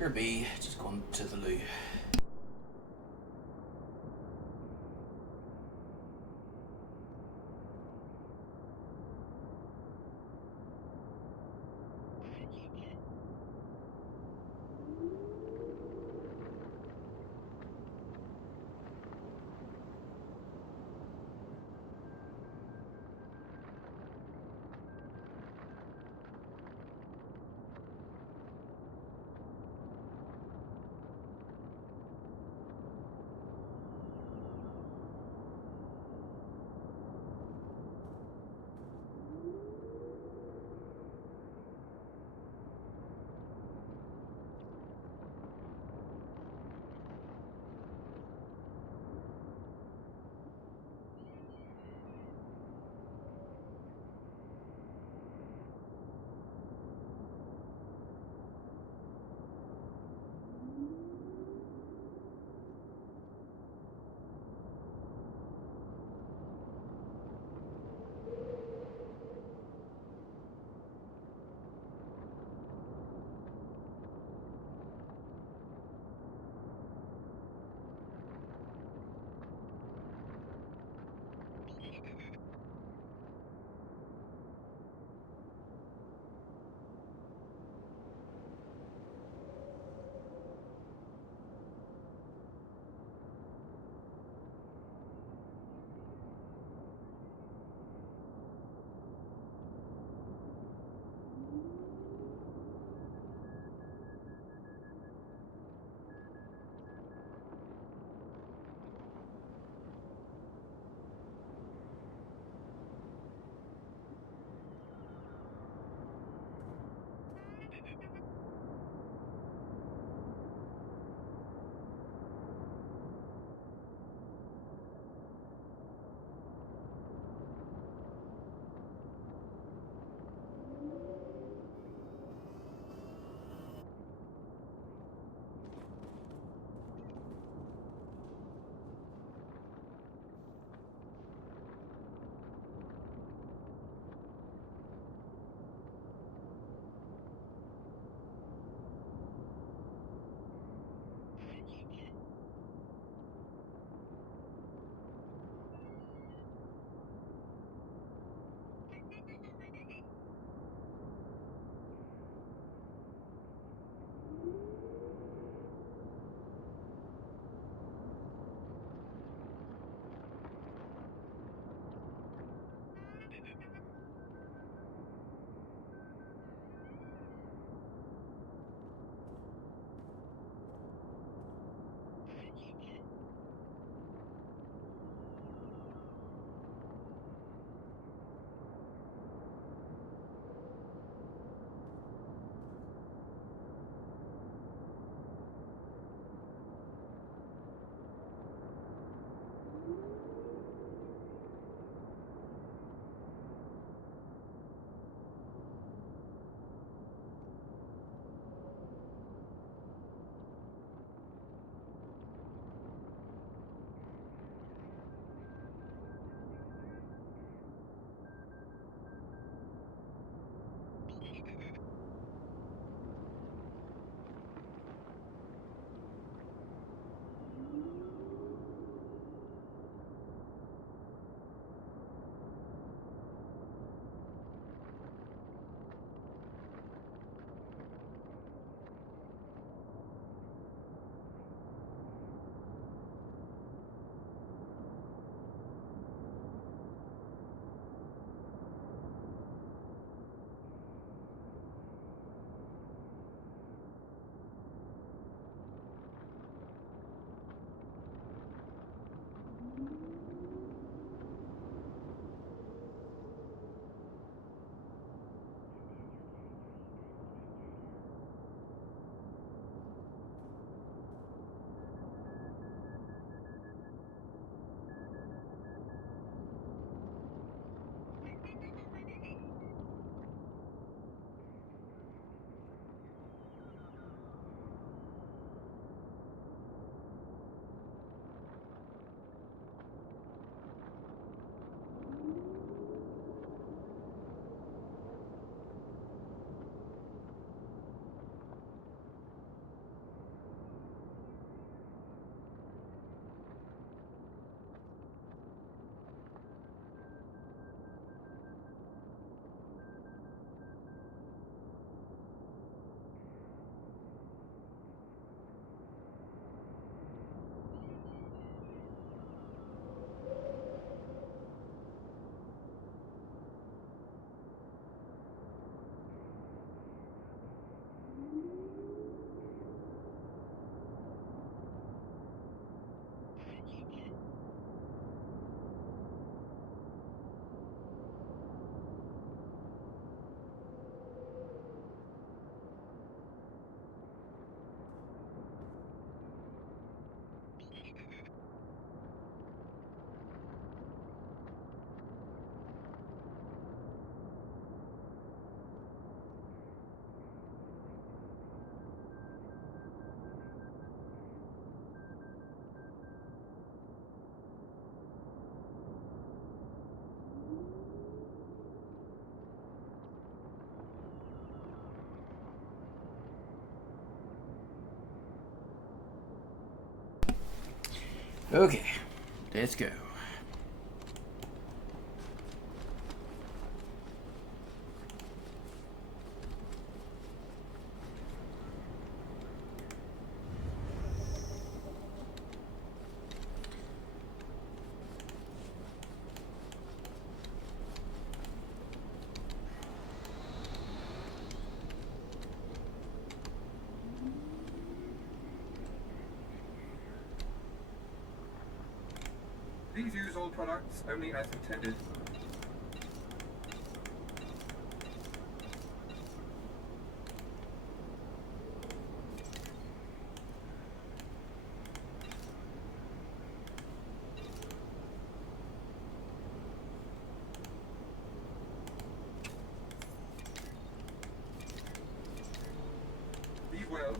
Here be just going to the loo. Okay, let's go. Please use all products only as intended. Be well.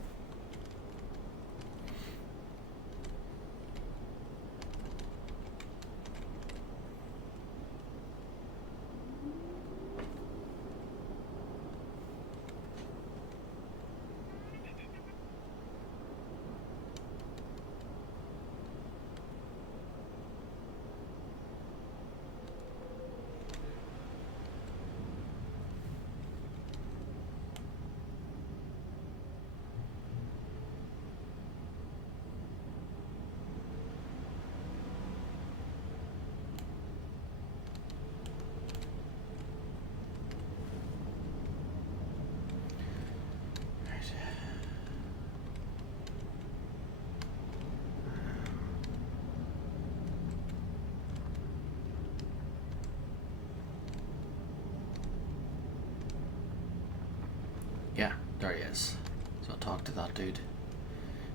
Yeah, there he is. So I'll talk to that dude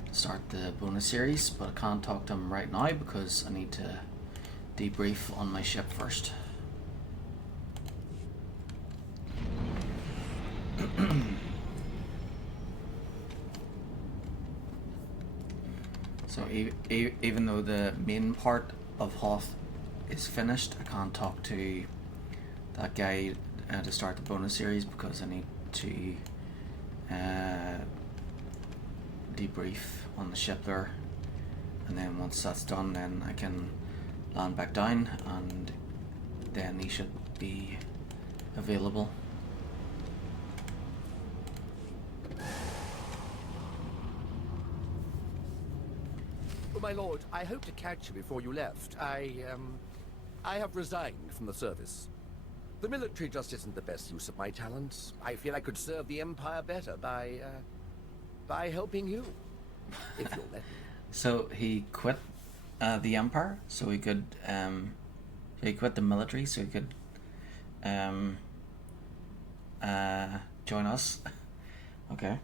to start the bonus series, but I can't talk to him right now because I need to debrief on my ship first. So even though the main part of Hoth is finished, I can't talk to that guy to start the bonus series because I need to debrief on the ship there, and then once that's done, then I can land back down, and then he should be available. Oh, my lord, I hope to catch you before you left. I have resigned from the service. The military just isn't the best use of my talents. I feel I could serve the Empire better by helping you, if you'll let me. So he quit the Empire, so he could, he quit the military, so he could join us. Okay.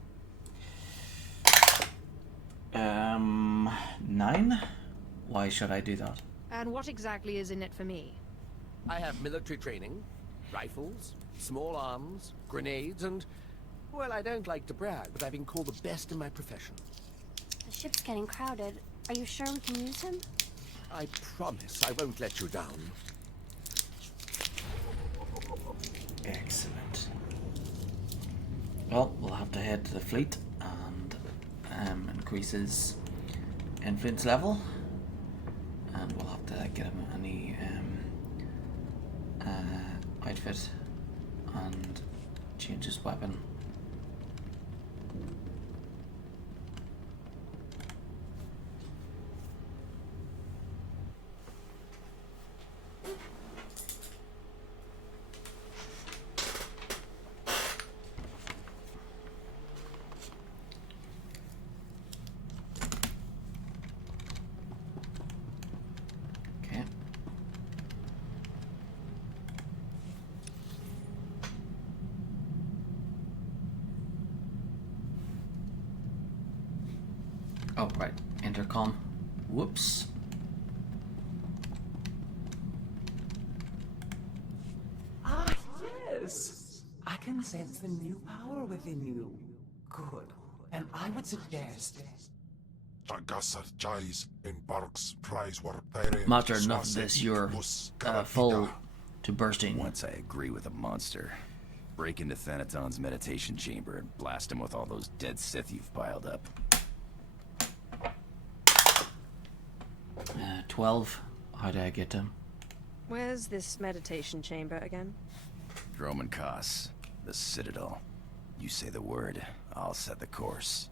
9? Why should I do that? And what exactly is in it for me? I have military training, rifles, small arms, grenades, and, well, I don't like to brag, but I've been called the best in my profession. The ship's getting crowded. Are you sure we can use him? I promise I won't let you down. Excellent. Well, we'll have to head to the fleet and increase his influence level, and we'll have to get him a new outfit and change his weapon. Oh, right. Intercom. Whoops. Ah, yes! I can sense the new power within you. Good. And I would suggest... Matter enough of this, you're full to bursting. Once I agree with a monster, break into Thanaton's meditation chamber and blast him with all those dead Sith you've piled up. 12. How do I get to him? Where's this meditation chamber again? Roman Kos, the Citadel. You say the word, I'll set the course.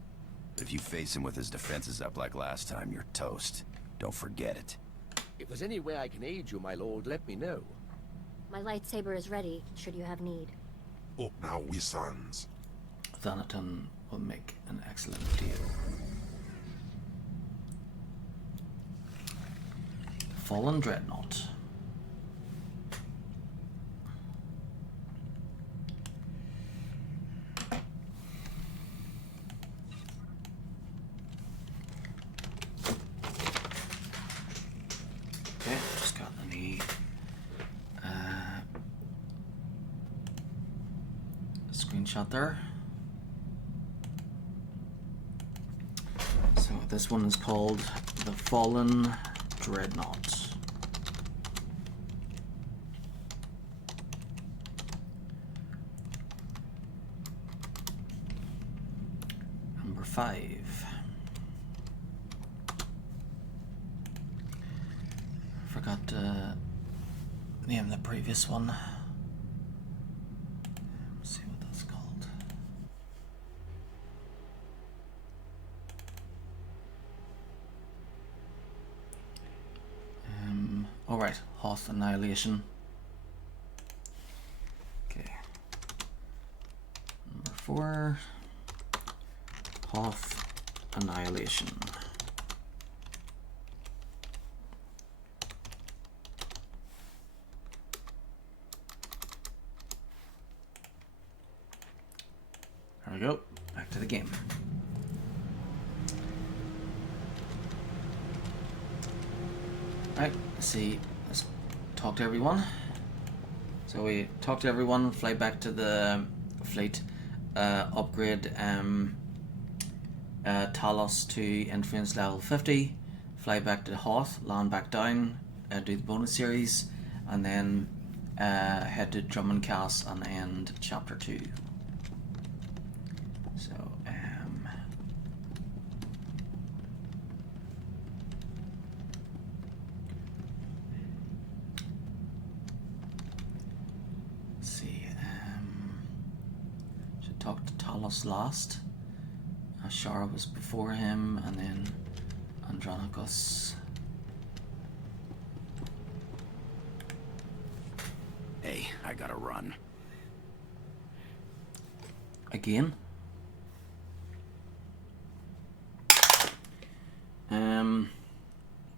But if you face him with his defenses up like last time, you're toast. Don't forget it. If there's any way I can aid you, my lord, let me know. My lightsaber is ready, should you have need. Up now, we sons. Thanaton will make an excellent deal. Fallen Dreadnought. Okay, just got any screenshot there. So this one is called the Fallen Dreadnought. Number 5. Forgot to name the previous one. Let's see what that's called. Alright, Hoth Annihilation. Okay. Number 4. Hoth Annihilation. There we go. Back to the game. Right, let's talk to everyone. So we talk to everyone, fly back to the fleet, upgrade Talos to influence level 50, fly back to Hoth, land back down, do the bonus series, and then head to Drummond Cass and end chapter 2. So, let's see, should talk to Talos last. Ashara was before him, and then Andronicus. Hey, I gotta run. Again? Um,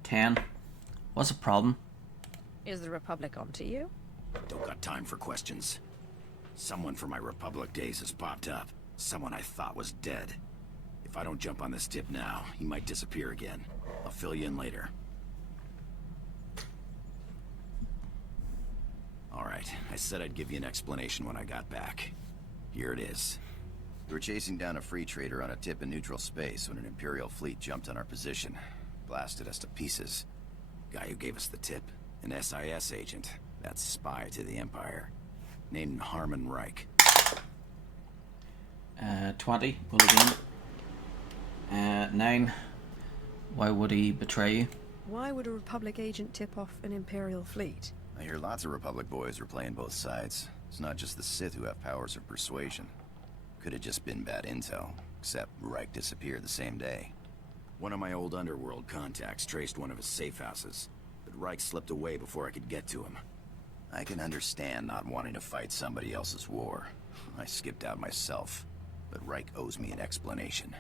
10. What's the problem? Is the Republic onto you? Don't got time for questions. Someone from my Republic days has popped up. Someone I thought was dead. If I don't jump on this tip now, he might disappear again. I'll fill you in later. Alright, I said I'd give you an explanation when I got back. Here it is. We were chasing down a free trader on a tip in neutral space when an Imperial fleet jumped on our position. Blasted us to pieces. Guy who gave us the tip, an SIS agent. That's spy to the Empire. Named Harmon Reich. 20. Pull again. 9. Why would he betray you? Why would a Republic agent tip off an Imperial fleet? I hear lots of Republic boys are playing both sides. It's not just the Sith who have powers of persuasion. Could have just been bad intel, except Reich disappeared the same day. One of my old underworld contacts traced one of his safe houses, but Reich slipped away before I could get to him. I can understand not wanting to fight somebody else's war. I skipped out myself, but Reich owes me an explanation.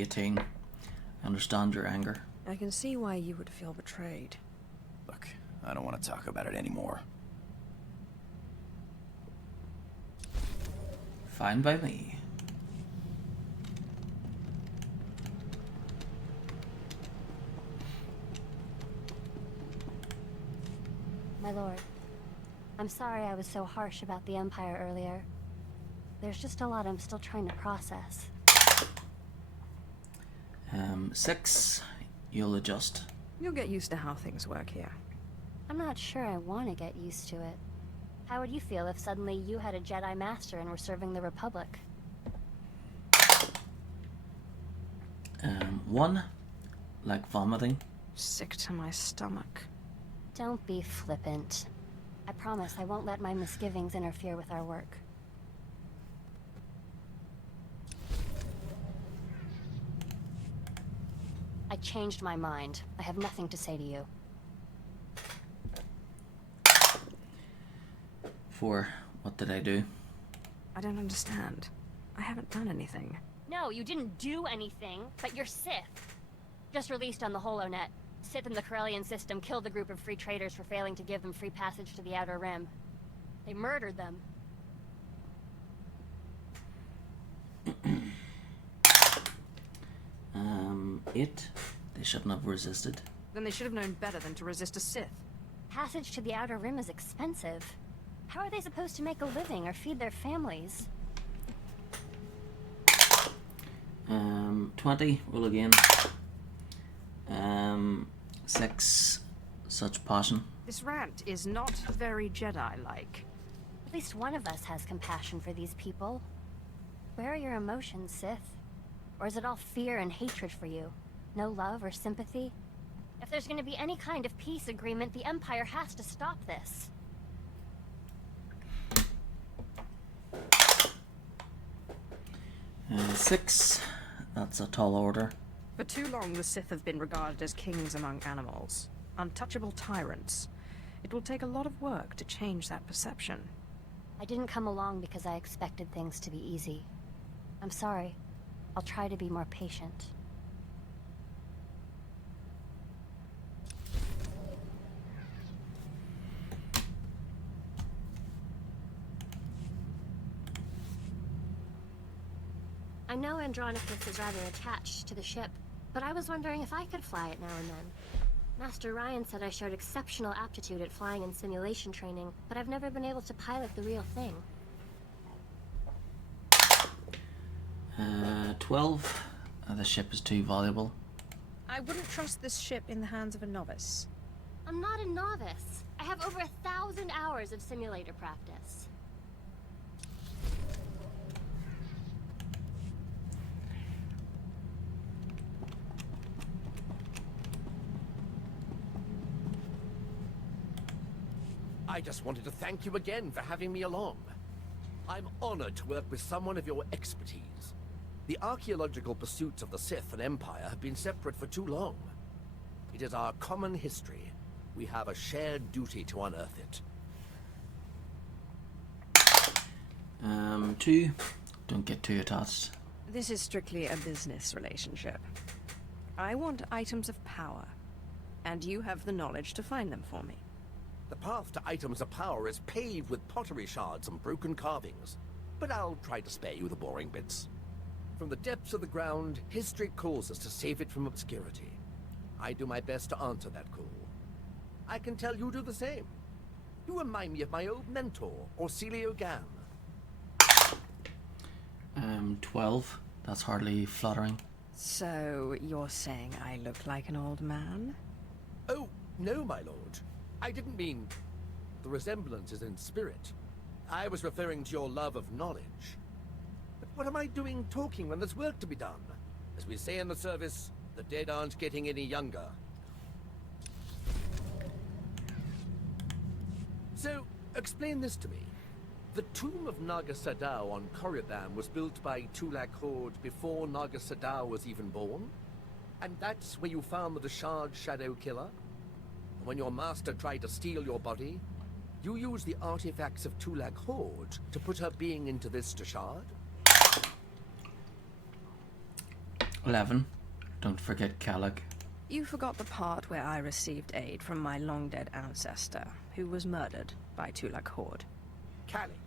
18. Understand your anger. I can see why you would feel betrayed. Look, I don't want to talk about it anymore. Fine by me. My lord, I'm sorry I was so harsh about the Empire earlier. There's just a lot I'm still trying to process. 6. You'll adjust. You'll get used to how things work here. I'm not sure I want to get used to it. How would you feel if suddenly you had a Jedi Master and were serving the Republic? 1, like vomiting. Sick to my stomach. Don't be flippant. I promise I won't let my misgivings interfere with our work. I changed my mind. I have nothing to say to you. 4, what did I do? I don't understand. I haven't done anything. No, you didn't do anything, but you're Sith. Just released on the HoloNet. Sith in the Corellian system killed a group of free traders for failing to give them free passage to the Outer Rim. They murdered them. It. They shouldn't have resisted. Then they should have known better than to resist a Sith. Passage to the Outer Rim is expensive. How are they supposed to make a living or feed their families? 20, roll again. 6, such passion. This rant is not very Jedi-like. At least one of us has compassion for these people. Where are your emotions, Sith? Or is it all fear and hatred for you? No love or sympathy? If there's going to be any kind of peace agreement, the Empire has to stop this. And 6, that's a tall order. For too long, the Sith have been regarded as kings among animals, untouchable tyrants. It will take a lot of work to change that perception. I didn't come along because I expected things to be easy. I'm sorry. I'll try to be more patient. I know Andronicus is rather attached to the ship, but I was wondering if I could fly it now and then. Master Ryan said I showed exceptional aptitude at flying in simulation training, but I've never been able to pilot the real thing. 12, the ship is too valuable. I wouldn't trust this ship in the hands of a novice. I'm not a novice. I have over 1,000 hours of simulator practice. I just wanted to thank you again for having me along. I'm honored to work with someone of your expertise. The archaeological pursuits of the Sith and Empire have been separate for too long. It is our common history. We have a shared duty to unearth it. 2, don't get too attached. This is strictly a business relationship. I want items of power, and you have the knowledge to find them for me. The path to items of power is paved with pottery shards and broken carvings, but I'll try to spare you the boring bits. From the depths of the ground, history calls us to save it from obscurity. I do my best to answer that call. I can tell you do the same. You remind me of my old mentor, Orsilio Gan. 12, that's hardly flattering. So, you're saying I look like an old man? Oh, no, my lord. I didn't mean... The resemblance is in spirit. I was referring to your love of knowledge. But what am I doing talking when there's work to be done? As we say in the service, the dead aren't getting any younger. So, explain this to me. The tomb of Naga Sadao on Korriban was built by Tulak Horde before Naga Sadao was even born? And that's where you found the Deshard Shadow Killer? When your master tried to steal your body, you used the artifacts of Tulak Horde to put her being into this Deshard? 11, don't forget Calic. You forgot the part where I received aid from my long-dead ancestor, who was murdered by Tulak Horde. Calic.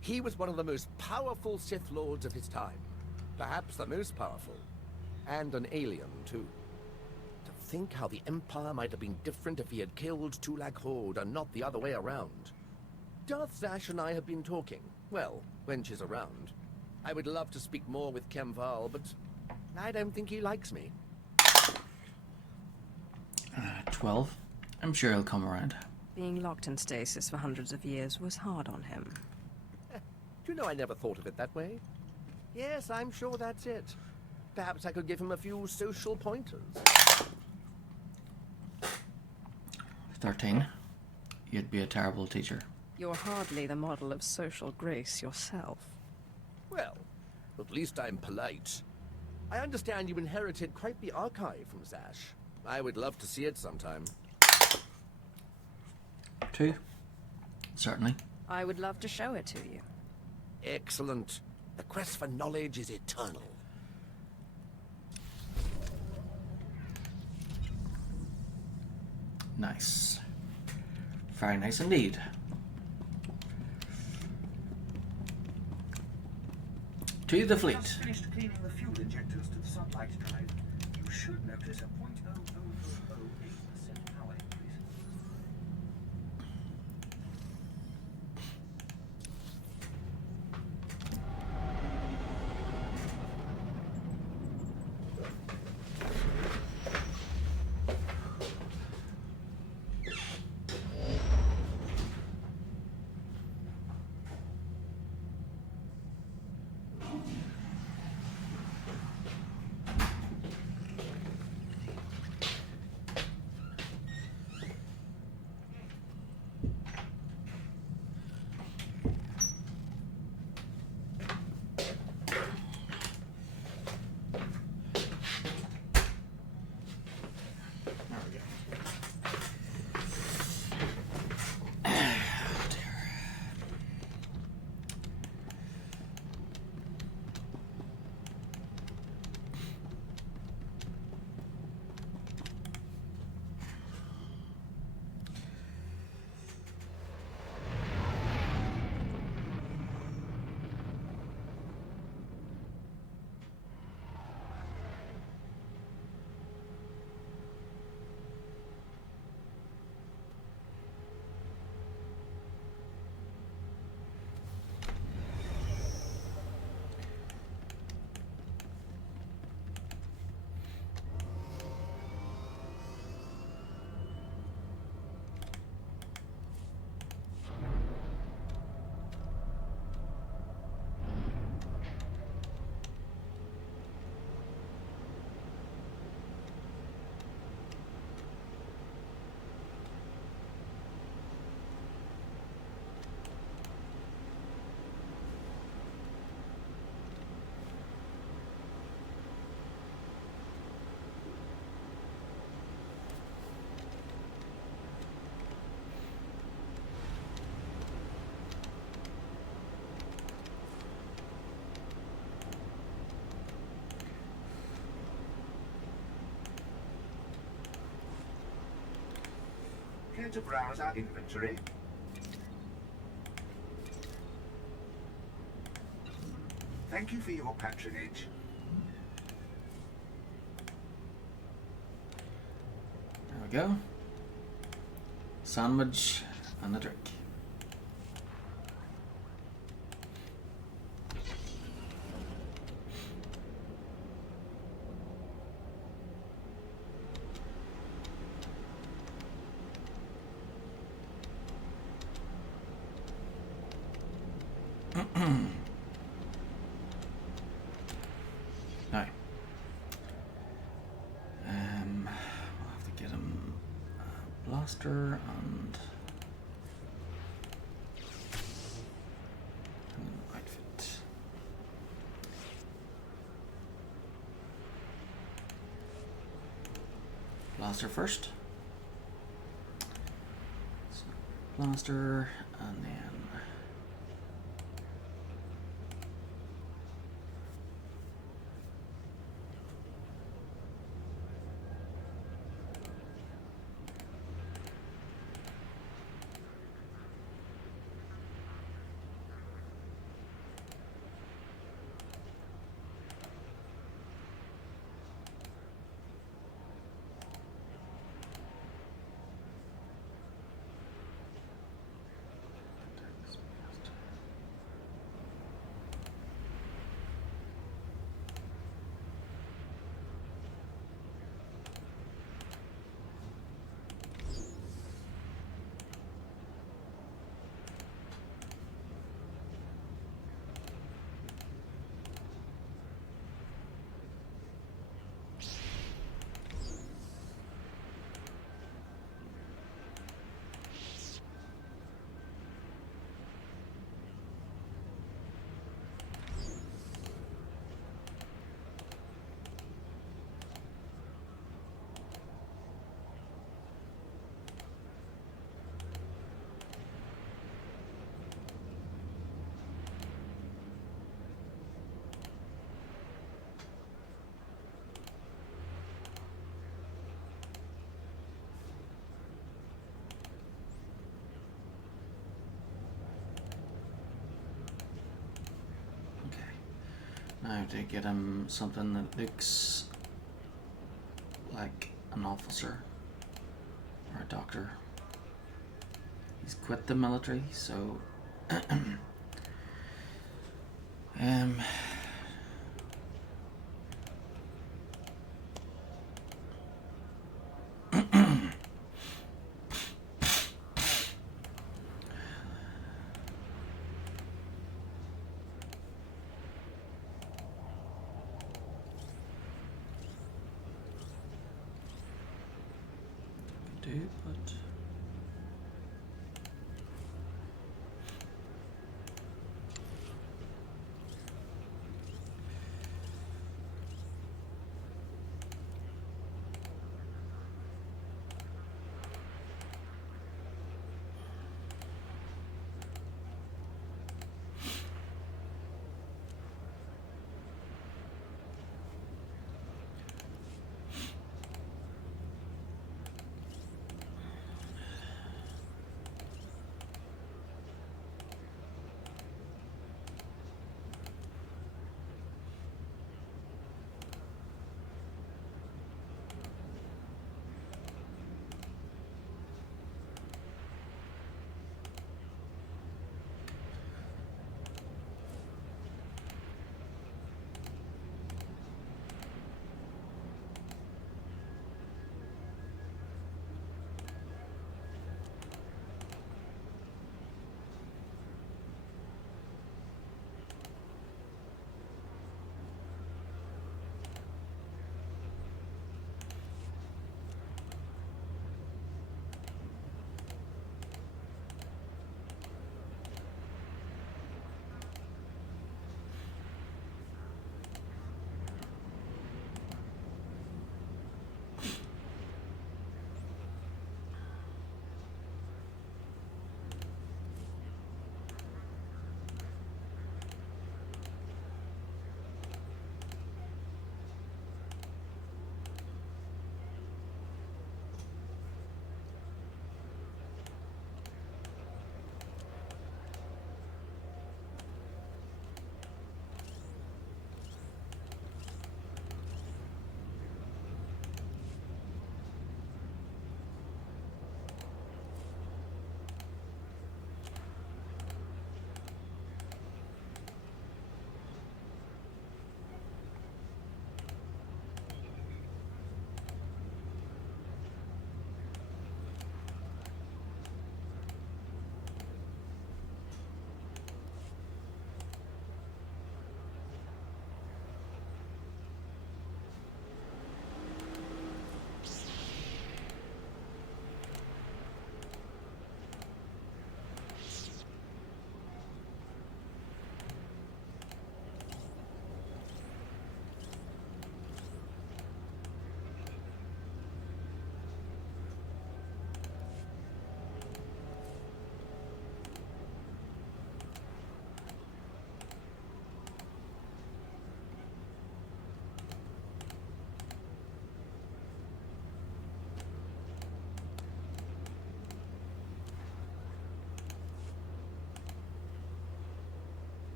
He was one of the most powerful Sith Lords of his time. Perhaps the most powerful. And an alien, too. To think how the Empire might have been different if he had killed Tulak Horde and not the other way around. Darth Zash and I have been talking. Well, when she's around. I would love to speak more with Kemval, but I don't think he likes me. 12, I'm sure he'll come around. Being locked in stasis for hundreds of years was hard on him. Do you know I never thought of it that way? Yes, I'm sure that's it. Perhaps I could give him a few social pointers. 13. You'd be a terrible teacher. You're hardly the model of social grace yourself. Well, at least I'm polite. I understand you inherited quite the archive from Zash. I would love to see it sometime. 2. Certainly. I would love to show it to you. Excellent. The quest for knowledge is eternal. Nice. Very nice indeed. To the fleet. Just finished cleaning the fuel injectors to the sublight drive. You should notice a 0.0008% power increase. Here to browse our inventory. Thank you for your patronage. There we go. Sandwich and a drink. Now, we'll have to get him a blaster and an outfit. Blaster first. So, blaster and then Now to get him something that looks like an officer or a doctor. He's quit the military, so but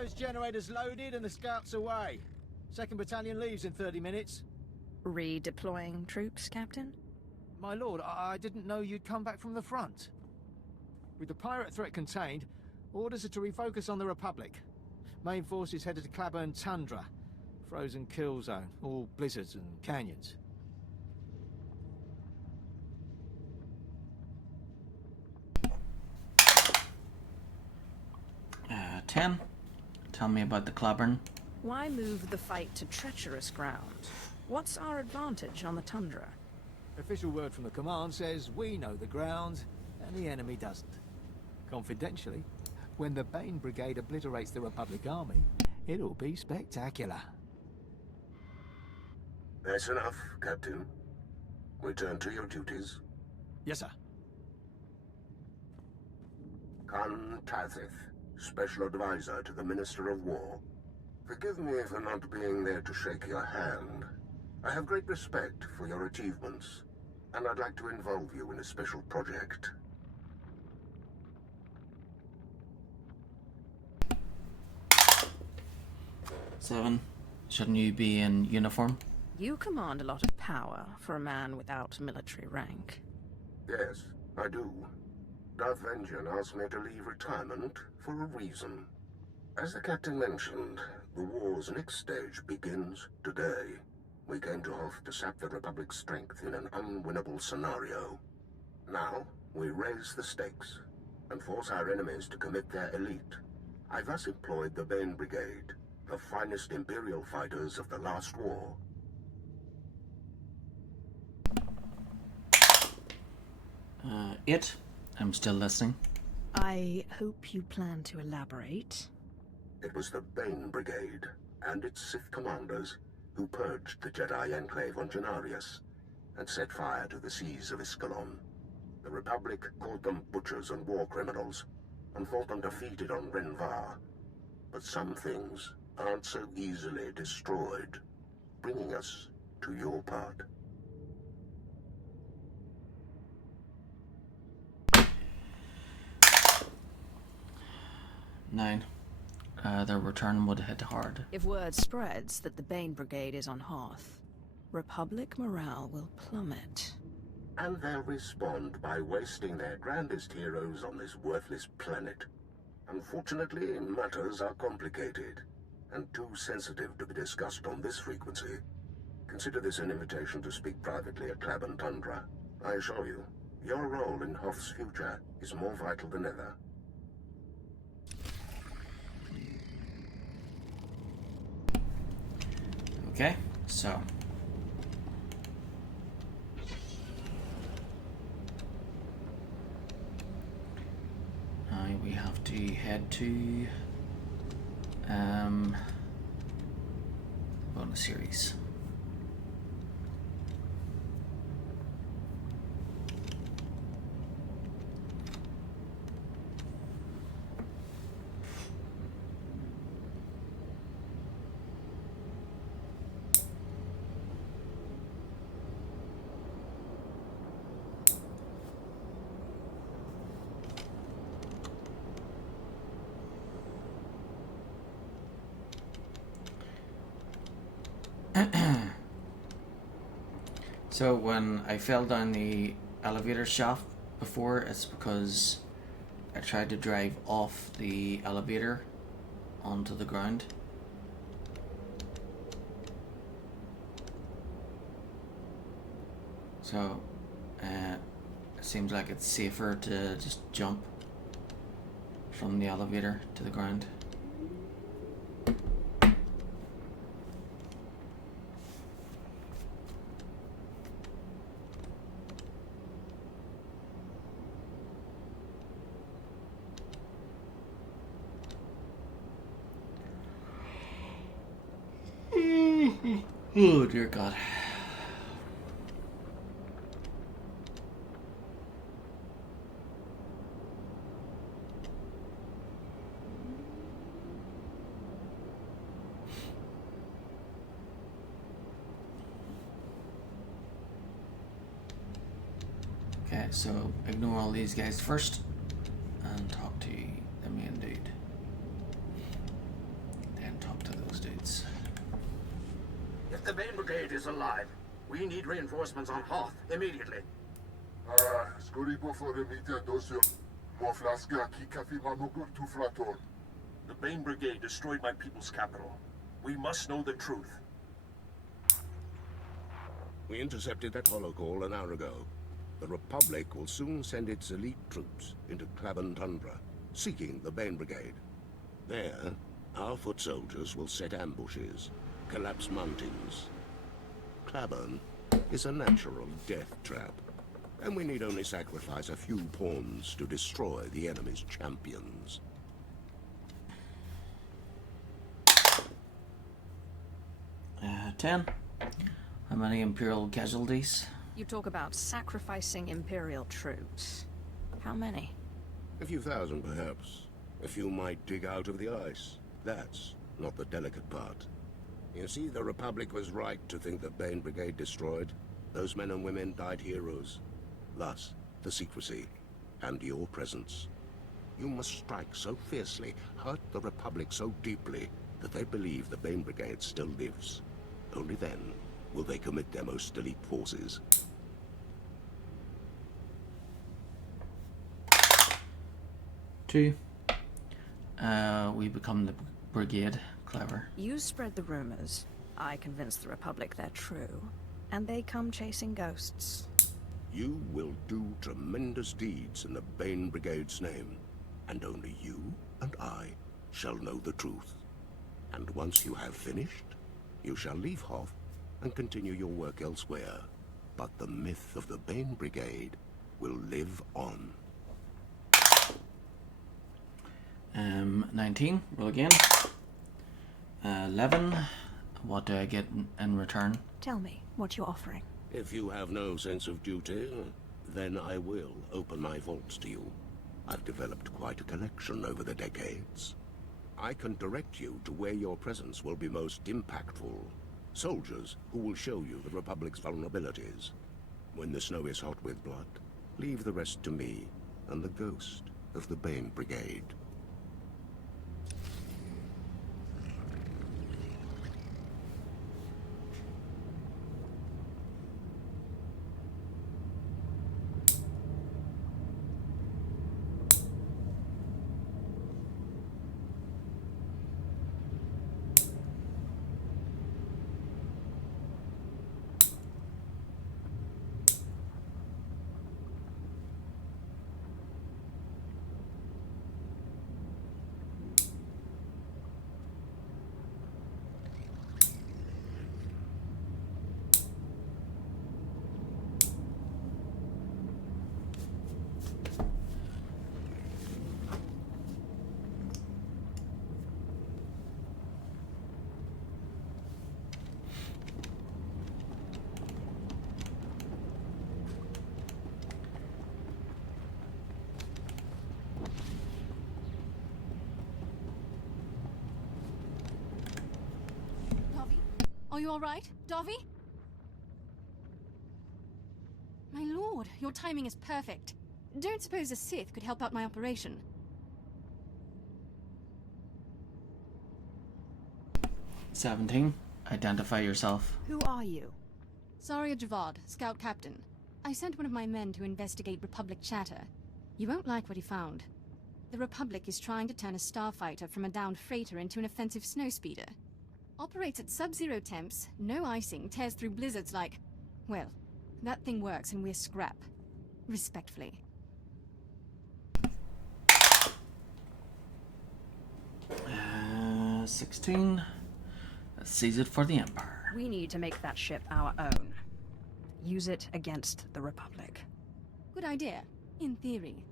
those generators loaded and the scouts away. 2nd Battalion leaves in 30 minutes. Redeploying troops, Captain? My lord, I didn't know you'd come back from the front. With the pirate threat contained, orders are to refocus on the Republic. Main forces headed to Claburn Tundra. Frozen kill zone, all blizzards and canyons. Uh, 10. Tell me about the Claburn. Why move the fight to treacherous ground? What's our advantage on the tundra? Official word from the command says we know the ground and the enemy doesn't. Confidentially, when the Bane Brigade obliterates the Republic Army, it'll be spectacular. That's enough, Captain. Return to your duties. Yes, sir. Khan Tazith, Special Advisor to the Minister of War. Forgive me for not being there to shake your hand. I have great respect for your achievements, and I'd like to involve you in a special project. Seven. Shouldn't you be in uniform? You command a lot of power for a man without military rank. Yes, I do. Darth Vengeance asked me to leave retirement for a reason. As the captain mentioned, the war's next stage begins today. We came to Hoth to sap the Republic's strength in an unwinnable scenario. Now, we raise the stakes and force our enemies to commit their elite. I thus employed the Bane Brigade, the finest Imperial fighters of the last war. It. I'm still listening. I hope you plan to elaborate. It was the Bane Brigade and its Sith commanders who purged the Jedi Enclave on Janarius and set fire to the seas of Iskalon. The Republic called them butchers and war criminals and thought them defeated on Renvar. But some things aren't so easily destroyed, bringing us to your part. Nine. Their return would hit hard. If word spreads that the Bane Brigade is on Hoth, Republic morale will plummet. And they'll respond by wasting their grandest heroes on this worthless planet. Unfortunately, matters are complicated and too sensitive to be discussed on this frequency. Consider this an invitation to speak privately at Claburn Tundra. I assure you, your role in Hoth's future is more vital than ever. Okay, so we have to head to bonus series. So when I fell down the elevator shaft before, it's because I tried to drive off the elevator onto the ground. So it seems like it's safer to just jump from the elevator to the ground. Oh dear God. Okay, so ignore all these guys first and talk to the main dude. the Bane Brigade is alive. We need reinforcements on Hoth immediately. The Bane Brigade destroyed my people's capital. We must know the truth. We intercepted that holocall an hour ago. The Republic will soon send its elite troops into Klaban Tundra, seeking the Bane Brigade. There, our foot soldiers will set ambushes, collapse mountains. Klaban is a natural death trap, and we need only sacrifice a few pawns to destroy the enemy's champions. 10. How many Imperial casualties? You talk about sacrificing Imperial troops. How many? A few thousand, perhaps. A few might dig out of the ice. That's not the delicate part. You see, the Republic was right to think the Bane Brigade destroyed. Those men and women died heroes. Thus, the secrecy, and your presence. You must strike so fiercely, hurt the Republic so deeply, that they believe the Bane Brigade still lives. Only then will they commit their most elite forces. Two. We become the Brigade. Clever. You spread the rumors. I convince the Republic they're true. And they come chasing ghosts. You will do tremendous deeds in the Bane Brigade's name. And only you and I shall know the truth. And once you have finished, you shall leave Hoth and continue your work elsewhere. But the myth of the Bane Brigade will live on. 19. Roll again. 11. What do I get in return? Tell me what you're offering. If you have no sense of duty, then I will open my vaults to you. I've developed quite a collection over the decades. I can direct you to where your presence will be most impactful. Soldiers who will show you the Republic's vulnerabilities. When the snow is hot with blood, leave the rest to me and the ghost of the Bane Brigade. Are you all right, Davi? My lord, your timing is perfect. Don't suppose a Sith could help out my operation. 17. Identify yourself. Who are you? Saria Javad, Scout Captain. I sent one of my men to investigate Republic chatter. You won't like what he found. The Republic is trying to turn a starfighter from a downed freighter into an offensive snowspeeder. Operates at sub-zero temps, no icing, tears through blizzards like... Well, that thing works and we're scrap. Respectfully. 16. Seize it for the Empire. We need to make that ship our own. Use it against the Republic. Good idea, in theory.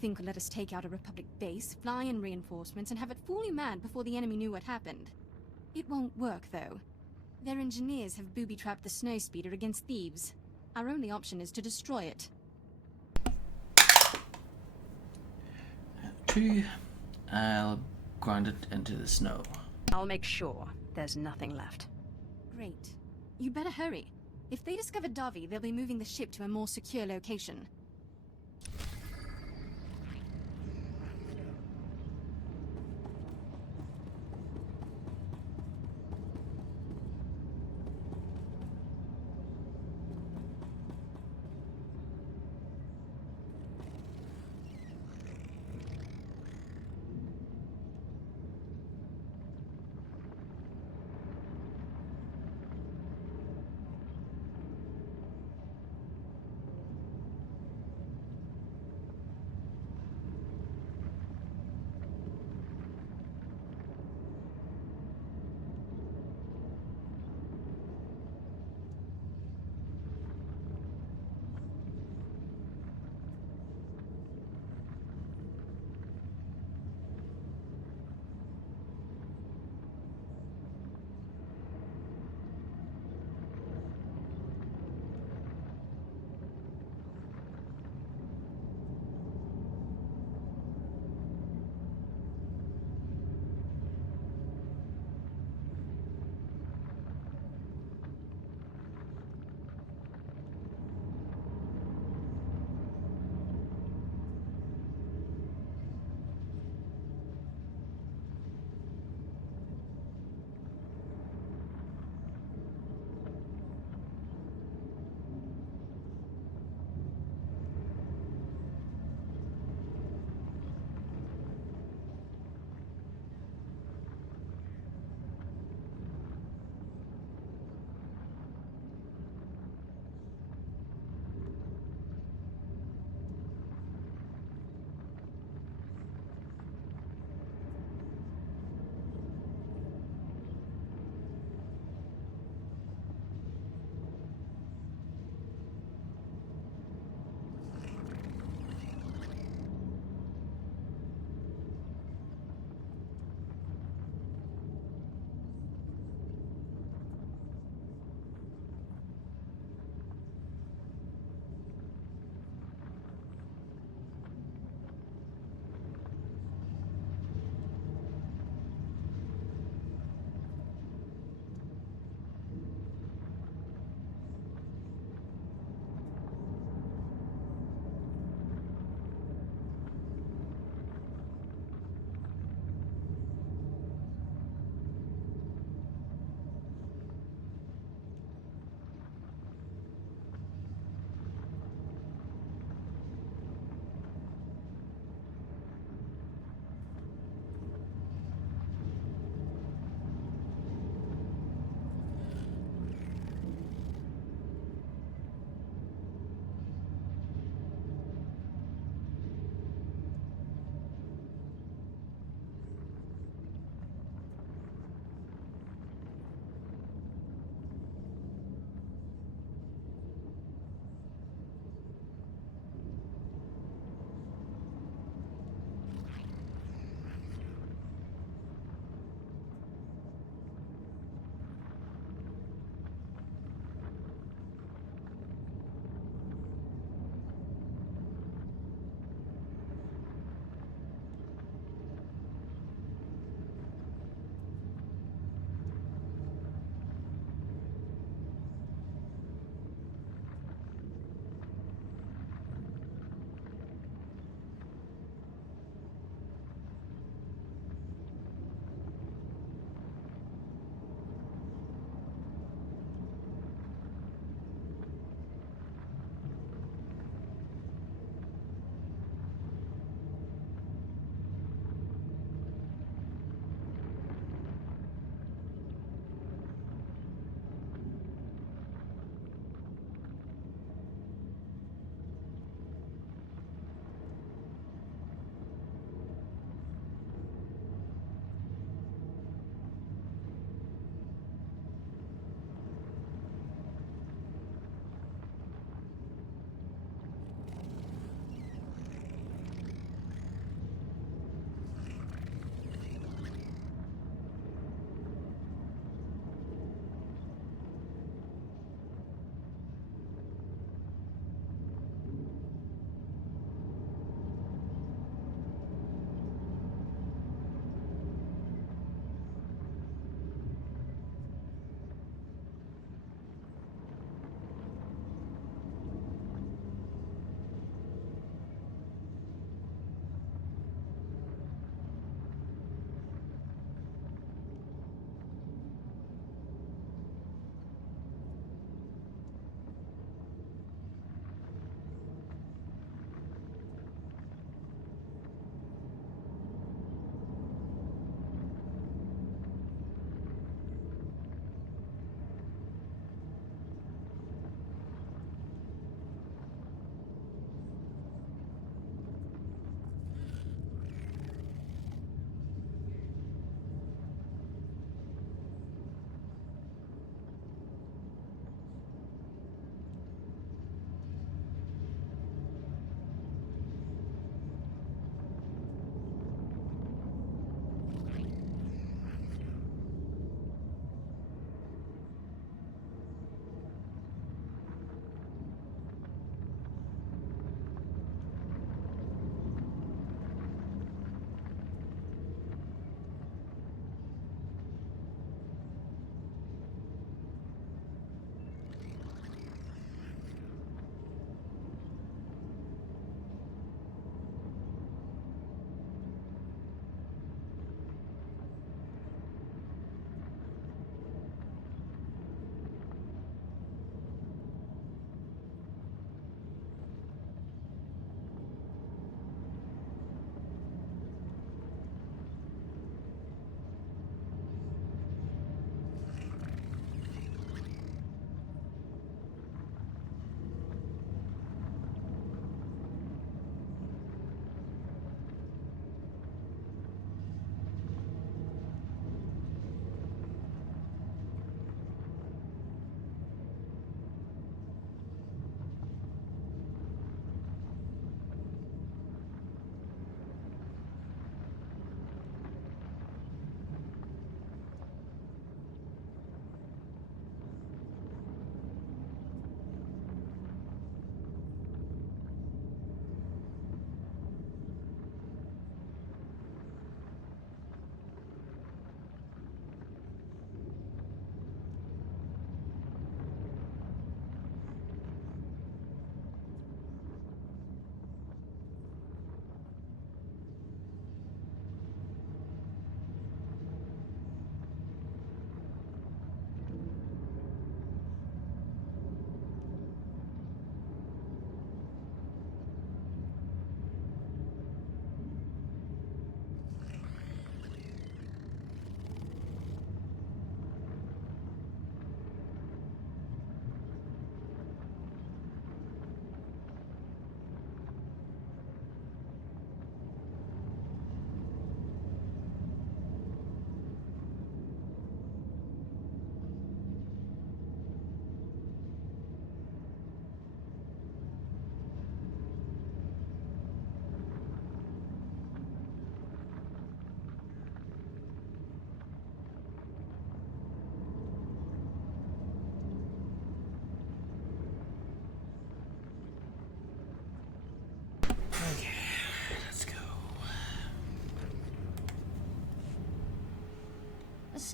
Think will let us take out a Republic base, fly in reinforcements, and have it fully manned before the enemy knew what happened. It won't work, though. Their engineers have booby-trapped the snowspeeder against thieves. Our only option is to destroy it. 2. I'll grind it into the snow. I'll make sure there's nothing left. Great. You better hurry. If they discover Davi, they'll be moving the ship to a more secure location.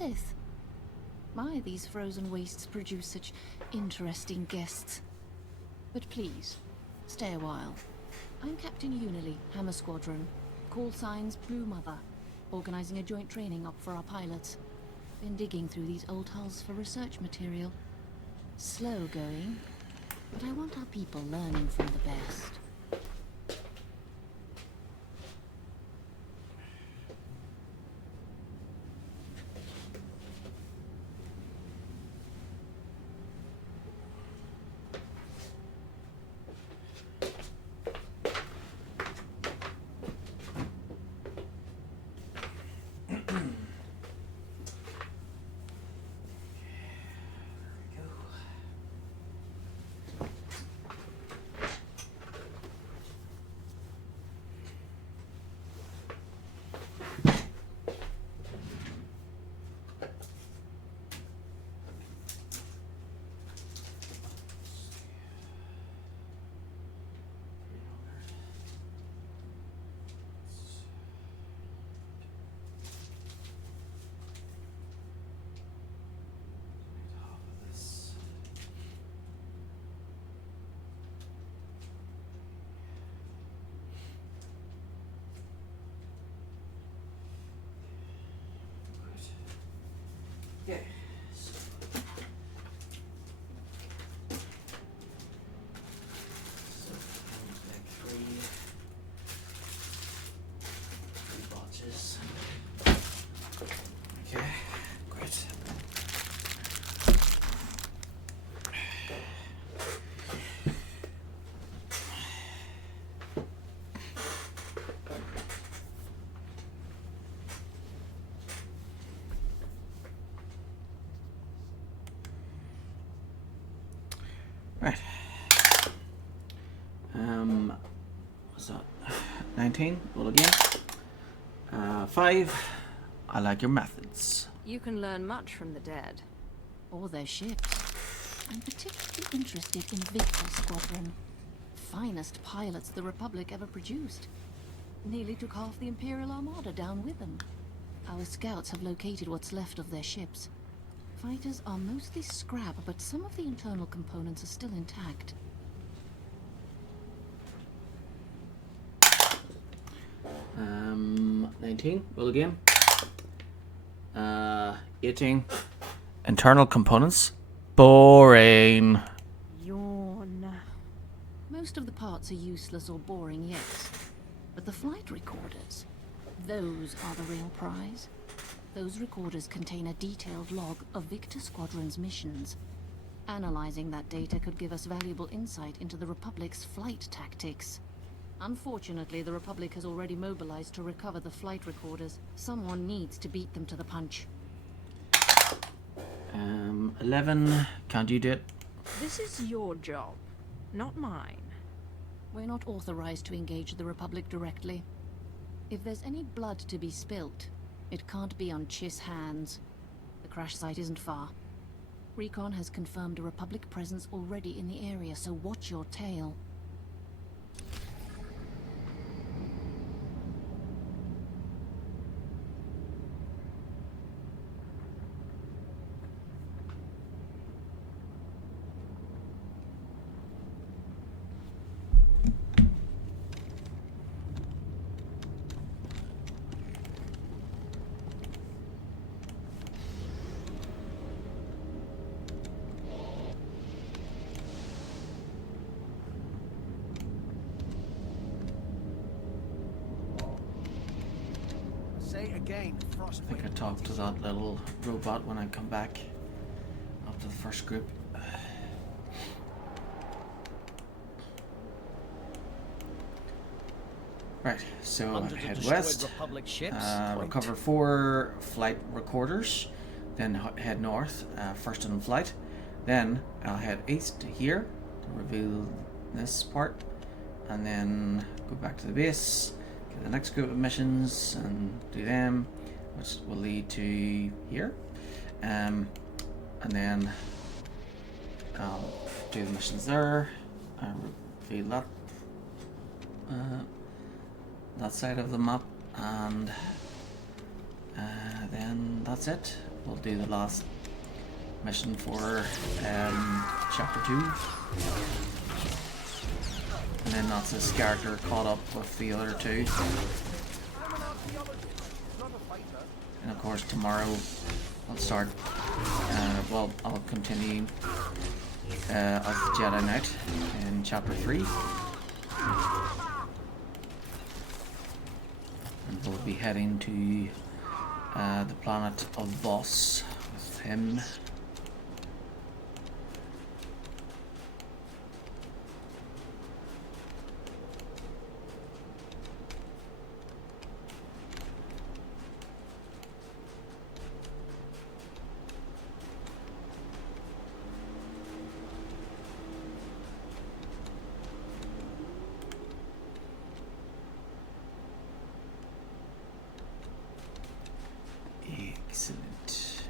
Sith. My, these frozen wastes produce such interesting guests. But please, stay a while. I'm Captain Unily, Hammer Squadron. Call signs Blue Mother. Organizing a joint training op for our pilots. Been digging through these old hulls for research material. Slow going, but I want our people learning from the best. Okay. So, like three boxes. Okay, great. Right. What's that? 19. Roll again. 5. I like your methods. You can learn much from the dead. Or their ships. I'm particularly interested in Victor Squadron. Finest pilots the Republic ever produced. Nearly took half the Imperial Armada down with them. Our scouts have located what's left of their ships. Fighters are mostly scrap, but some of the internal components are still intact. Um, 19. Roll again. 18. Internal components. Boring. Yawn. Most of the parts are useless or boring, yes. But the flight recorders, those are the real prize. Those recorders contain a detailed log of Victor Squadron's missions. Analyzing that data could give us valuable insight into the Republic's flight tactics. Unfortunately, the Republic has already mobilized to recover the flight recorders. Someone needs to beat them to the punch. 11. Can't you do it? This is your job, not mine. We're not authorized to engage the Republic directly. If there's any blood to be spilt, it can't be on Chiss hands. The crash site isn't far. Recon has confirmed a Republic presence already in the area, so watch your tail. Again, I think I talked to that little robot when I come back after the first group. Right, so I head west, recover 4 flight recorders, then head north, first on flight, then I'll head east to here to reveal this part, and then go back to the base, get the next group of missions and do them, which will lead to here, and then I'll do the missions there, reveal that that side of the map, and then that's it. we'll do the last mission for chapter 2. And then that's his character caught up with the other two. And of course tomorrow I'll start, well, I'll continue as Jedi Knight in chapter 3. And we'll be heading to the planet of Voss with him. Excellent.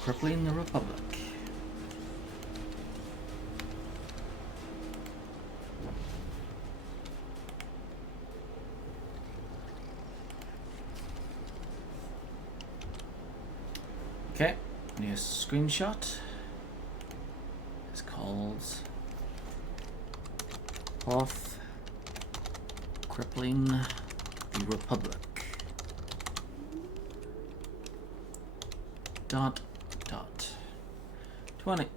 Crippling the Republic. Okay, new screenshot. It's called Hoth Crippling the Republic. Dot.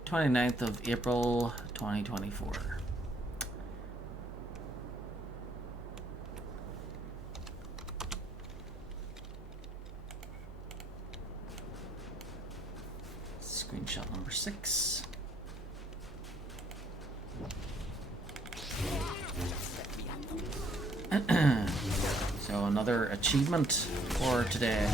29th of April 2024. Screenshot number 6. So another achievement for today.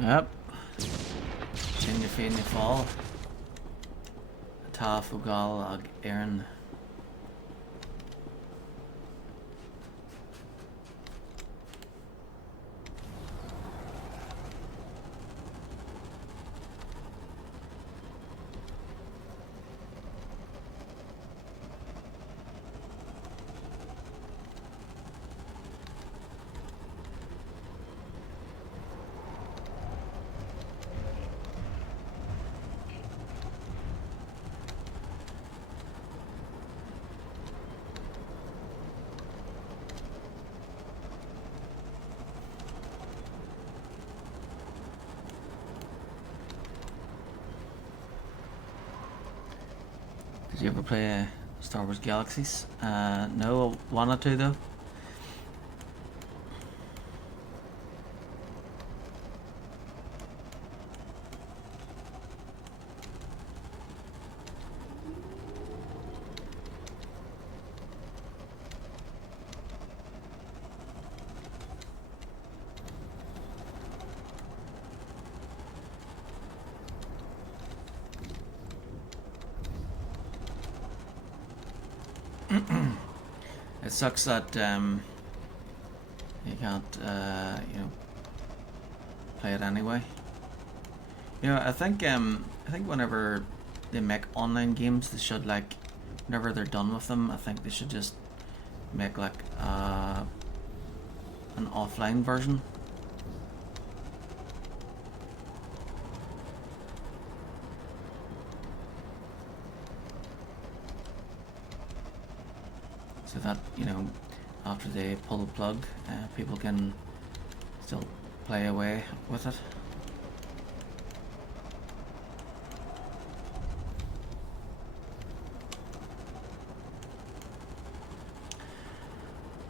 Yep. In your feet and you fall. Ta fugal ag Aaron. Did you ever play Star Wars Galaxies? No, I wanted to though. It sucks that you can't, you know, play it anyway. You know, I think whenever they make online games, they should, like, whenever they're done with them, I think they should just make like an offline version. So that, you know, after they pull the plug, people can still play away with it.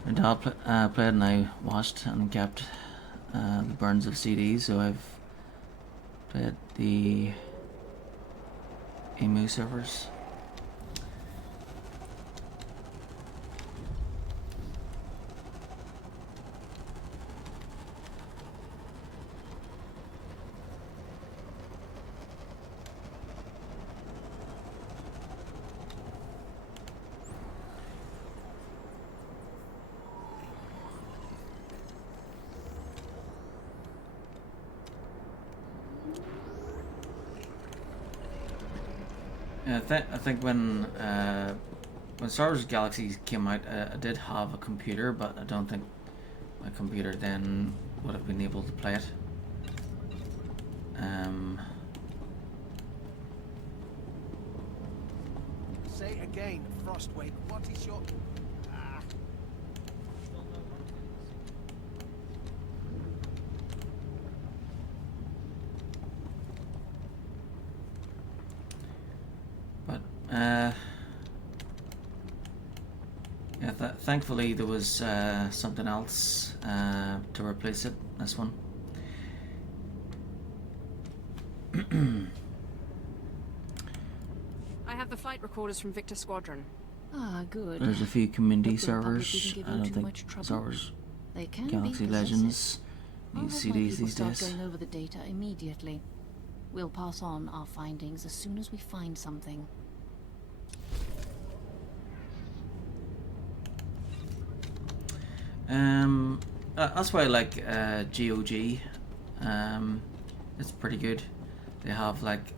My dad played and I watched and kept the burns of CDs, so I've played the EMU servers. I think when Star Wars Galaxies came out, I did have a computer, but I don't think my computer then would have been able to play it. Say again, Frostwake, what is your... Yeah, thankfully there was something else to replace it. This one. I have the flight recorders from Victor Squadron. Ah, good. There's a few community Hope the Republic servers. didn't give I you don't too think much trouble. Star Wars They can Galaxy be Legends I'll needs have my CDs people these start days. going over the data immediately. We'll pass on our findings as soon as we find something. That's why I like GOG. It's pretty good. They have like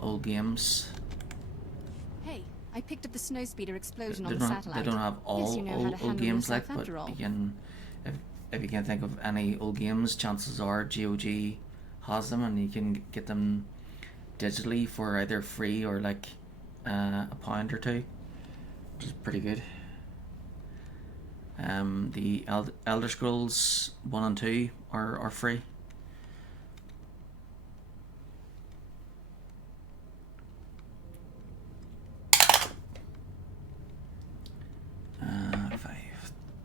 old games. Hey, I picked up the snowspeeder explosion They on the don't satellite. they don't have Guess all you know how to old handle games like, yourself but after all. you can, if you can think of any old games, chances are GOG has them, and you can get them digitally for either free or like a pound or two, which is pretty good. The Elder Scrolls 1 and 2 are free.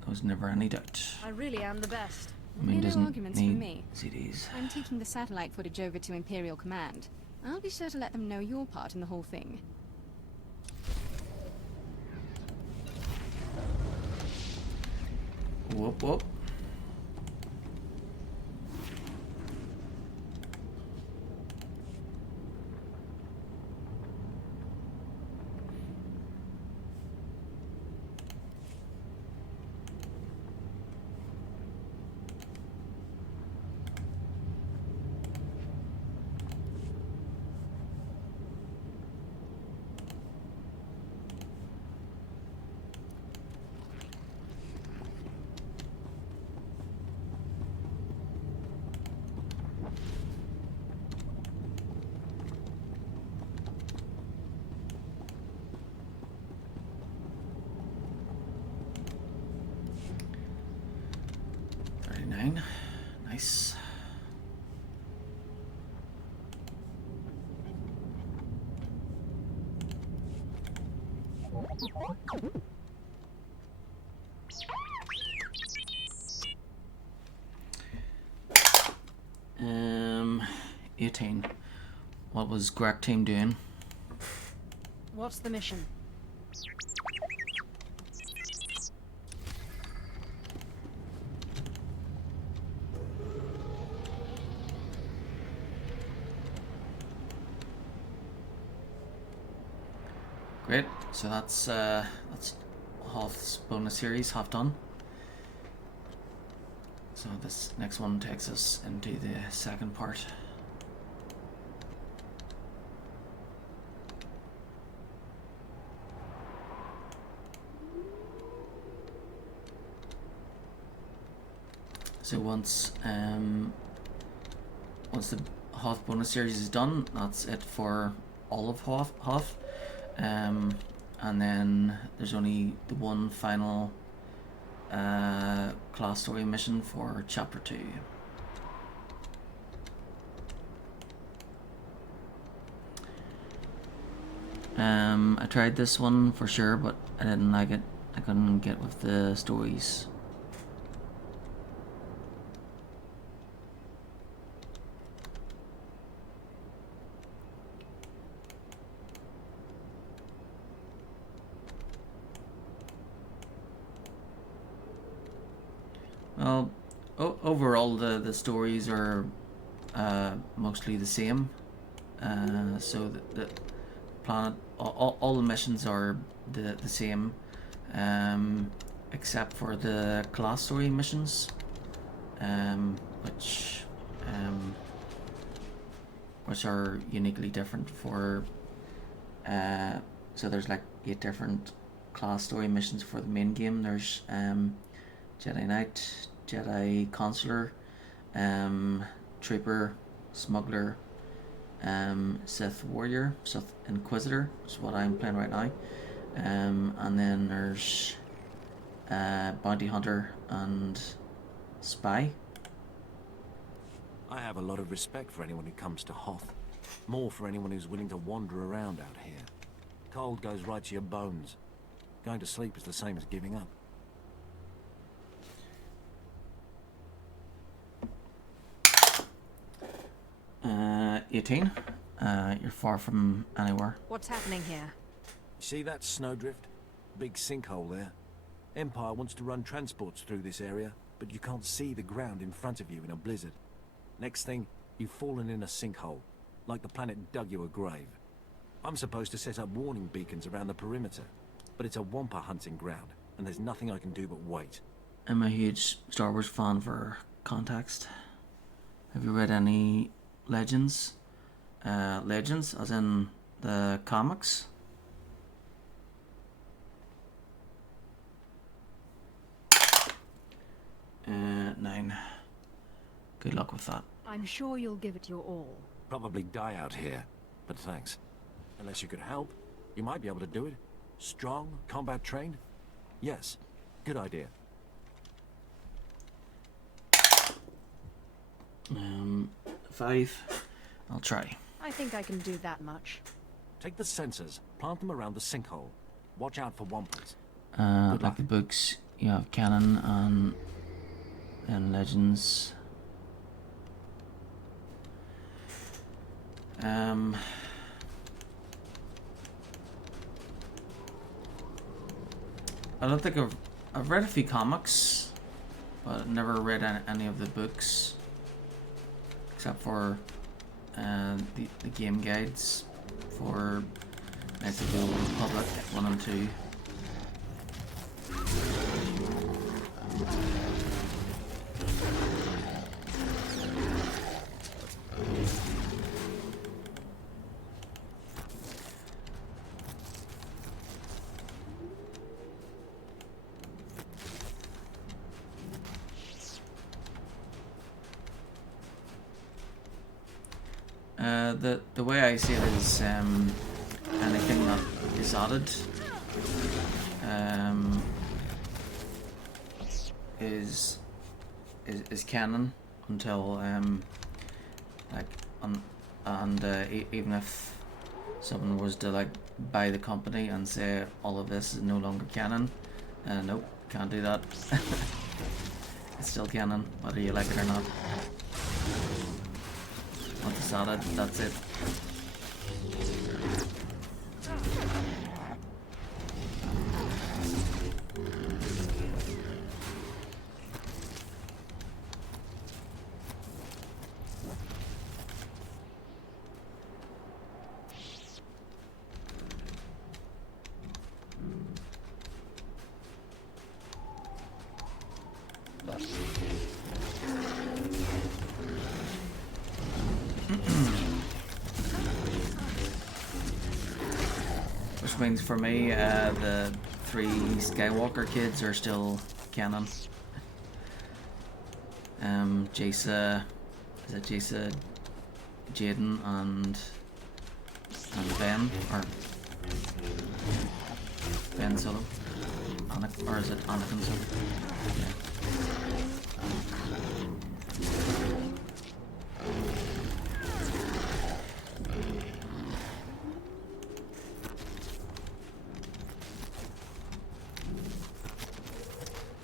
There's never any doubt. I really am the best. I mean, No doesn't arguments need from me. CDs. I'm taking the satellite footage over to Imperial Command. I'll be sure to let them know your part in the whole thing. Whoop whoop. 99. Nice. Um, 18. What was Greg team doing? What's the mission? Great. So that's half bonus series, half done. So this next one takes us into the second part. So once the Hoth bonus series is done, that's it for all of Hoth. And then there's only the one final class story mission for chapter 2. I tried this one for sure, but I didn't like it. I couldn't get with the stories. Well, overall the stories are mostly the same. So the planet, all the missions are the same, except for the class story missions, which are uniquely different for. So there's like 8 different class story missions for the main game. There's Jedi Knight, Jedi Consular, Trooper, Smuggler, Sith Warrior, Sith Inquisitor, is what I'm playing right now. And then there's Bounty Hunter and Spy. I have a lot of respect for anyone who comes to Hoth. More for anyone who's willing to wander around out here. Cold goes right to your bones. Going to sleep is the same as giving up. 18. You're far from anywhere. What's happening here? See that snowdrift? Big sinkhole there. Empire wants to run transports through this area, but you can't see the ground in front of you in a blizzard. Next thing, you've fallen in a sinkhole, like the planet dug you a grave. I'm supposed to set up warning beacons around the perimeter, but it's a wampa hunting ground, and there's nothing I can do but wait. I'm a huge Star Wars fan for context. Have you read any Legends? Legends, as in the comics? Uh, 9. Good luck with that. I'm sure you'll give it your all. Probably die out here, but thanks. Unless you could help, you might be able to do it. Strong, combat trained? Yes, good idea. 5. I'll try. I think I can do that much. Take the sensors, plant them around the sinkhole. Watch out for wampas. Like the books, you have canon and then Legends. I don't think I've read a few comics, but never read any of the books, except for the game guides for Knights of the Old Republic 1 and 2. The way I see it is anything that is added is is canon until like even if someone was to like buy the company and say all of this is no longer canon, nope, can't do that. It's still canon, whether you like it or not. Once it's added, that's it. Which means for me, the 3 Skywalker kids are still canon. Jace, is it Jace, Jaden, and Ben, or Ben Solo, or is it Anakin Solo? Yeah.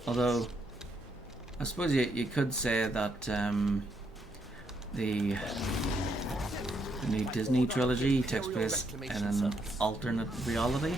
Although, I suppose you could say that the new Disney trilogy takes place in an alternate reality.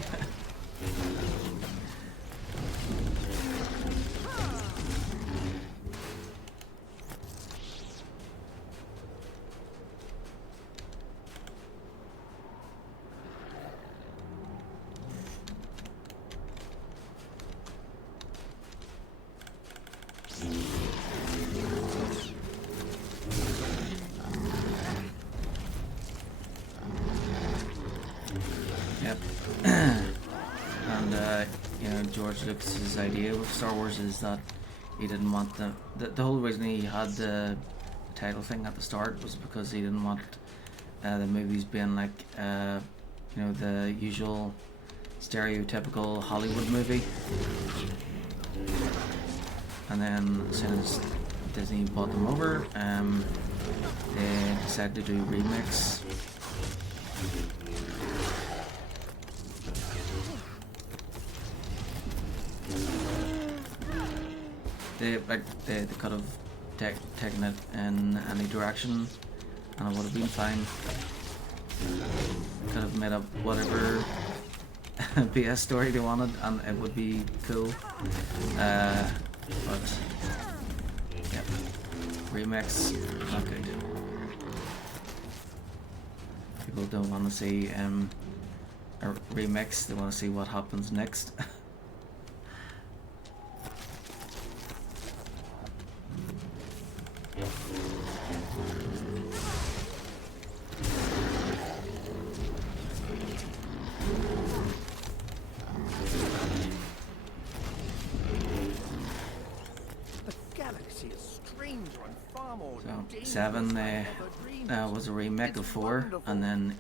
George Lucas's idea with Star Wars is that he didn't want the whole reason he had the title thing at the start was because he didn't want the movies being like the usual stereotypical Hollywood movie. And then as soon as Disney bought them over, they decided to do remakes. They could have taken it in any direction and it would have been fine. Could have made up whatever BS story they wanted and it would be cool. But yeah, remakes, not good. People don't want to see a remix, they want to see what happens next. So 7 was a remake of 4, and then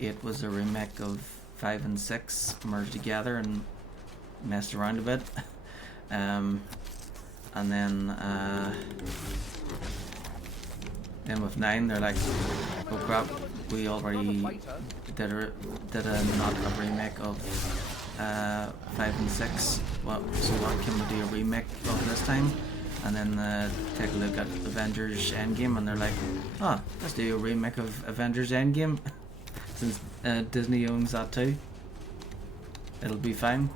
8 was a remake of 5 and 6 merged together and messed around a bit. And then with 9 they're like, oh crap, we already did a not a remake of 5 and 6. Well, so what can we do a remake of this time? And then take a look at Avengers Endgame and they're like, oh, let's do a remake of Avengers Endgame since Disney owns that too. It'll be fine.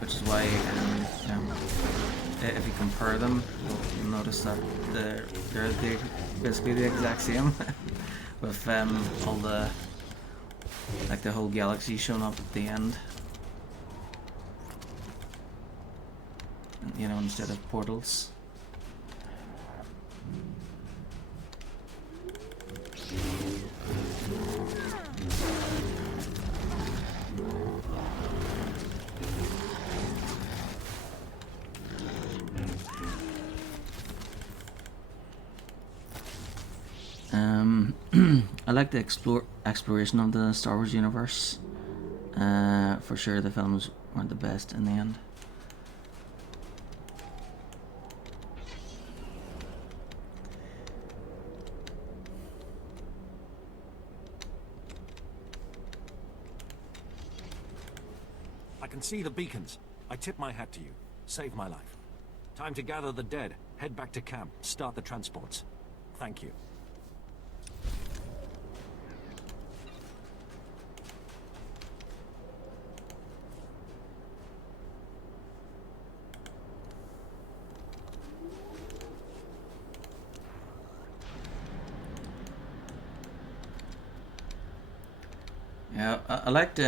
Which is why if you compare them, you'll notice that they're basically the exact same with all the the whole galaxy showing up at the end. You know, instead of portals. I like the exploration of the Star Wars universe. For sure the films weren't the best in the end. can see the beacons. I tip my hat to you. Saved my life. Time to gather the dead, head back to camp, start the transports. Thank you. Yeah, I liked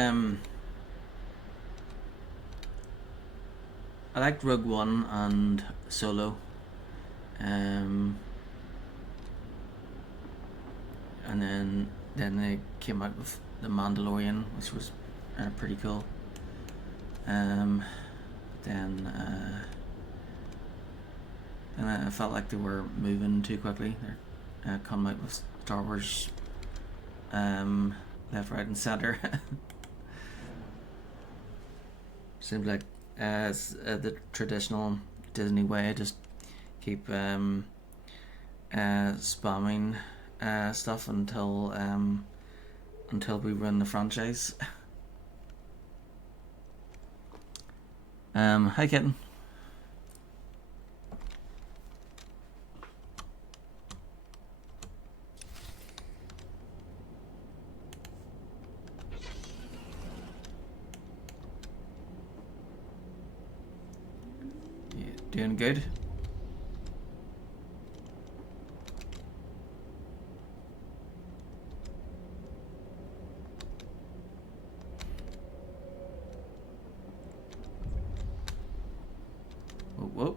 Rogue One and Solo, and then they came out with The Mandalorian, which was pretty cool. Then I felt like they were moving too quickly. They're coming out with Star Wars left, right, and center. Seems like it's the traditional Disney way, just keep spamming stuff until we run the franchise. Hi kitten. Doing good. Whoa.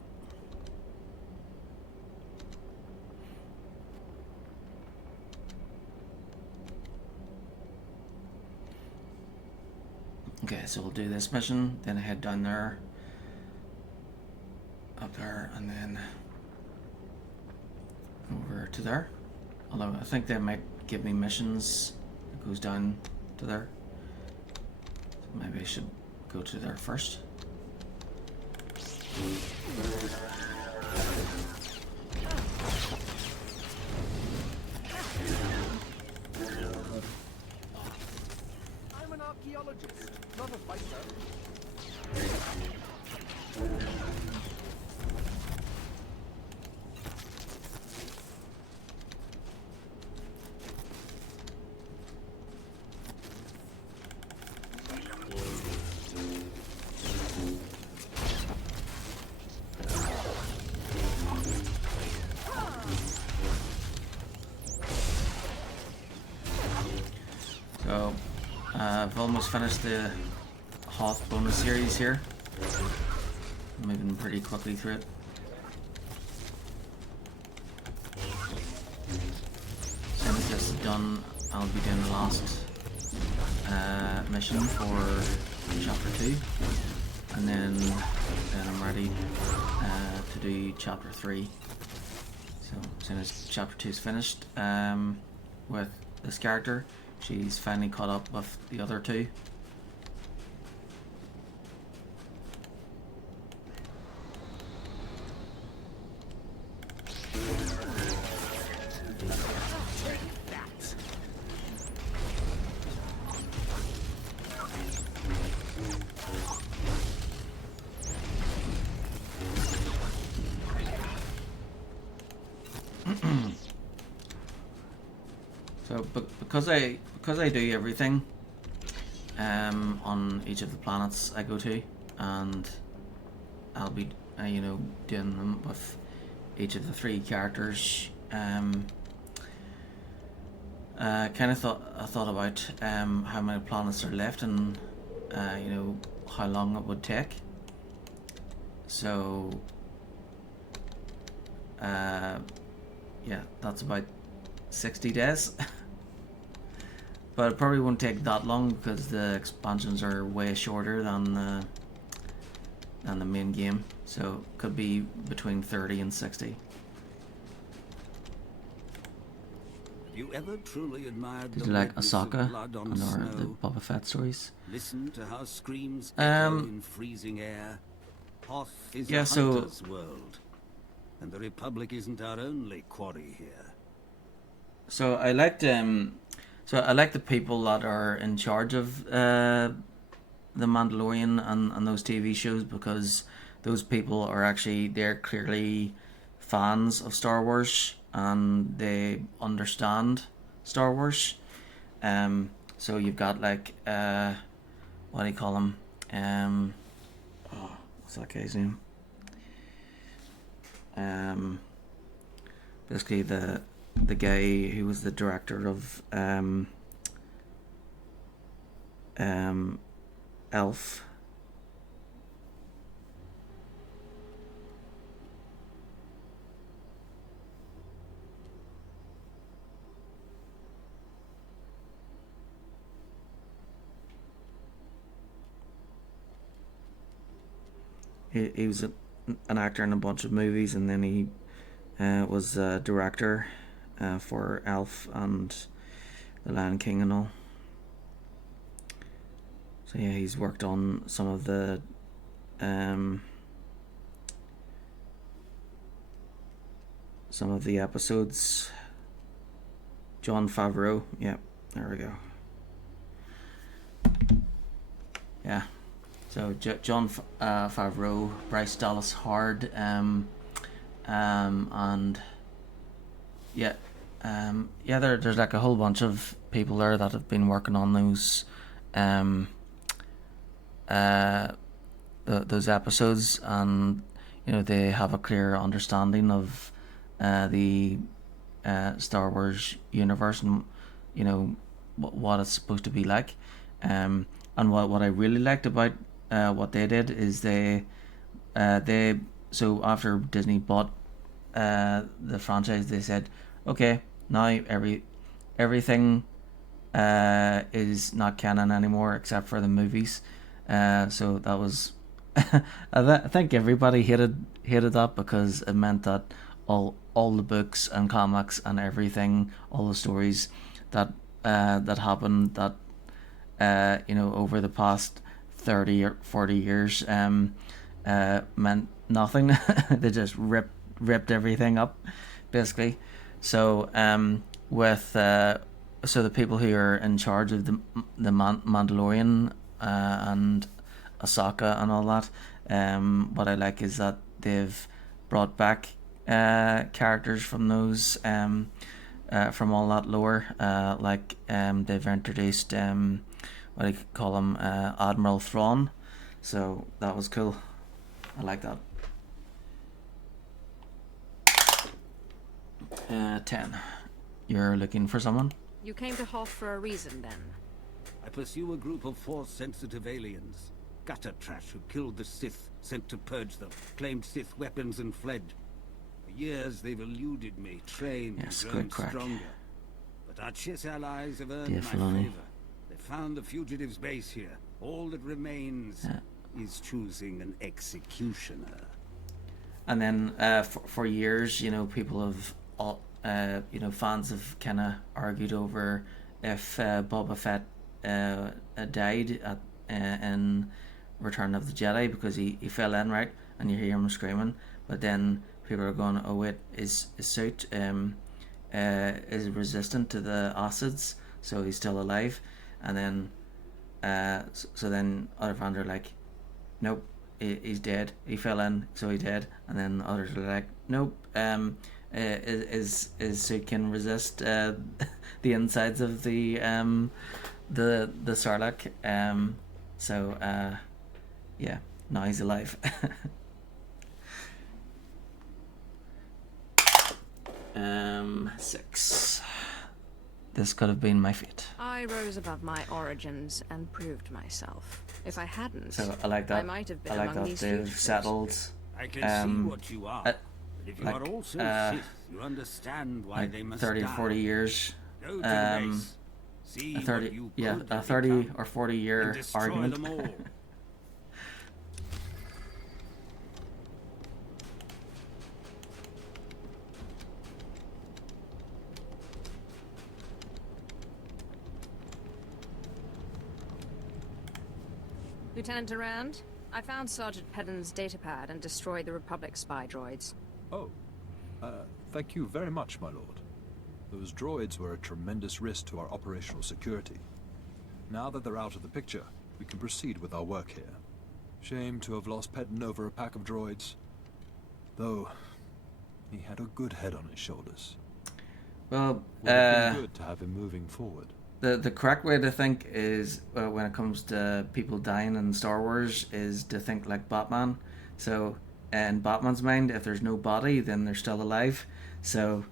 Okay, so we'll do this mission, then head down there, up there, and then over to there. Although I think they might give me missions that goes down to there. So maybe I should go to there first. I'm an archaeologist, not a fighter. So, I've almost finished the Hoth bonus series here. I'm moving pretty quickly through it. As soon as this is done, I'll be doing the last mission for Chapter 2. And then I'm ready to do Chapter 3. So, as soon as Chapter 2 is finished with this character, she's finally caught up with the other two. So, because I do everything on each of the planets I go to, and I'll be doing them with each of the three characters. Kind of thought about how many planets are left and how long it would take. So yeah, that's about 60 days. But it probably won't take that long because the expansions are way shorter than the main game. So it could be between 30 and 60. Have you ever truly admired Did the you like redness of Ahsoka blood on or the snow? Boba Fett stories? Listen to how screams echo in freezing air. Hoth is Yeah, a so- hunter's world, and the Republic isn't our only quarry here. So I liked the people that are in charge of the Mandalorian and those TV shows, because those people are actually, they're clearly fans of Star Wars and they understand Star Wars. So you've got like what do you call him? What's that guy's name? Basically the guy who was the director of Elf. He was an actor in a bunch of movies, and then he was a director for Elf and The Lion King and all. So yeah, he's worked on some of the episodes. Jon Favreau, yeah, there we go. Yeah. So Jon Favreau, Bryce Dallas Howard, and yeah, there's like a whole bunch of people there that have been working on those episodes, and you know, they have a clear understanding of the Star Wars universe, and you know what it's supposed to be like, and what I really liked about what they did is they so after Disney bought the franchise, they said, okay, now everything is not canon anymore except for the movies. So that was I think everybody hated that, because it meant that all the books and comics and everything, all the stories that happened, that you know, over the past 30 or 40 years meant nothing. They just ripped everything up, basically. So with so the people who are in charge of the Mandalorian and Ahsoka and all that, what I like is that they've brought back characters from those from all that lore, like they've introduced what do you call him, Admiral Thrawn, so that was cool. I like that. 10. You're looking for someone? You came to Hoth for a reason, then? I pursue a group of Force-sensitive aliens. Gutter trash who killed the Sith, sent to purge them, claimed Sith weapons and fled. For years they've eluded me, trained and grown stronger. But our Chiss allies have earned my favor. They found the fugitives' base here. All that remains is choosing an executioner. And then for years, you know, people have you know, fans have kind of argued over if Boba Fett died at in Return of the Jedi, because he fell in, right, and you hear him screaming, but then people are going, oh wait, his suit is resistant to the acids, so he's still alive. And then so then other fans are like, nope, he's dead, he fell in, so he's dead. And then others are like, nope, his suit can resist the insides of the Sarlacc. So yeah, now he's alive. 6. This could have been my fate. I rose above my origins and proved myself. If I hadn't, So I like that. I might have been I like among that these they've fugitives. settled. I can see what you are. But if you like, are also Sith, you understand why like they must 30 or die. 40 years. Go to the base. See A 30, what you yeah, could a 30 become, or 40 year and destroy argument. them all. Lieutenant Durand, I found Sergeant Pedden's datapad and destroyed the Republic spy droids. Oh, thank you very much, my lord. Those droids were a tremendous risk to our operational security. Now that they're out of the picture, we can proceed with our work here. Shame to have lost Pedden over a pack of droids. Though, he had a good head on his shoulders. Well, would have been good to have him moving forward. The correct way to think is, when it comes to people dying in Star Wars, is to think like Batman. So, in Batman's mind, if there's no body, then they're still alive. So,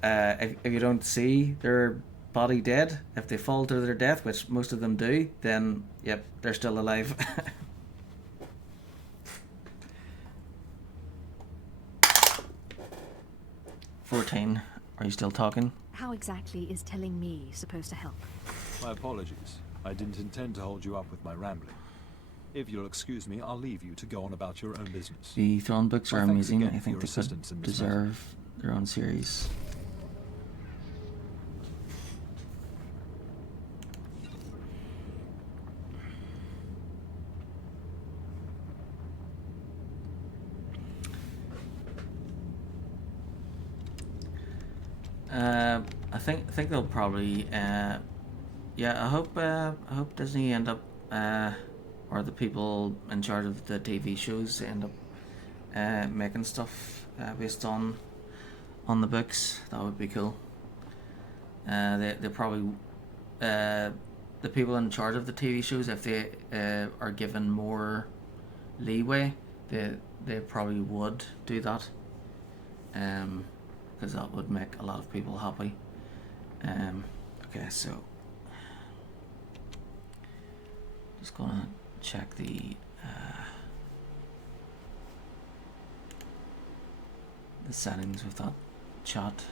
if you don't see their body dead, if they fall to their death, which most of them do, then, yep, they're still alive. "14. Are you still talking?" How exactly is telling me supposed to help? My apologies. I didn't intend to hold you up with my rambling. If you'll excuse me, I'll leave you to go on about your own business. The Thrawn books are My thanks amazing. again I for think your they assistance could in this deserve their own series. I think they'll probably yeah, I hope Disney end up or the people in charge of the TV shows end up making stuff based on the books. That would be cool. They probably the people in charge of the TV shows, if they are given more leeway, they probably would do that. Because that would make a lot of people happy. Okay, so just gonna check the settings with that chat.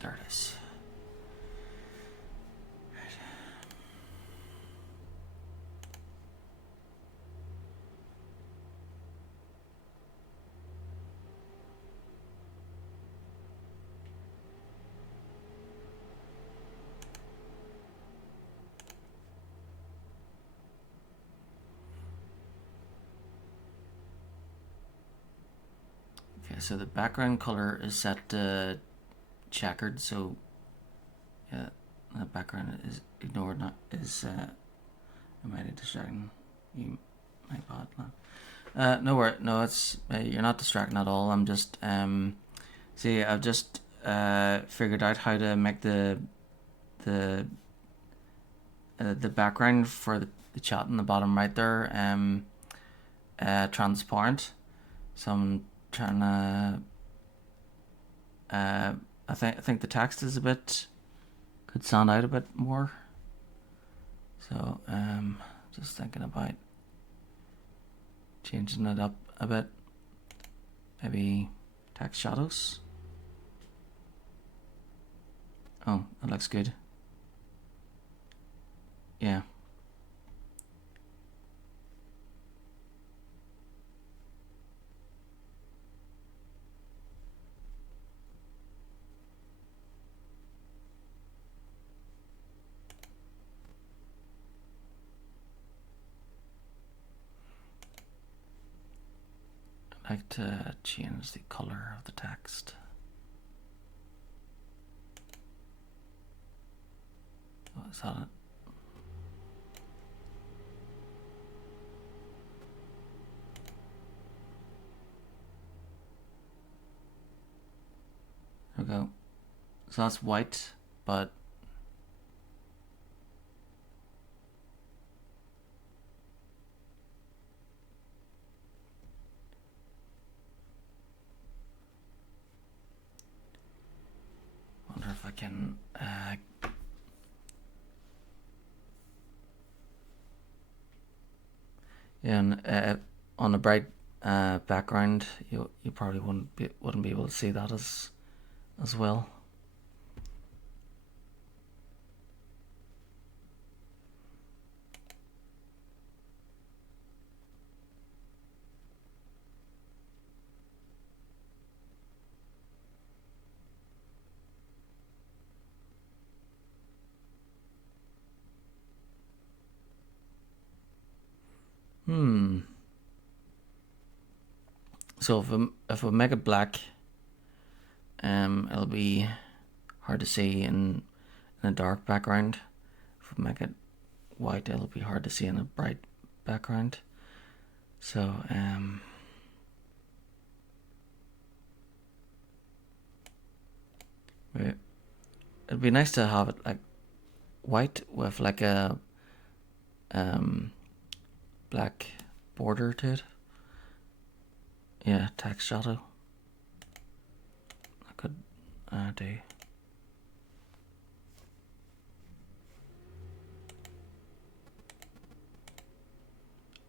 There it is. Okay, so the background color is set to checkered, so yeah, the background is ignored. Not is am I distracting you? My bad. No worry, no, it's you're not distracting at all. I'm just see, I've just figured out how to make the background for the chat in the bottom right there transparent. So I'm trying to I think the text is could stand out a bit more. So just thinking about changing it up a bit. Maybe text shadows. Oh, that looks good. Yeah. I'd like to change the color of the text. Oh, is that it? There we go. So that's white, but wonder if I can yeah, and on a bright background, you probably wouldn't be able to see that as well. So if we make it black, it'll be hard to see in a dark background. If we make it white, it'll be hard to see in a bright background. So it'd be nice to have it like white with like a black border to it. Yeah, text shadow. I could do.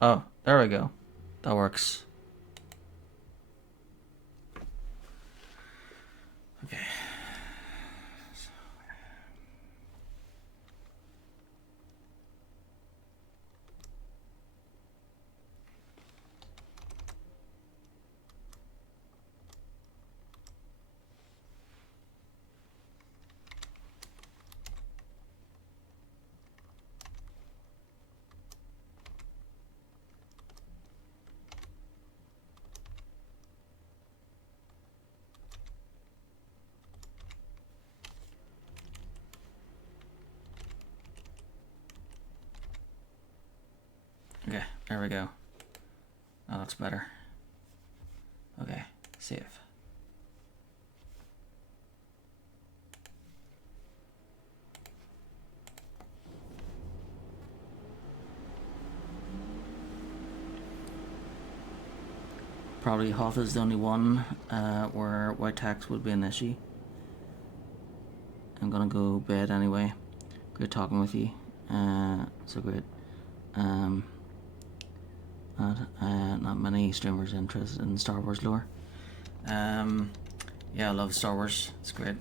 Oh, there we go. That works. Okay. Okay, there we go. That looks better. Okay, save. Probably Hoth is the only one where white text would be an issue. I'm gonna go bed anyway. Great talking with you. So great. Not many streamers interested in Star Wars lore. Yeah, I love Star Wars. It's great.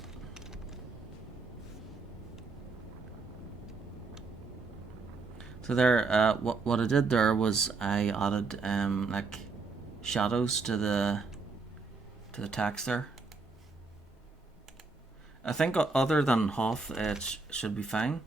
So there, what I did there was I added like shadows to the text there. I think other than Hoth, it should be fine.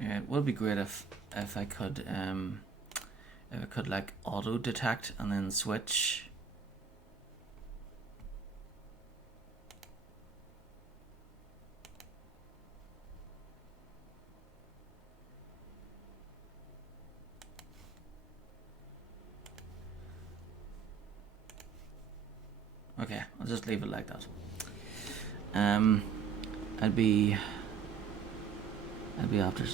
Yeah, it would be great if I could like auto detect and then switch. Okay, I'll just leave it like that. I'd be after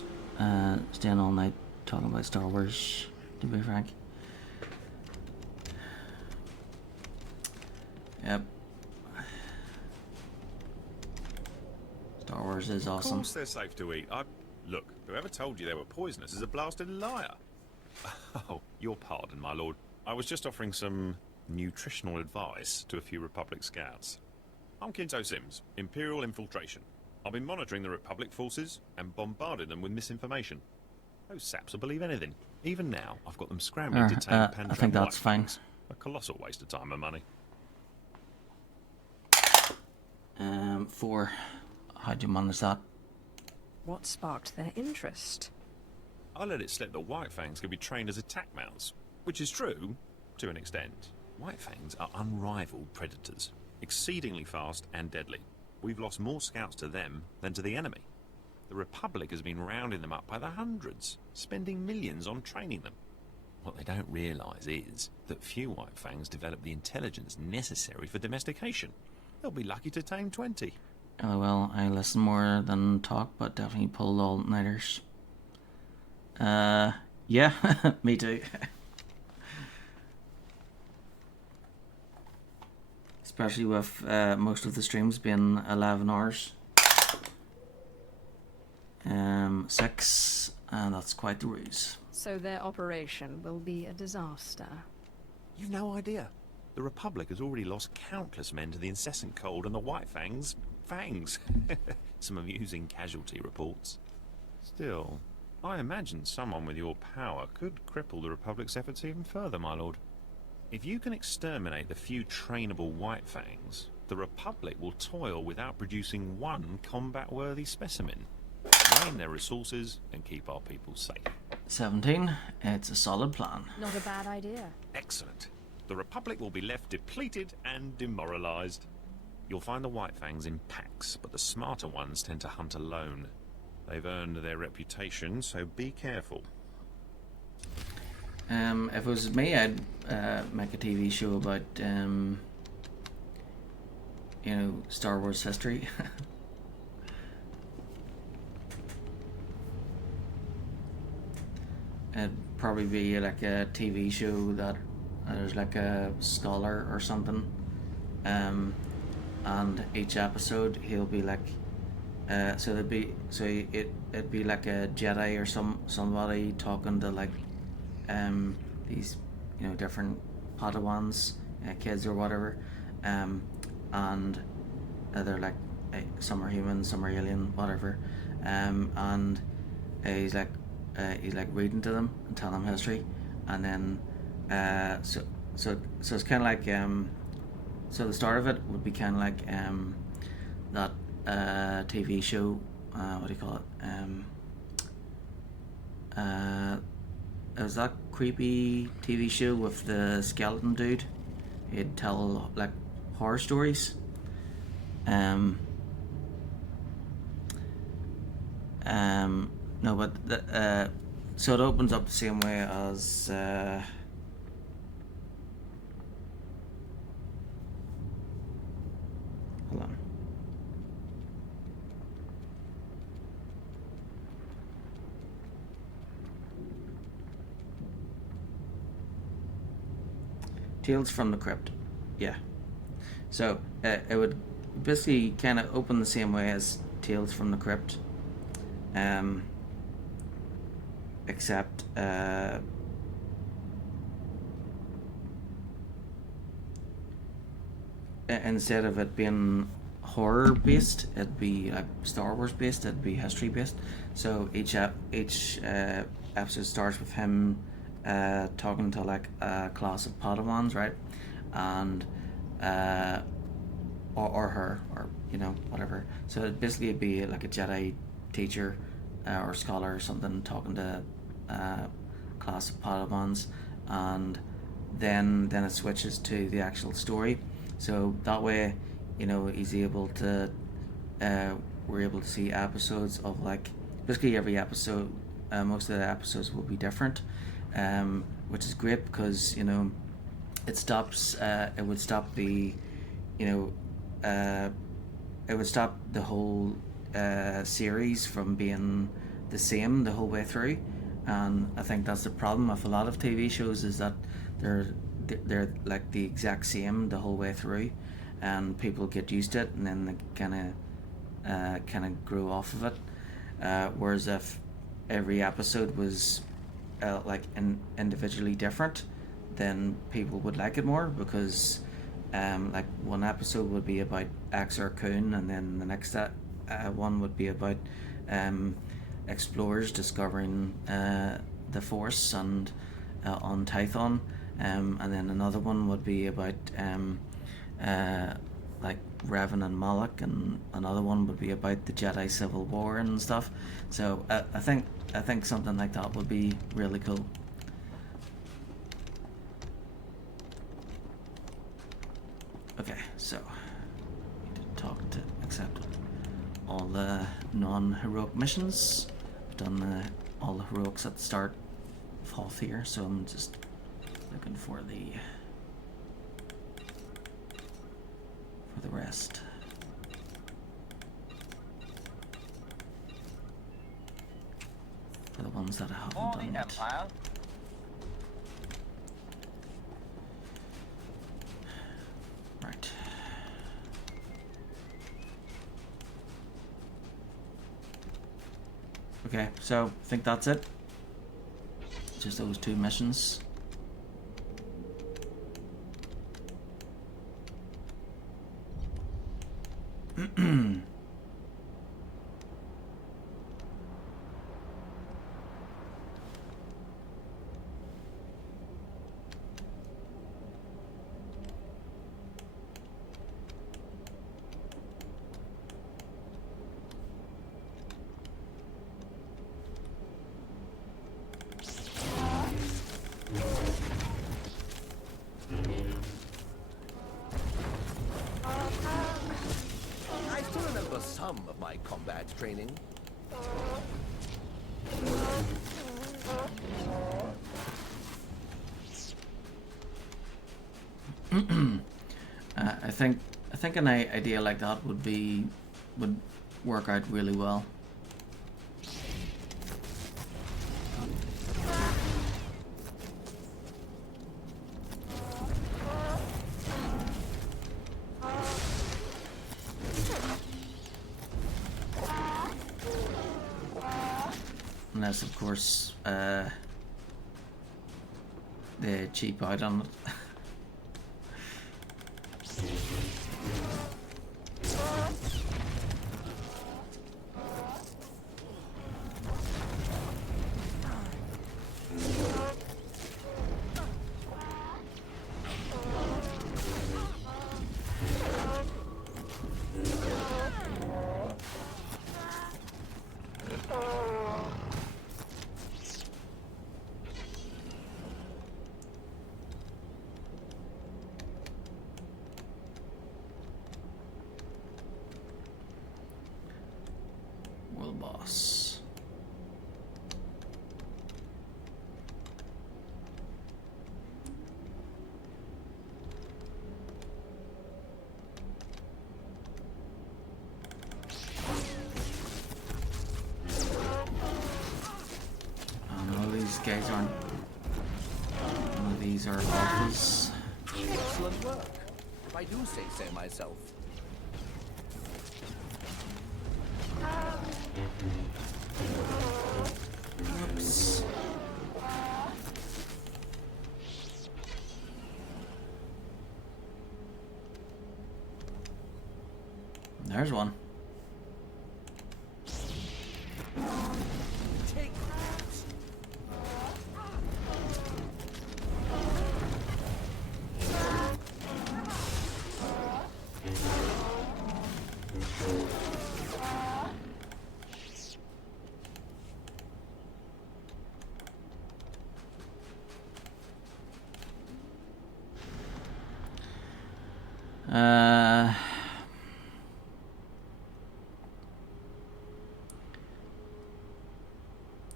staying all night talking about Star Wars, to be frank. Yep. Star Wars is awesome. Of course they're safe to eat. Look, whoever told you they were poisonous is a blasted liar. Oh, your pardon, my lord. I was just offering some nutritional advice to a few Republic scouts. I'm Kinto Sims, Imperial Infiltration. I've been monitoring the Republic forces and bombarding them with misinformation. Those saps will believe anything. Even now, I've got them scrambling to tame I think that's fine. A colossal waste of time and money. 4. How'd you manage that? What sparked their interest? I let it slip that White Fangs could be trained as attack mounts, which is true, to an extent. White Fangs are unrivaled predators, exceedingly fast and deadly. We've lost more scouts to them than to the enemy. The Republic has been rounding them up by the hundreds, spending millions on training them. What they don't realise is that few White Fangs develop the intelligence necessary for domestication. They'll be lucky to tame 20. Oh well, I listen more than talk, but definitely pull all-nighters. Yeah, me too. especially with most of the streams being 11 hours. 6, and that's quite the ruse. So their operation will be a disaster. You've no idea. The Republic has already lost countless men to the incessant cold and the White Fangs' fangs. Some amusing casualty reports. Still, I imagine someone with your power could cripple the Republic's efforts even further, my lord. If you can exterminate the few trainable White Fangs, the Republic will toil without producing one combat-worthy specimen. Drain their resources and keep our people safe. 17. It's a solid plan. Not a bad idea. Excellent. The Republic will be left depleted and demoralized. You'll find the White Fangs in packs, but the smarter ones tend to hunt alone. They've earned their reputation, so be careful. If it was me, I'd make a TV show about, you know, Star Wars history. It'd probably be like a TV show that there's like a scholar or something, and each episode he'll be like, it'd be like a Jedi or somebody talking to like these, you know, different Padawans, kids or whatever, and they're like, some are human, some are alien, whatever, and he's like reading to them and telling them history, and then so it's kind of like so the start of it would be kind of like that TV show, what do you call it, it was that creepy TV show with the skeleton dude. He'd tell like horror stories. No, but so it opens up the same way as hold on. Tales from the Crypt. Yeah. So it would basically kind of open the same way as Tales from the Crypt. Except instead of it being horror based, it'd be like Star Wars based, it'd be history based. So each episode starts with him talking to like a class of Padawans, right? And or her, or you know, whatever. So it'd basically be like a Jedi teacher or scholar or something talking to a class of Padawans, and then it switches to the actual story. So that way, you know, he's able to we're able to see episodes of like basically every episode. Most of the episodes will be different, which is great because, you know, it stops. It would stop the, you know, it would stop the whole series from being the same the whole way through. And I think that's the problem with a lot of TV shows, is that they're like the exact same the whole way through, and people get used to it, and then they kind of grow off of it. Whereas if every episode was like individually different, then people would like it more, because like one episode would be about Exar Kun, and then the next one would be about explorers discovering the Force and on Tython, and then another one would be about like Revan and Malak, and another one would be about the Jedi Civil War and stuff. So I think something like that would be really cool. Okay, so we need to talk to accept all the non-heroic missions. I've done all the heroics at the start of Hoth here, so I'm just looking for the rest. For the ones that I haven't done yet. Right. Okay, so I think that's it. Just those 2 missions. I still remember some of my combat training. I think an idea like that would work out really well. Unless, of course, they cheap out on it. Boss. No, these guys aren't. None of these are alphas. Excellent work, if I do say so myself. Oops. There's one. Take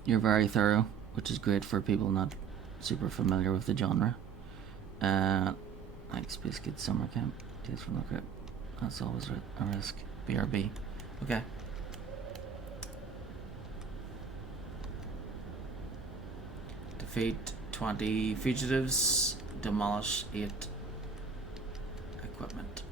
You're very thorough, which is great for people not super familiar with the genre. Like Space Kids Summer Camp, Days from the Crypt. That's always a risk. BRB. Okay. Defeat 20 fugitives. Demolish 8 equipment.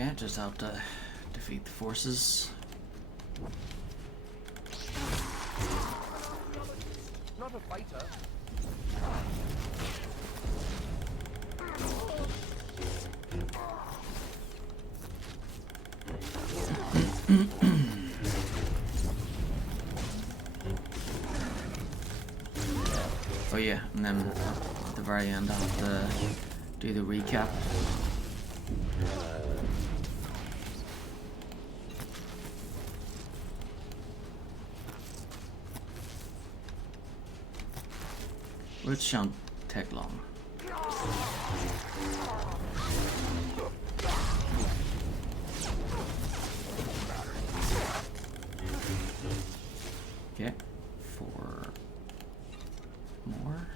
Okay, just have to defeat the forces. Not a fighter. Oh yeah, and then at the very end I have to do the recap. Which shan't take long. Okay, 4 more.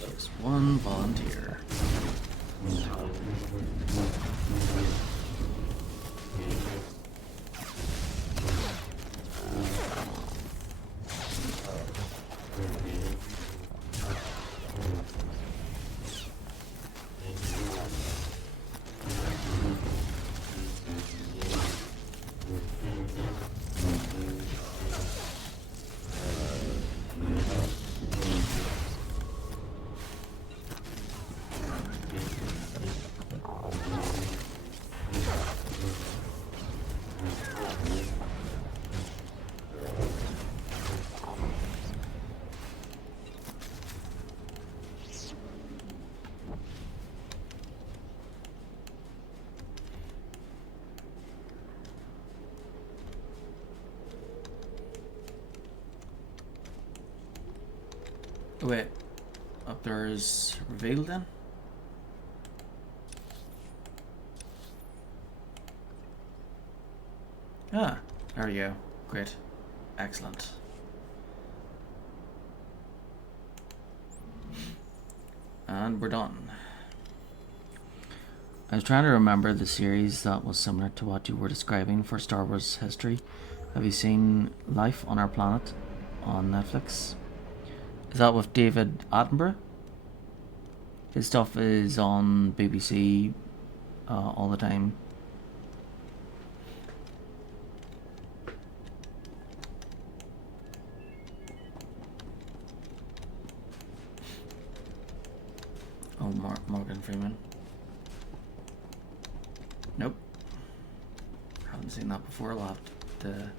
Just one volunteer. Wait, up there is revealed then? Ah, there we go. Great. Excellent. And we're done. I was trying to remember the series that was similar to what you were describing for Star Wars history. Have you seen Life on Our Planet on Netflix? Is that with David Attenborough? His stuff is on BBC all the time. Oh, Morgan Freeman. Nope. Haven't seen that before. I'll have to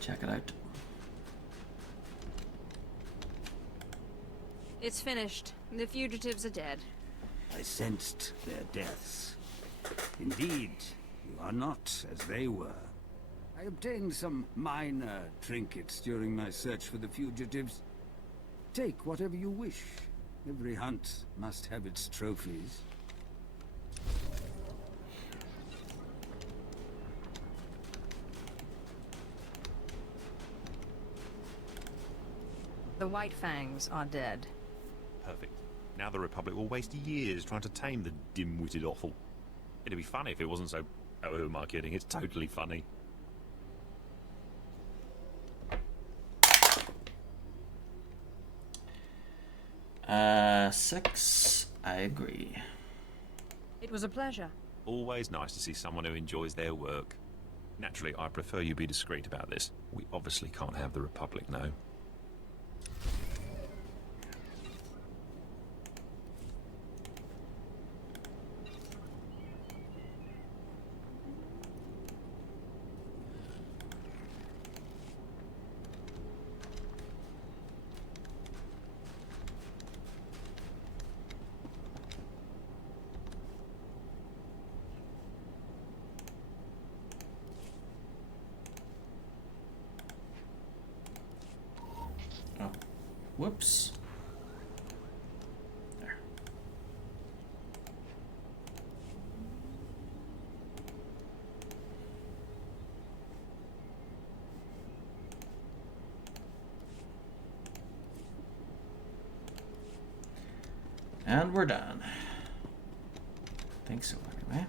check it out. It's finished. The fugitives are dead. I sensed their deaths. Indeed, you are not as they were. I obtained some minor trinkets during my search for the fugitives. Take whatever you wish. Every hunt must have its trophies. The White Fangs are dead. Perfect. Now the Republic will waste years trying to tame the dim-witted offal. It'd be funny if it wasn't so... Oh, who am I kidding? It's totally funny. Six. I agree. It was a pleasure. Always nice to see someone who enjoys their work. Naturally, I prefer you be discreet about this. We obviously can't have the Republic know. Whoops. There. And we're done. Think so, anyway.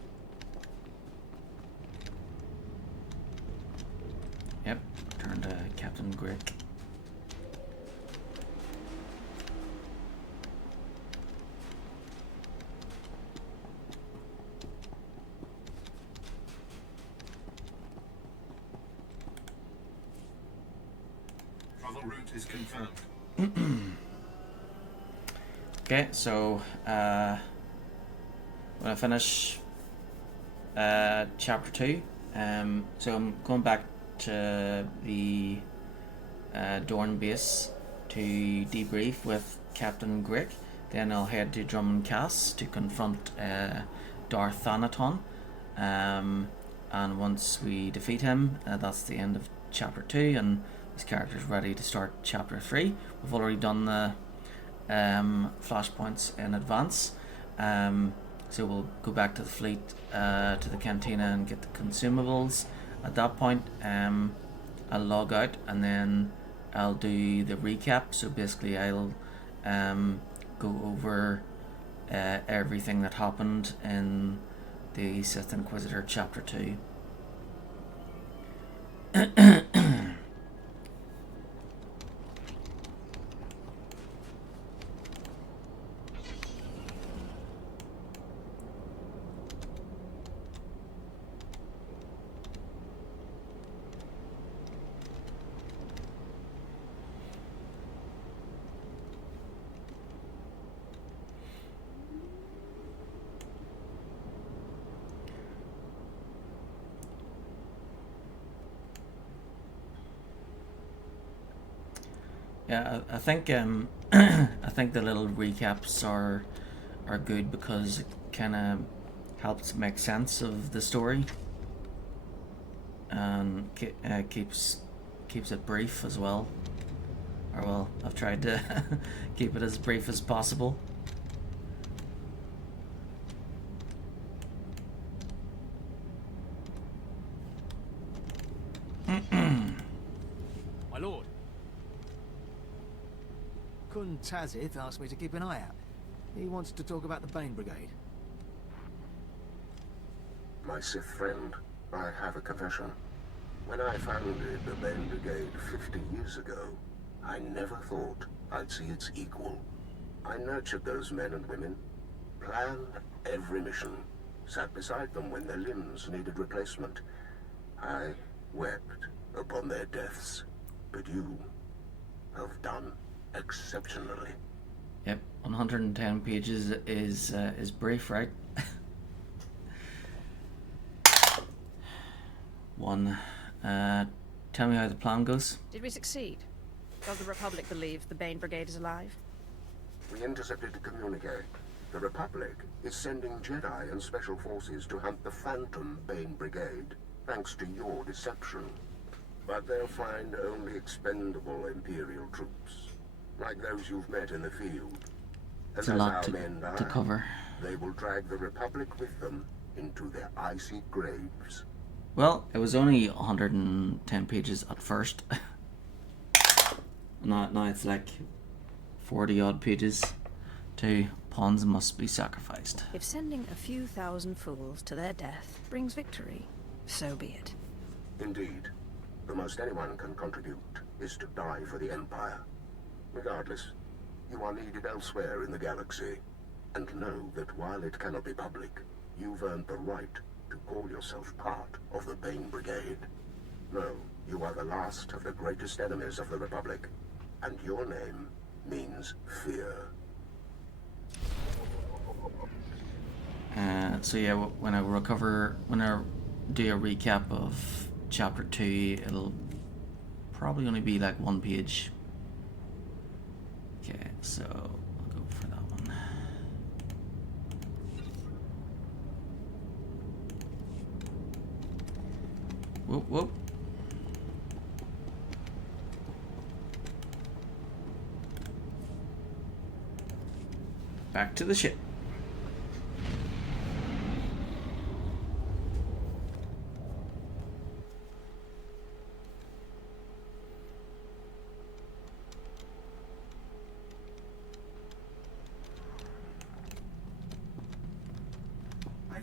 Yep, turn to Captain Grick. Travel route is confirmed. Okay, so when I finish chapter 2, so I'm going back to the Dorn base to debrief with Captain Grick. Then I'll head to Drummond Cass to confront Darth Thanaton. And once we defeat him, that's the end of chapter 2, and this character's ready to start chapter 3. We've already done the flashpoints in advance, so we'll go back to the fleet, to the cantina, and get the consumables. At that point, I'll log out, and then I'll do the recap. So basically I'll go over everything that happened in the Sith Inquisitor chapter 2. Yeah, I think I think the little recaps are good because it kind of helps make sense of the story, and keeps it brief as well. Or well, I've tried to keep it as brief as possible. My lord. Kun Tazith asked me to keep an eye out. He wants to talk about the Bane Brigade. My Sith friend, I have a confession. When I founded the Bane Brigade 50 years ago, I never thought I'd see its equal. I nurtured those men and women, planned every mission, sat beside them when their limbs needed replacement. I wept upon their deaths, but you have done exceptionally. Yep, 110 pages is brief, right? One. Tell me how the plan goes. Did we succeed? Does the Republic believe the Bane Brigade is alive? We intercepted the communique. The Republic is sending Jedi and Special Forces to hunt the Phantom Bane Brigade, thanks to your deception. But they'll find only expendable Imperial troops, like those you've met in the field. It's a lot to cover. They will drag the Republic with them into their icy graves. Well, it was only 110 pages at first. Now it's like 40 odd pages. Two pawns must be sacrificed. If sending a few thousand fools to their death brings victory, so be it. Indeed. The most anyone can contribute is to die for the Empire. Regardless, you are needed elsewhere in the galaxy. And know that while it cannot be public, you've earned the right to call yourself part of the Bane Brigade. No, you are the last of the greatest enemies of the Republic, and your name means fear. So yeah, when I do a recap of chapter 2, it'll probably only be like 1 page. Okay, so I'll go for that one. Whoop whoop. Back to the ship.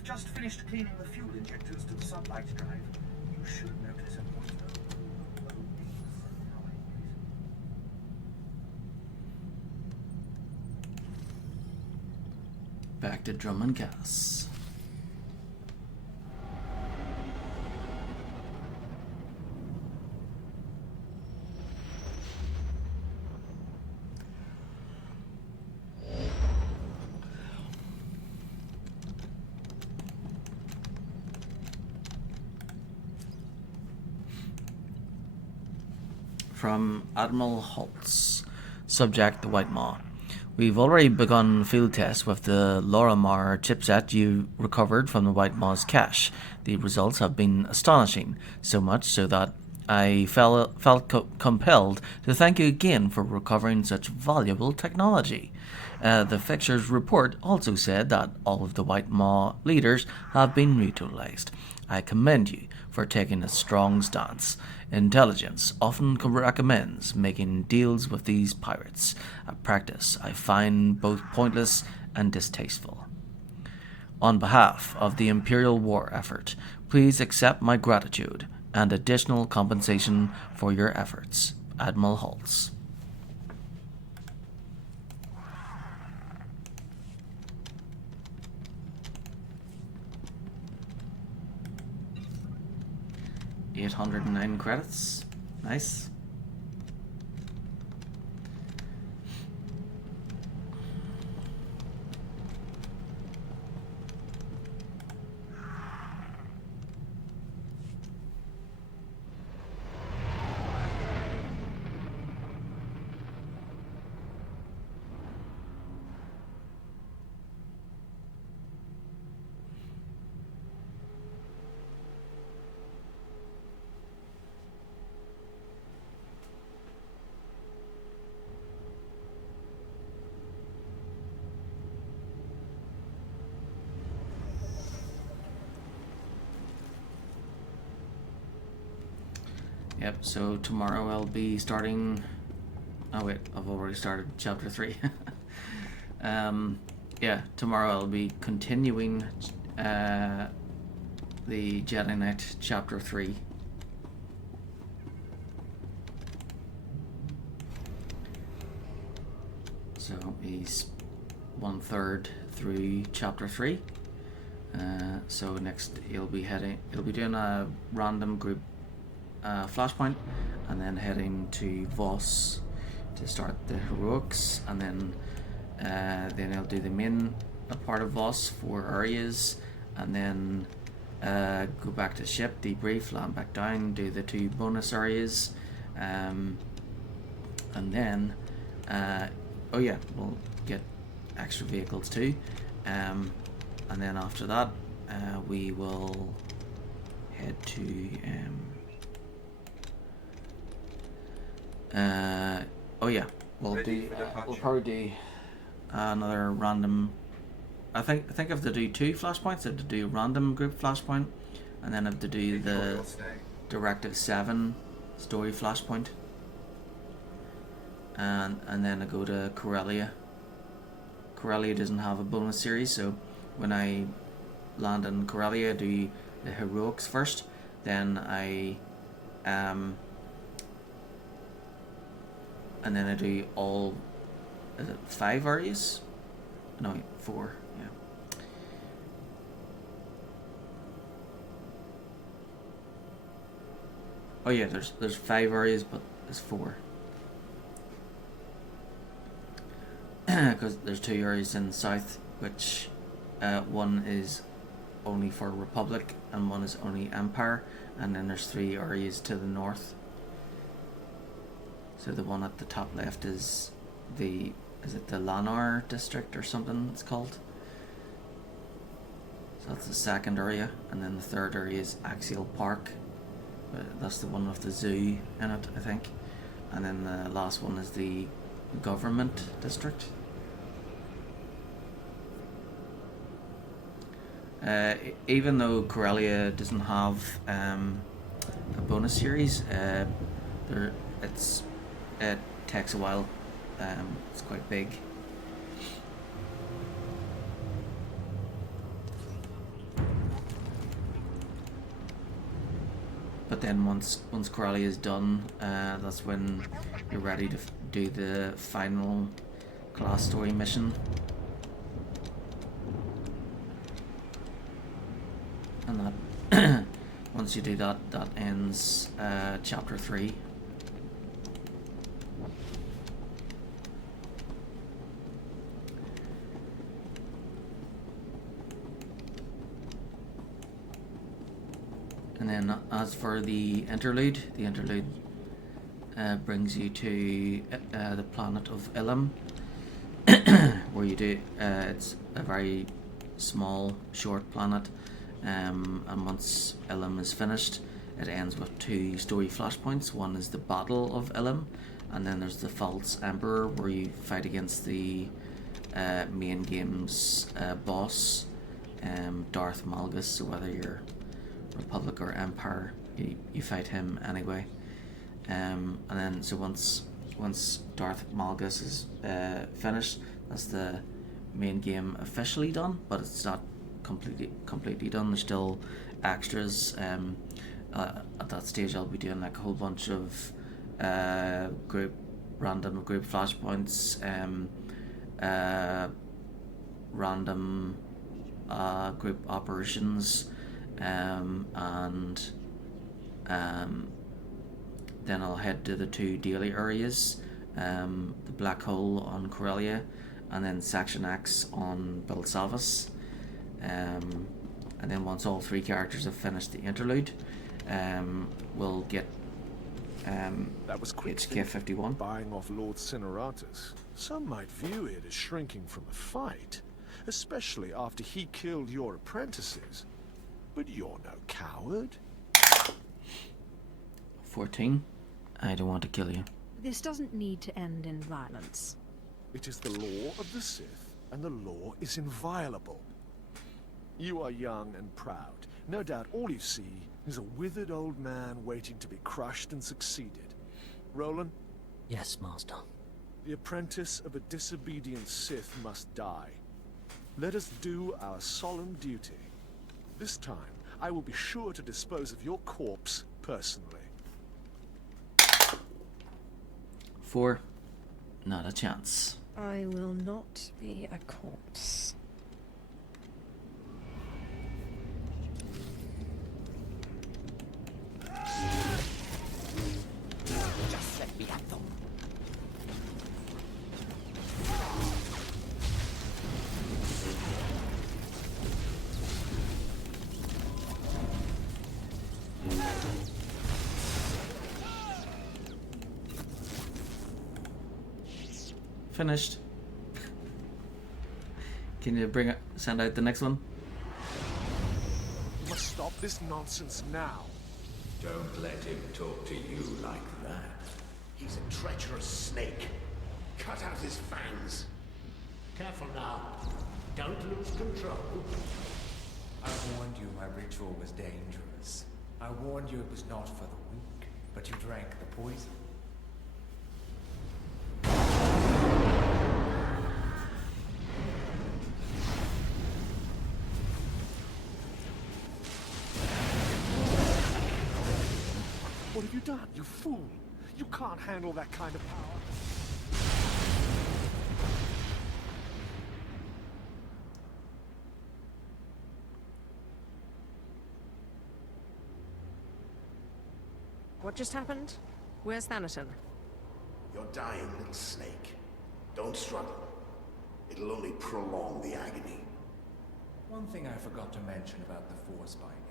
just finished cleaning the fuel injectors to the sunlight drive. You should notice a pointer. Back to drum and gas. From Admiral Holtz. Subject the White Maw. We've already begun field tests with the Lorimar chipset you recovered from the White Maw's cache. The results have been astonishing, so much so that I felt compelled to thank you again for recovering such valuable technology. The fixture's report also said that all of the White Maw leaders have been neutralized. I commend you for taking a strong stance. Intelligence often recommends making deals with these pirates, a practice I find both pointless and distasteful. On behalf of the Imperial war effort, please accept my gratitude and additional compensation for your efforts. Admiral Holtz. $809 credits. Nice. Yep, so tomorrow I'll be starting... Oh wait, I've already started chapter 3. Yeah, tomorrow I'll be continuing the Jedi Knight chapter 3. So he's 1/3 through chapter 3. So next he'll be doing a random group flashpoint, and then heading to Voss to start the heroics, and then he'll do the main part of Voss, 4 areas, and then go back to ship, debrief, land back down, do the 2 bonus areas, and then oh yeah, we'll get extra vehicles too, and then after that we will head to oh yeah, we'll probably do another random. I think I have to do 2 flashpoints. I have to do a random group flashpoint, and then I have to do the Directive 7 story flashpoint, and then I go to Corellia. Corellia doesn't have a bonus series, so when I land in Corellia, I do the heroics first, then I and then I do all, is it 5 areas? No, 4, yeah. Oh yeah, there's 5 areas, but there's 4. Because there's 2 areas in the south, which one is only for Republic and one is only Empire, and then there's 3 areas to the north. So the one at the top left is the Lannar district or something it's called. So that's the 2nd area, and then the 3rd area is Axial Park. That's the one with the zoo in it, I think. And then the last one is the Government district. Even though Corellia doesn't have a bonus series, it takes a while. It's quite big. but then once Corellia is done, that's when you're ready to do the final class story mission. And that once you do that, that ends chapter 3. And then as for the interlude brings you to the planet of Ilum, where you do, it's a very small, short planet, and once Ilum is finished, it ends with 2 story flashpoints. One is the Battle of Ilum, and then there's the False Emperor, where you fight against the main game's boss, Darth Malgus. So whether you're Republic or Empire, you fight him anyway. And then so once Darth Malgus is finished, that's the main game officially done, but it's not completely done. There's still extras. At that stage I'll be doing like a whole bunch of random group flashpoints, random group operations, and then I'll head to the 2 daily areas, the Black Hole on Corellia, and then Section X on Belsavis. And then once all 3 characters have finished the interlude, we'll get that was quick HK 51. Buying off Lord Cineratus. Some might view it as shrinking from a fight, especially after he killed your apprentices. But you're no coward. 14. I don't want to kill you. This doesn't need to end in violence. It is the law of the Sith, and the law is inviolable. You are young and proud. No doubt all you see is a withered old man waiting to be crushed and succeeded. Roland? Yes, Master. The apprentice of a disobedient Sith must die. Let us do our solemn duty. This time, I will be sure to dispose of your corpse personally. 4. Not a chance. I will not be a corpse. Just let me have them. Finished. Can you send out the next one? You must stop this nonsense now. Don't let him talk to you like that. He's a treacherous snake. Cut out his fangs. Careful now. Don't lose control. I warned you my ritual was dangerous. I warned you it was not for the weak, but you drank the poison. What have you done, you fool? You can't handle that kind of power. What just happened? Where's Thanaton? You're dying, little snake. Don't struggle. It'll only prolong the agony. One thing I forgot to mention about the Force binding.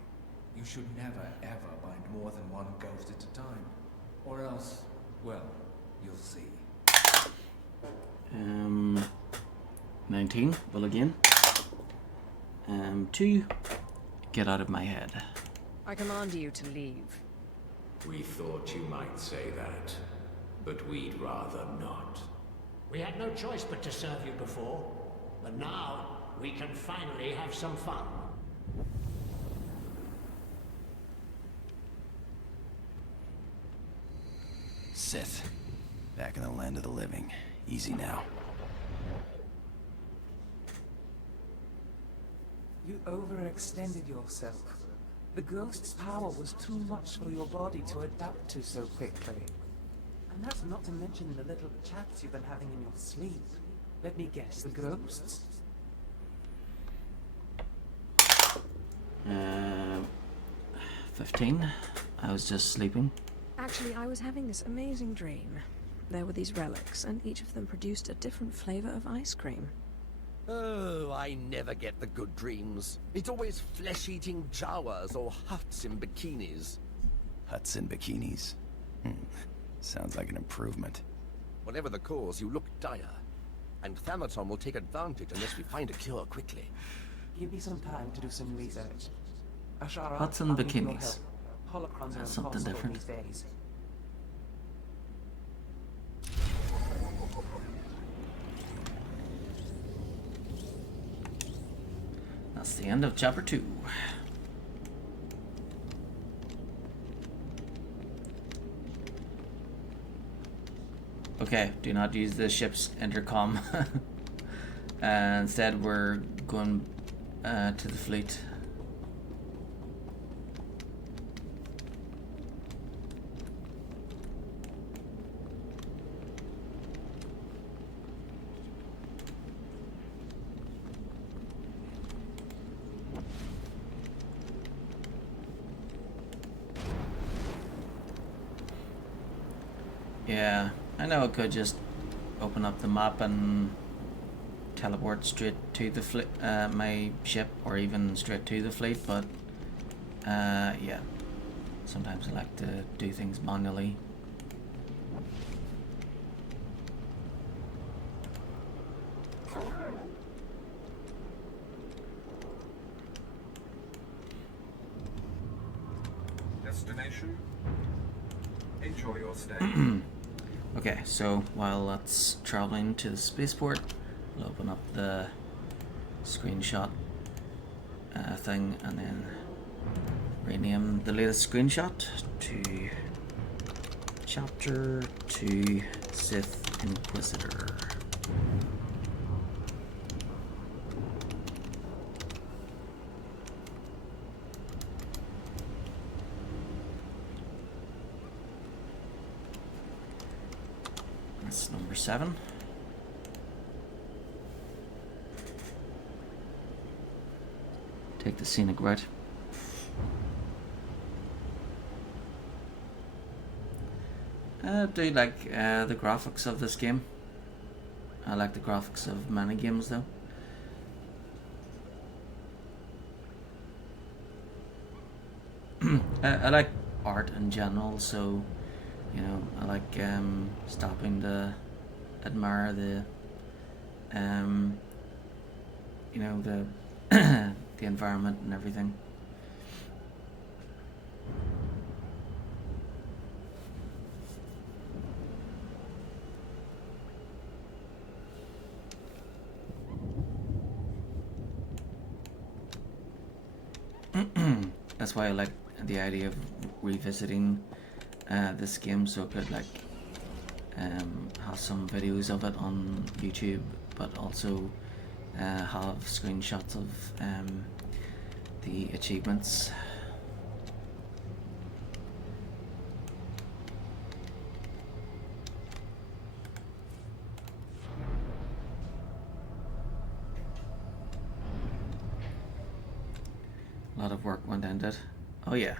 You should never, ever bind more than one ghost at a time. Or else, well, you'll see. 19. Well, again. 2. Get out of my head. I command you to leave. We thought you might say that, but we'd rather not. We had no choice but to serve you before, but now we can finally have some fun. Sith. Back in the land of the living. Easy now. You overextended yourself. The ghost's power was too much for your body to adapt to so quickly. And that's not to mention the little chats you've been having in your sleep. Let me guess, the ghosts? 15. I was just sleeping. Actually, I was having this amazing dream. There were these relics, and each of them produced a different flavor of ice cream. Oh, I never get the good dreams. It's always flesh-eating Jawas or huts in bikinis. Huts in bikinis? Sounds like an improvement. Whatever the cause, you look dire. And Thanaton will take advantage unless we find a cure quickly. Give me some time to do some research. Ashara, Huts and I'll need your bikinis. help. Holocrons are That's something impossible different. these days. That's the end of chapter 2. Okay, do not use the ship's intercom. Instead, we're going to the fleet. Yeah, I know I could just open up the map and teleport straight to the my ship, or even straight to the fleet, but yeah, sometimes I like to do things manually. Destination. Enjoy your stay. Okay, so while that's traveling to the spaceport, I'll open up the screenshot thing and then rename the latest screenshot to Chapter 2 Sith Inquisitor. That's number 7. Take the scenic route. Do you like the graphics of this game? I like the graphics of many games though. I like art in general, so you know, I like stopping to admire the you know, the the environment and everything. That's why I like the idea of revisiting this game, so I could like have some videos of it on YouTube, but also have screenshots of the achievements. A lot of work went into it. Oh yeah.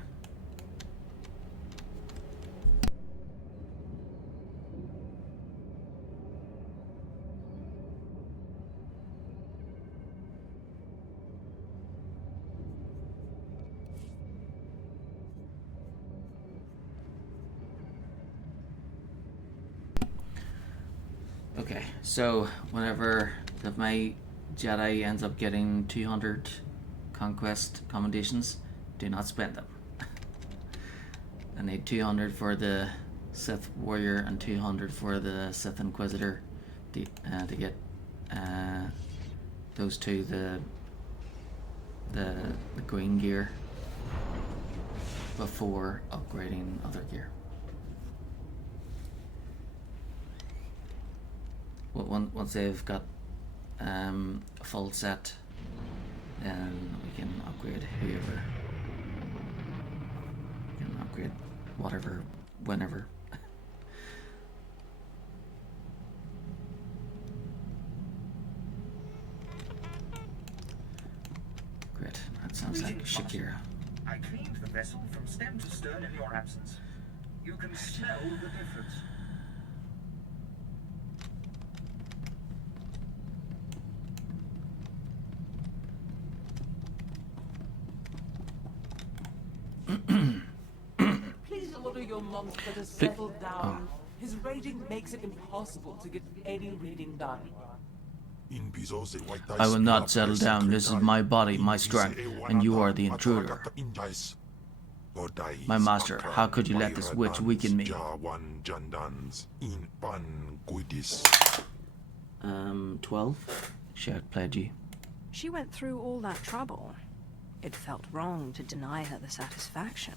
Okay, so whenever my Jedi ends up getting 200 conquest commendations, do not spend them. I need 200 for the Sith Warrior and 200 for the Sith Inquisitor to get those two, the green gear, before upgrading other gear. Once they've got a full set, then we can upgrade whoever. great. Whatever. Whenever. Great. That sounds like Greetings, Shakira. Master. I cleaned the vessel from stem to stern in your absence. You can smell the difference. Please order your monster to settle down. His raging makes it impossible to get any reading done. I will not settle down. This is my body, my strength, and you are the intruder. My master, how could you let this witch weaken me? 12? Shared pledge. She went through all that trouble. It felt wrong to deny her the satisfaction.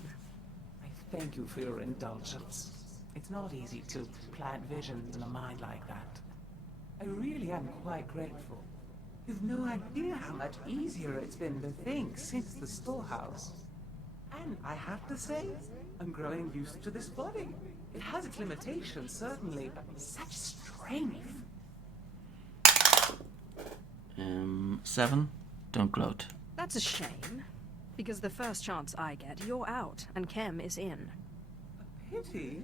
I thank you for your indulgence. It's not easy to plant visions in a mind like that. I really am quite grateful. You've no idea how much easier it's been to think since the storehouse. And I have to say, I'm growing used to this body. It has its limitations, certainly, but such strength. 7? Don't gloat. That's a shame. Because the first chance I get, you're out, and Kem is in. Pity?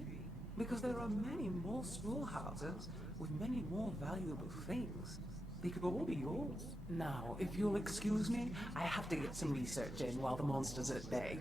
Because there are many more storehouses with many more valuable things. They could all be yours. Now, if you'll excuse me, I have to get some research in while the monster's at bay.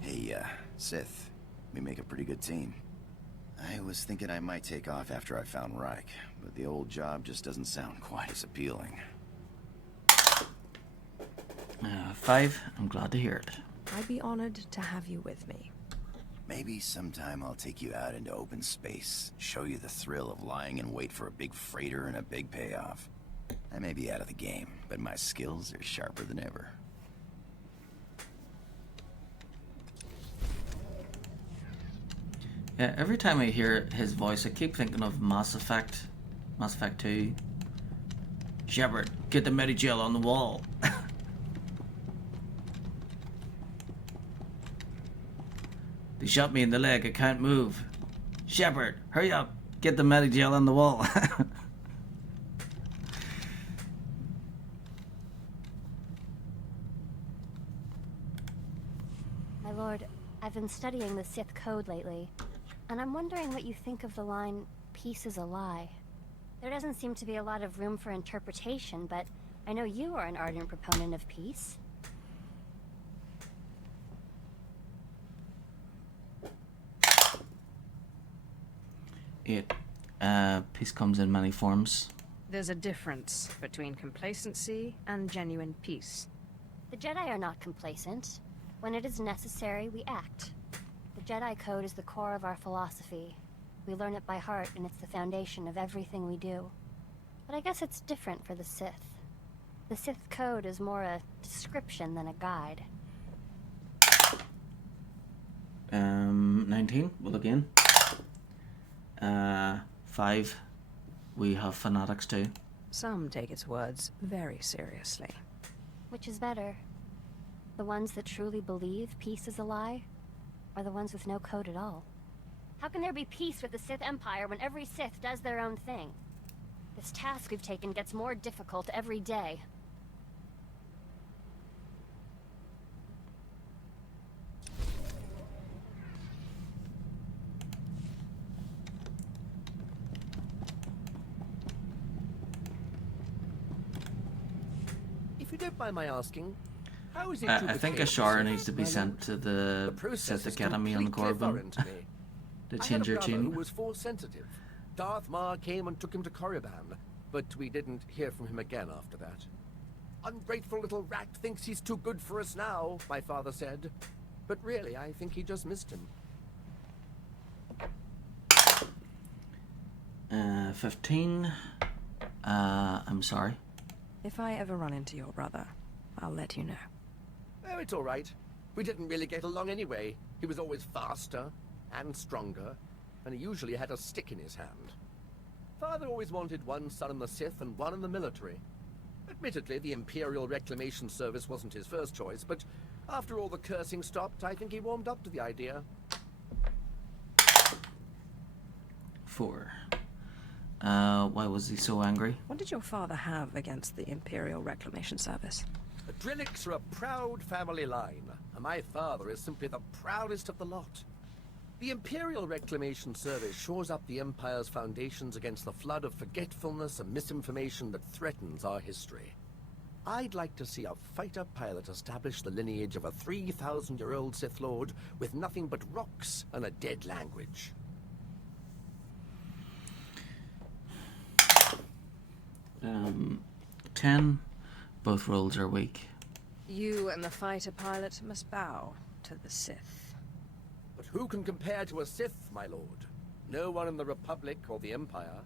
Hey, Sith. We make a pretty good team. I was thinking I might take off after I found Reich, but the old job just doesn't sound quite as appealing. 5. I'm glad to hear it. I'd be honored to have you with me. Maybe sometime I'll take you out into open space, show you the thrill of lying in wait for a big freighter and a big payoff. I may be out of the game, but my skills are sharper than ever. Yeah, every time I hear his voice, I keep thinking of Mass Effect. Mass Effect 2. Shepard, get the Medigel on the wall. They shot me in the leg, I can't move. Shepard, hurry up, get the Medigel on the wall. My lord, I've been studying the Sith code lately, and I'm wondering what you think of the line, "Peace is a lie." There doesn't seem to be a lot of room for interpretation, but I know you are an ardent proponent of peace. Peace comes in many forms. There's a difference between complacency and genuine peace. The Jedi are not complacent. When it is necessary, we act. The Jedi Code is the core of our philosophy. We learn it by heart, and it's the foundation of everything we do. But I guess it's different for the Sith. The Sith Code is more a description than a guide. 19, we'll look in. 5, we have fanatics too. Some take its words very seriously. Which is better? The ones that truly believe peace is a lie? Or the ones with no code at all? How can there be peace with the Sith Empire when every Sith does their own thing? This task we've taken gets more difficult every day. If you don't mind my asking, how is it I think Ashara needs to be sent to the Sith Academy on Korriban to change your I had a brother who tune. was force sensitive. Darth Maul came and took him to Korriban, but we didn't hear from him again after that. Ungrateful little rat thinks he's too good for us now, my father said. But really, I think he just missed him. 15. I'm sorry. If I ever run into your brother, I'll let you know. Oh, it's all right. We didn't really get along anyway. He was always faster and stronger, and he usually had a stick in his hand. Father always wanted one son in the Sith and one in the military. Admittedly, the Imperial Reclamation Service wasn't his first choice, but after all the cursing stopped, I think he warmed up to the idea. 4. Why was he so angry? What did your father have against the Imperial Reclamation Service? The Drillicks are a proud family line, and my father is simply the proudest of the lot. The Imperial Reclamation Service shores up the Empire's foundations against the flood of forgetfulness and misinformation that threatens our history. I'd like to see a fighter pilot establish the lineage of a 3,000-year-old Sith Lord with nothing but rocks and a dead language. 10. Both roles are weak. You and the fighter pilot must bow to the Sith. But who can compare to a Sith, my lord? No one in the Republic or the Empire.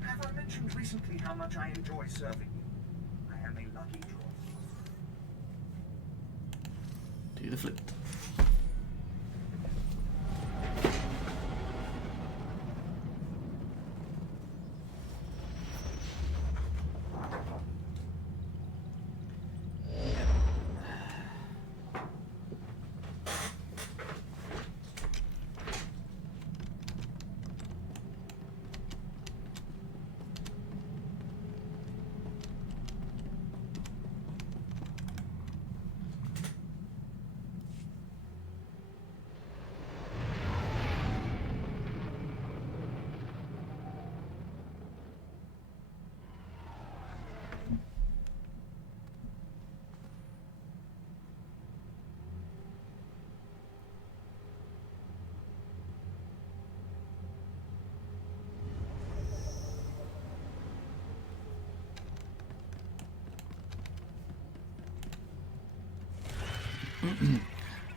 Have I mentioned recently how much I enjoy serving you? I am a lucky draw. Do the flip.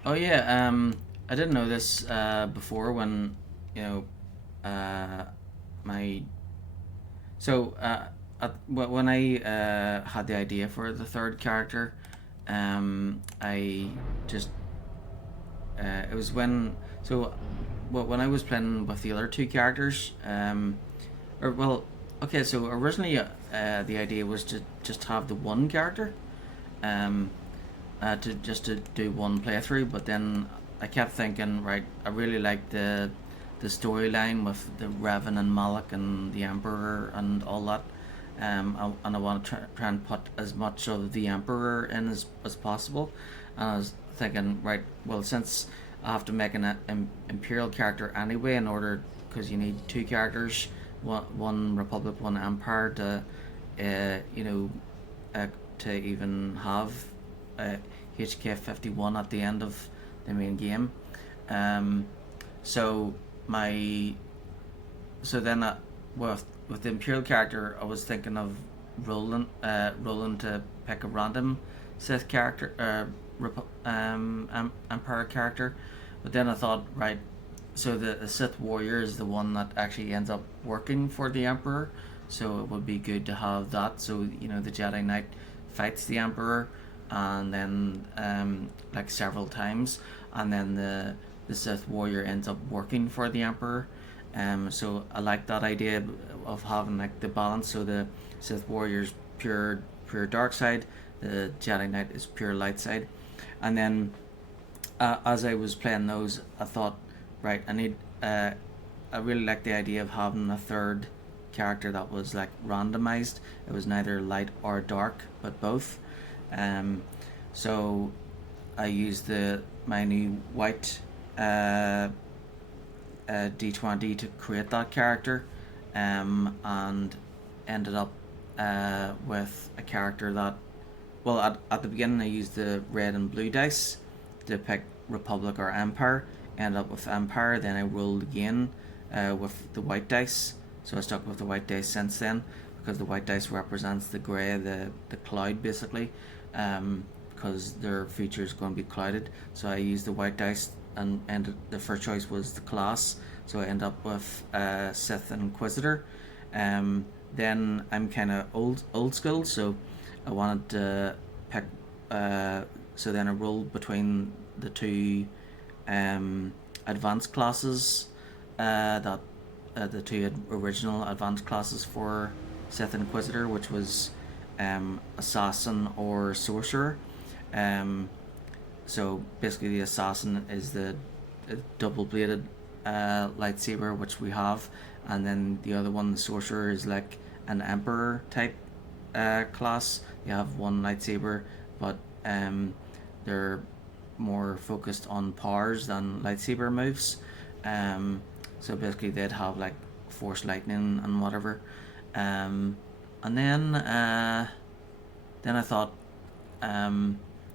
Oh yeah, I didn't know this before when, you know, when I had the idea for the third character, I just, it was when I was playing with the other two characters, so originally the idea was to just have the one character, to do one playthrough, but then I kept thinking, right, I really like the storyline with the Revan and Malak and the Emperor and all that, and I want to try and put as much of the Emperor in as possible. And I was thinking, right, well, since I have to make an Imperial character anyway, in order, because you need two characters, one Republic, one Empire, to to even have HK 51 at the end of the main game. So then with the Imperial character, I was thinking of rolling to pick a random Sith character, Empire character, but then I thought, right, so the Sith warrior is the one that actually ends up working for the Emperor, so it would be good to have that. So the Jedi Knight fights the Emperor, and then like several times, and then the Sith warrior ends up working for the Emperor. So I like that idea of having like the balance. So the Sith warrior's pure dark side, the Jedi Knight is pure light side. And then as I was playing those, I thought, right, I really like the idea of having a third character that was like randomized. It was neither light or dark, but both. So I used my new white D20 to create that character, and ended up with a character that, well, at the beginning I used the red and blue dice to pick Republic or Empire. Ended up with Empire. Then I rolled again with the white dice, so I stuck with the white dice since then, because the white dice represents the grey, the cloud basically, because their future is going to be clouded. So I used the white dice and the first choice was the class, so I end up with Sith Inquisitor. Then I'm kind of old school, so I wanted to pick. So then I rolled between the two advanced classes, that the two original advanced classes for Sith Inquisitor, which was Assassin or Sorcerer. So basically, the Assassin is the double-bladed lightsaber, which we have, and then the other one, the Sorcerer, is like an Emperor type class. You have one lightsaber, but they're more focused on powers than lightsaber moves. So basically, they'd have like Force Lightning and whatever. And then I thought,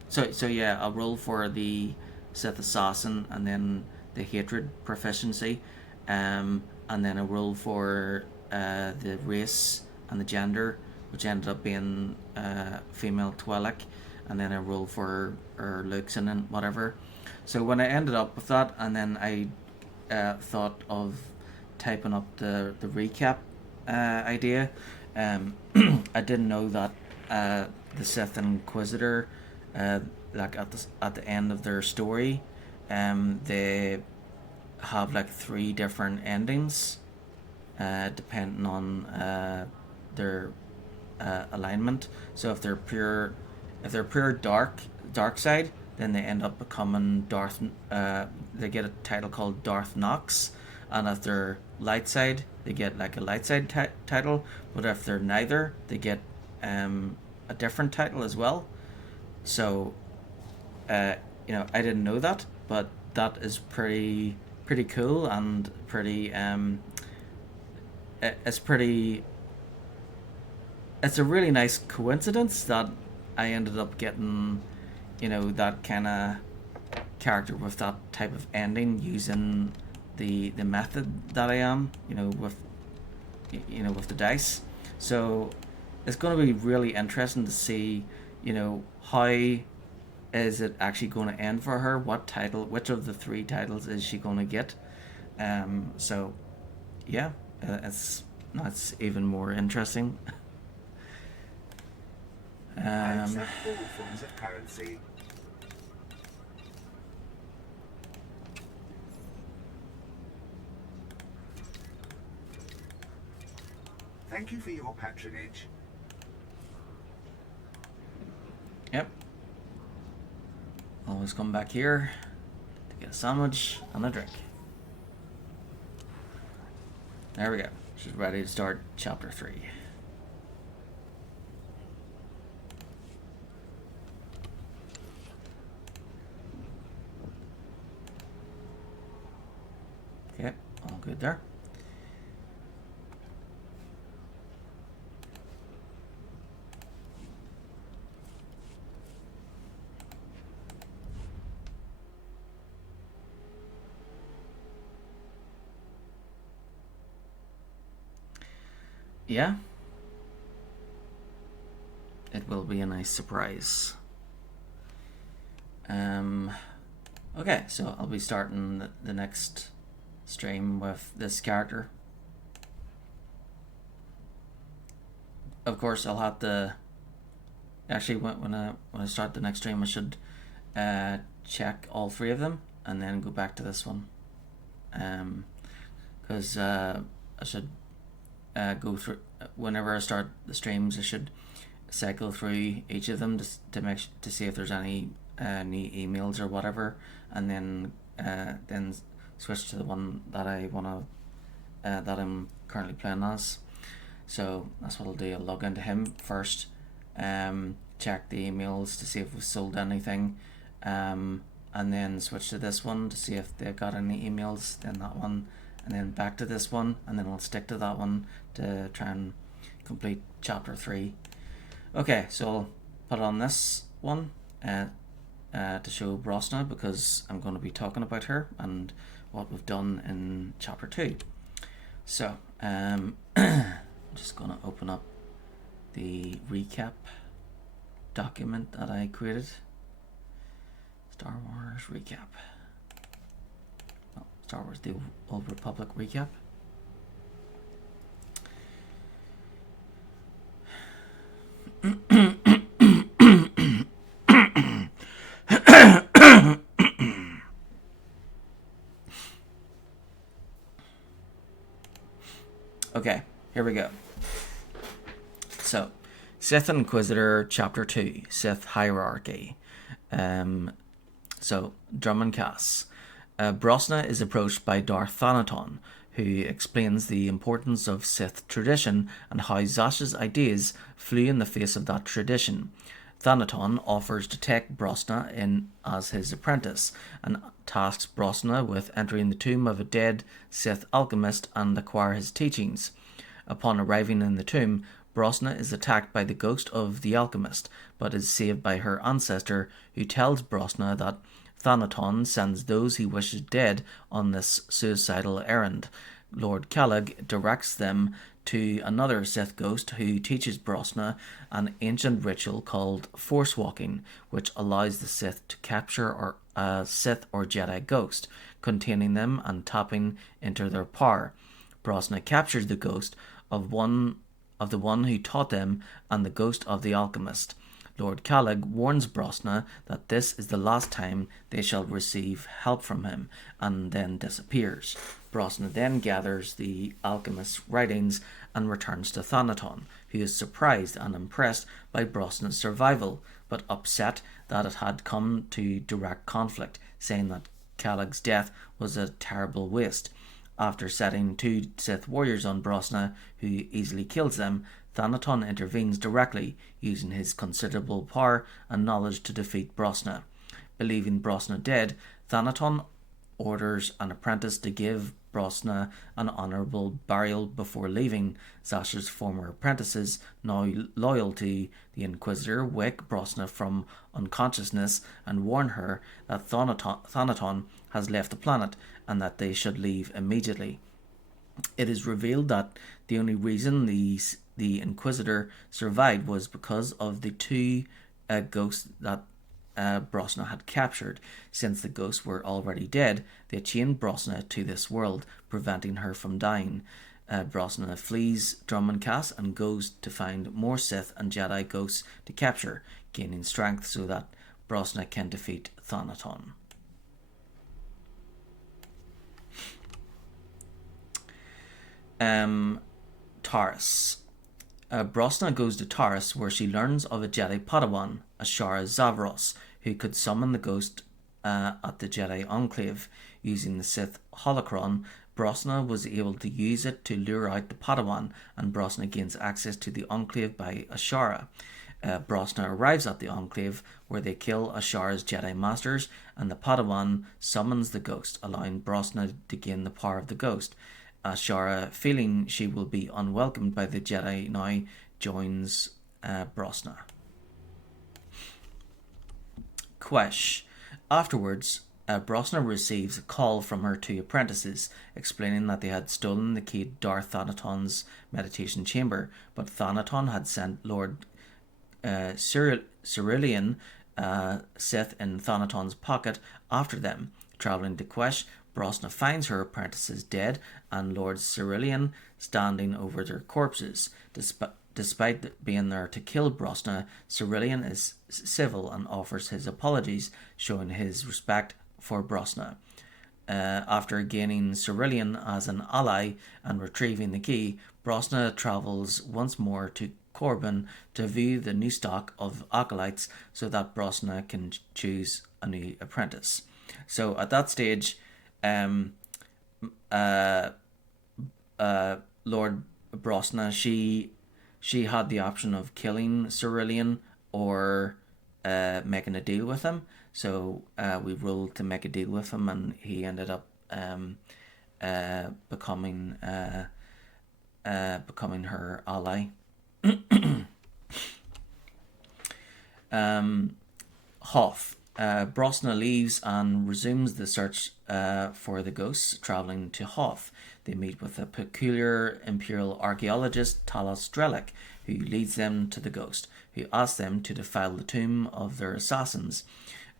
so yeah, I'll roll for the Sith Assassin, and then the Hatred proficiency, and then I roll for the race and the gender, which ended up being female Twi'lek, and then I roll for Luxon and whatever. So when I ended up with that, and then I thought of typing up the recap idea. I didn't know that the Sith Inquisitor, like at the end of their story, they have like 3 different endings, depending on their alignment. So if they're pure dark side, then they end up becoming Darth. They get a title called Darth Nox, and if they're light side, they get like a light side title. But if they're neither, they get a different title as well. So, I didn't know that, but that is pretty cool, and pretty it's a really nice coincidence that I ended up getting, that kind of character with that type of ending, using the method that I am, with the dice. So it's going to be really interesting to see, how is it actually going to end for her? Which of the 3 titles is she going to get? So yeah, that's even more interesting. I accept all forms of currency. Thank you for your patronage. Yep. Always come back here to get a sandwich and a drink. There we go. She's ready to start chapter 3. Okay, all good there. Yeah, it will be a nice surprise. Okay, so I'll be starting the next stream with this character. Of course, I'll have to actually when I start the next stream, I should check all 3 of them and then go back to this one, because I should go through whenever I start the streams. I should cycle through each of them to see if there's any new emails or whatever, and then switch to the one that I wanna that I'm currently playing as. So that's what I'll do. I'll log into him first, check the emails to see if we've sold anything, and then switch to this one to see if they've got any emails, then that one, and then back to this one, and then I'll stick to that one to try and complete chapter 3. Okay, so I'll put on this one to show Brosna, because I'm going to be talking about her and what we've done in chapter 2. So I'm just going to open up the recap document that I created. Star Wars recap. Star Wars: The Old Republic recap. Okay, here we go. So, Sith Inquisitor Chapter 2, Sith Hierarchy. So, Drum and Cass. Brosna is approached by Darth Thanaton, who explains the importance of Sith tradition and how Zasha's ideas flew in the face of that tradition. Thanaton offers to take Brosna in as his apprentice and tasks Brosna with entering the tomb of a dead Sith alchemist and acquire his teachings. Upon arriving in the tomb, Brosna is attacked by the ghost of the alchemist, but is saved by her ancestor, who tells Brosna that Thanaton sends those he wishes dead on this suicidal errand. Lord Calig directs them to another Sith ghost who teaches Brosna an ancient ritual called Force Walking, which allows the Sith to capture a Sith or Jedi ghost, containing them and tapping into their power. Brosna captures the ghost of the one who taught them and the ghost of the alchemist. Lord Calig warns Brosna that this is the last time they shall receive help from him, and then disappears. Brosna then gathers the alchemist's writings and returns to Thanaton, who is surprised and impressed by Brosna's survival, but upset that it had come to direct conflict, saying that Calig's death was a terrible waste. After setting two Sith warriors on Brosna, who easily kills them, Thanaton intervenes directly, using his considerable power and knowledge to defeat Brosna. Believing Brosna dead, Thanaton orders an apprentice to give Brosna an honourable burial before leaving. Zasha's former apprentices, now loyal to the Inquisitor, wake Brosna from unconsciousness and warn her that Thanaton has left the planet and that they should leave immediately. It is revealed that the only reason the Inquisitor survived was because of the two ghosts that Brosna had captured. Since the ghosts were already dead, they chained Brosna to this world, preventing her from dying. Brosna flees Drum and Cass and goes to find more Sith and Jedi ghosts to capture, gaining strength so that Brosna can defeat Thanaton. Taurus. Brosna goes to Taurus, where she learns of a Jedi Padawan, Ashara Zavros, who could summon the ghost at the Jedi Enclave. Using the Sith holocron, Brosna was able to use it to lure out the Padawan, and Brosna gains access to the Enclave by Ashara. Brosna arrives at the Enclave, where they kill Ashara's Jedi Masters, and the Padawan summons the ghost, allowing Brosna to gain the power of the ghost. Ashara, feeling she will be unwelcomed by the Jedi now, joins Brosna. Quesh. Afterwards, Brosna receives a call from her two apprentices, explaining that they had stolen the key to Darth Thanaton's meditation chamber, but Thanaton had sent Lord Cerulean, Sith in Thanaton's pocket, after them. Travelling to Quesh, Brosna finds her apprentices dead and Lord Cerulean standing over their corpses. Despite being there to kill Brosna, Cerulean is civil and offers his apologies, showing his respect for Brosna. After gaining Cerulean as an ally and retrieving the key, Brosna travels once more to Corbin to view the new stock of acolytes so that Brosna can choose a new apprentice. So at that stage, Lord Brosna, she had the option of killing Cerulean or making a deal with him. So we ruled to make a deal with him, and he ended up becoming her ally. Hoth. Brosna leaves and resumes the search for the ghosts, travelling to Hoth. They meet with a peculiar Imperial archaeologist, Talos Strelic, who leads them to the ghost, who asks them to defile the tomb of their assassins.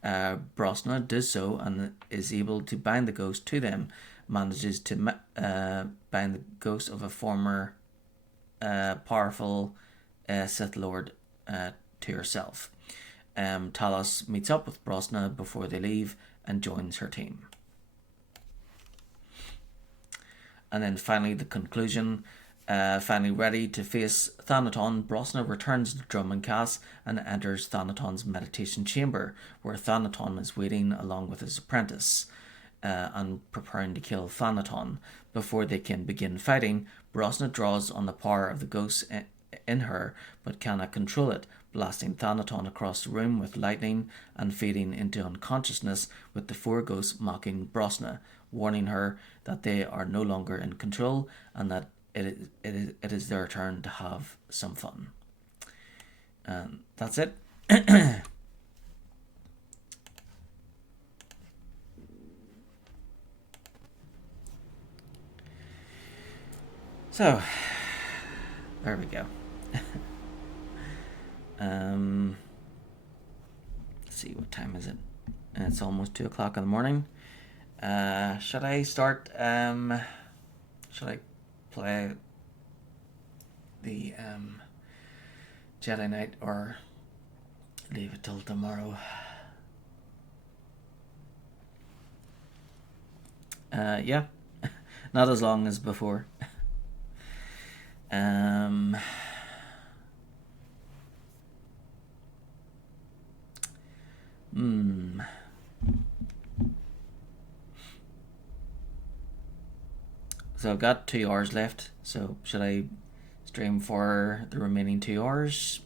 Brosna does so and is able to bind the ghost to them, manages to bind the ghost of a former powerful Sith Lord to herself. Talos meets up with Brosna before they leave and joins her team. And then finally, the conclusion. Finally ready to face Thanaton, Brosna returns to Drummoncass and enters Thanaton's meditation chamber, where Thanaton is waiting along with his apprentice and preparing to kill Thanaton. Before they can begin fighting, Brosna draws on the power of the ghost in her, but cannot control it, blasting Thanaton across the room with lightning and fading into unconsciousness, with the four ghosts mocking Brosna, warning her that they are no longer in control and that it is their turn to have some fun. And that's it. So, there we go. Let's see, what time is it? It's almost 2 o'clock in the morning. Should I start? Should I play the Jedi Knight or leave it till tomorrow? Yeah, not as long as before. So I've got 2 hours left, so should I stream for the remaining 2 hours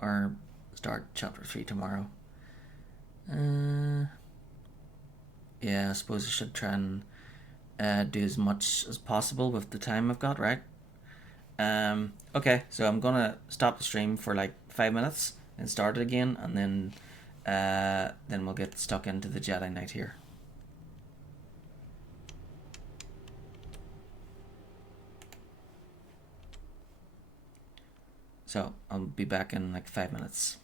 or start chapter 3 tomorrow? Yeah, I suppose I should try and do as much as possible with the time I've got, right? Okay, so I'm gonna stop the stream for like 5 minutes and start it again, and then we'll get stuck into the Jedi Knight here. So I'll be back in like 5 minutes.